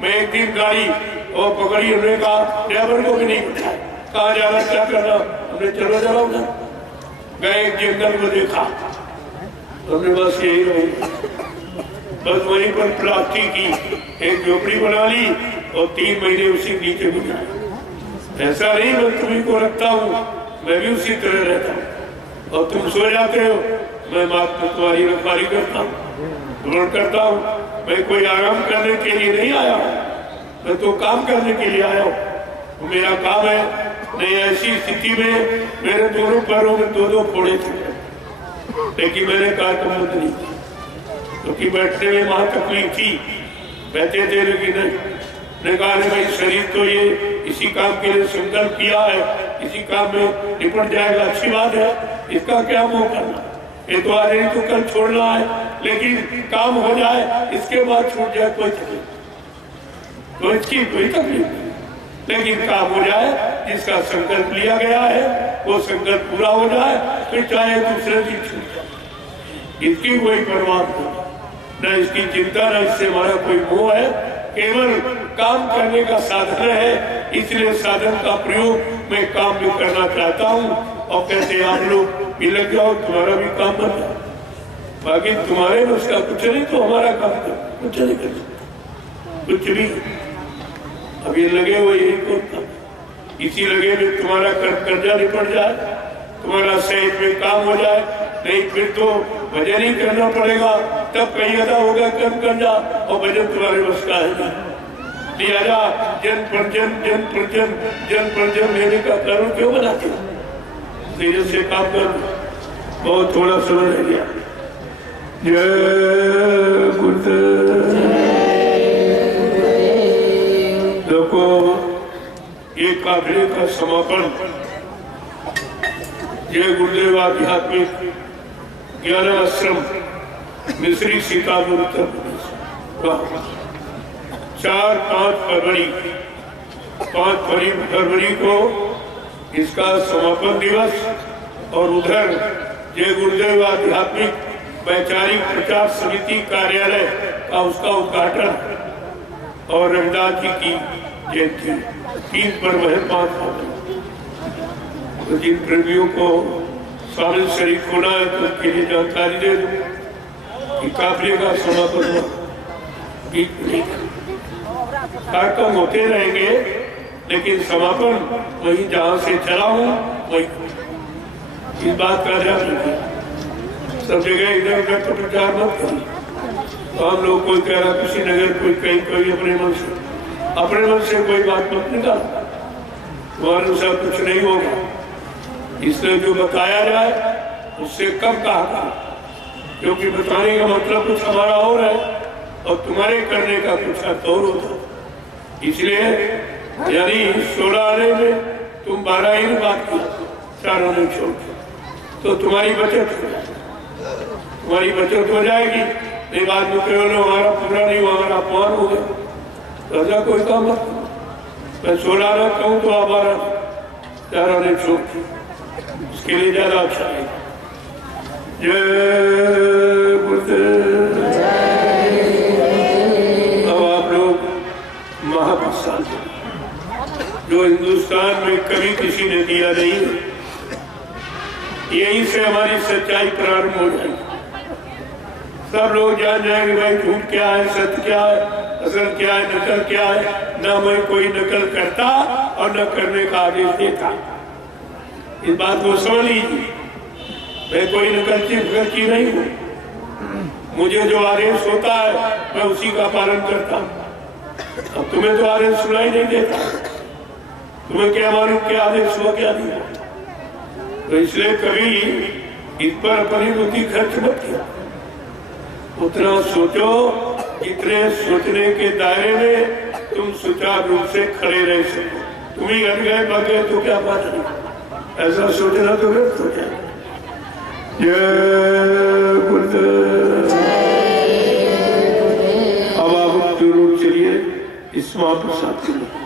मैं एक दिन गाड़ी और पकड़ी, हमने कहा ड्राइवर को भी नहीं बताया कहाँ जाना क्या करना। हमने चलो चलो गए, एक जंगल को देखा, हमने बस यही रही, बस वहीं पर प्लास्टिक की एक झोपड़ी बना ली और 3 महीने उसी नीचे गुजारे। ऐसा नहीं मैं तुम्ही को रखता हूँ, मैं भी उसी तरह रहता हूँ, और तुम सो जाते हो, मैं मात्र तुम्हारी रखवाली करता हूँ, ग्रहण करता हूँ। मैं कोई आराम करने के लिए नहीं आया हूँ, मैं तो काम करने के लिए आया हूँ। मेरा काम है। नहीं, ऐसी स्थिति में मेरे दोनों पैरों में 2-2 फोड़े थे, लेकिन मैंने कहा तुम नहीं, क्योंकि बैठने में वहां तकलीफ थी, बैठे थे लेकिन नहीं। कहा भाई शरीर तो ये इसी काम के लिए संकल्प किया है, इसी काम में निपट जाएगा, अच्छी बात है, इसका क्या मोह करना। ये तो आज नहीं तो कल छोड़ना है, लेकिन काम हो जाए, इसके बाद छूट जाए कोई तकलीफ, तो इसकी कोई तकलीफ नहीं। लेकिन काम हो जाए, जिसका संकल्प लिया गया है वो संकल्प पूरा हो जाए, फिर चाहे दूसरे दिन छूट जाए, इसकी कोई परवाह नहीं, न इसकी चिंता, न इससे हमारा कोई मोह है। केवल काम करने का साधन है, इसलिए साधन का प्रयोग मैं काम भी करना चाहता हूँ। और कहते आप लोग भी लग जाओ, तुम्हारा भी काम बन जाए, बाकी तुम्हारे में उसका कुछ नहीं, तो हमारा काम कर कुछ नहीं कर सकते, कुछ भी। अब ये लगे हुए यही करता, इसी लगे में तुम्हारा कर्जा निपट जाए, तुम्हारा सहज में काम हो जाए, नहीं फिर तो भजन ही करना पड़ेगा, तब कहीं अदा होगा कम कर्जा, और भजन तुम्हारे बस का है। लिहाजा जन पर जन लेने का कारण क्यों बनाते हो? धीरे से काम कर, बहुत थोड़ा समय रह गया। जय गुरुदेव। देखो ये काफिले का समापन जय गुरुदेव आध्यात्मिक ज्ञान आश्रम मिश्री सीतापुर उत्तर प्रदेश 4-5 फरवरी 5 फरवरी को इसका समापन दिवस और उधर जय गुरुदेव आध्यात्मिक वैचारिक प्रचार समिति कार्यालय का उसका उद्घाटन और रविदास जी की जयंती 3 पर्व है 5 तो जिन प्रेमियों को शामिल शरीक होना है तो उसके लिए जानकारी दे दूं कि काफिले का समापन हुआ कार्यक्रम होते रहेंगे लेकिन समापन वही जहां से चला हूं वही इस बात का ध्यान रखिए। सब जगह इधर उधर तो प्रचार मत करिए। तो हम लोग कोई कह रहा किसी नगर कोई कहीं कोई अपने मन से कोई बात मत निकाल तुम्हारे अनुसार कुछ नहीं होगा। इसलिए जो बताया जाए उससे कम कहा क्योंकि बताने का मतलब कुछ हमारा और है और तुम्हारे करने का कुछ अर्थ और होता। इसलिए यानी 16 आने में तुम 12 ही बात की 4 आने छोड़ तो तुम्हारी बचत हो जाएगी। नहीं बाद में केवल हमारा पूरा नहीं हुआ हमारा अपमान हो गया राजा कोई काम मत। मैं 16 आना कहूँ तो आप 4 आने छोड़ इसके लिए ज्यादा अच्छा है। जय गुरुदेव। अब आप लोग महाप्रसाद जो हिंदुस्तान में कभी किसी ने दिया नहीं यहीं से हमारी सच्चाई प्रारंभ हो जाएगी। सब लोग जान जाएंगे भाई झूठ क्या है सत्य क्या है असल क्या है नकल क्या है। न मैं कोई नकल करता और न करने का आदेश देता। इस बात को समझ लीजिए। मैं कोई नकलची नहीं हूँ। मुझे जो आदेश होता है मैं उसी का पालन करता हूँ। अब तुम्हें तो आदेश सुनाई नहीं देता। तुम्हें क्या मालूम क्या आदेश हुआ क्या नहीं। तो इसलिए कभी इस पर अपनी बुद्धि खर्च मत किया। उतना सोचो जितने सोचने के दायरे में तुम सुचारू रूप से खड़े रह सको। तुम ही घर गए भाग गए तो क्या बात नहीं। ऐसा सोचना तो व्यर्थ हो जाए। जय गुरुदेव। अब आप जरूर चलिए इस महाप्रसाद के लिए।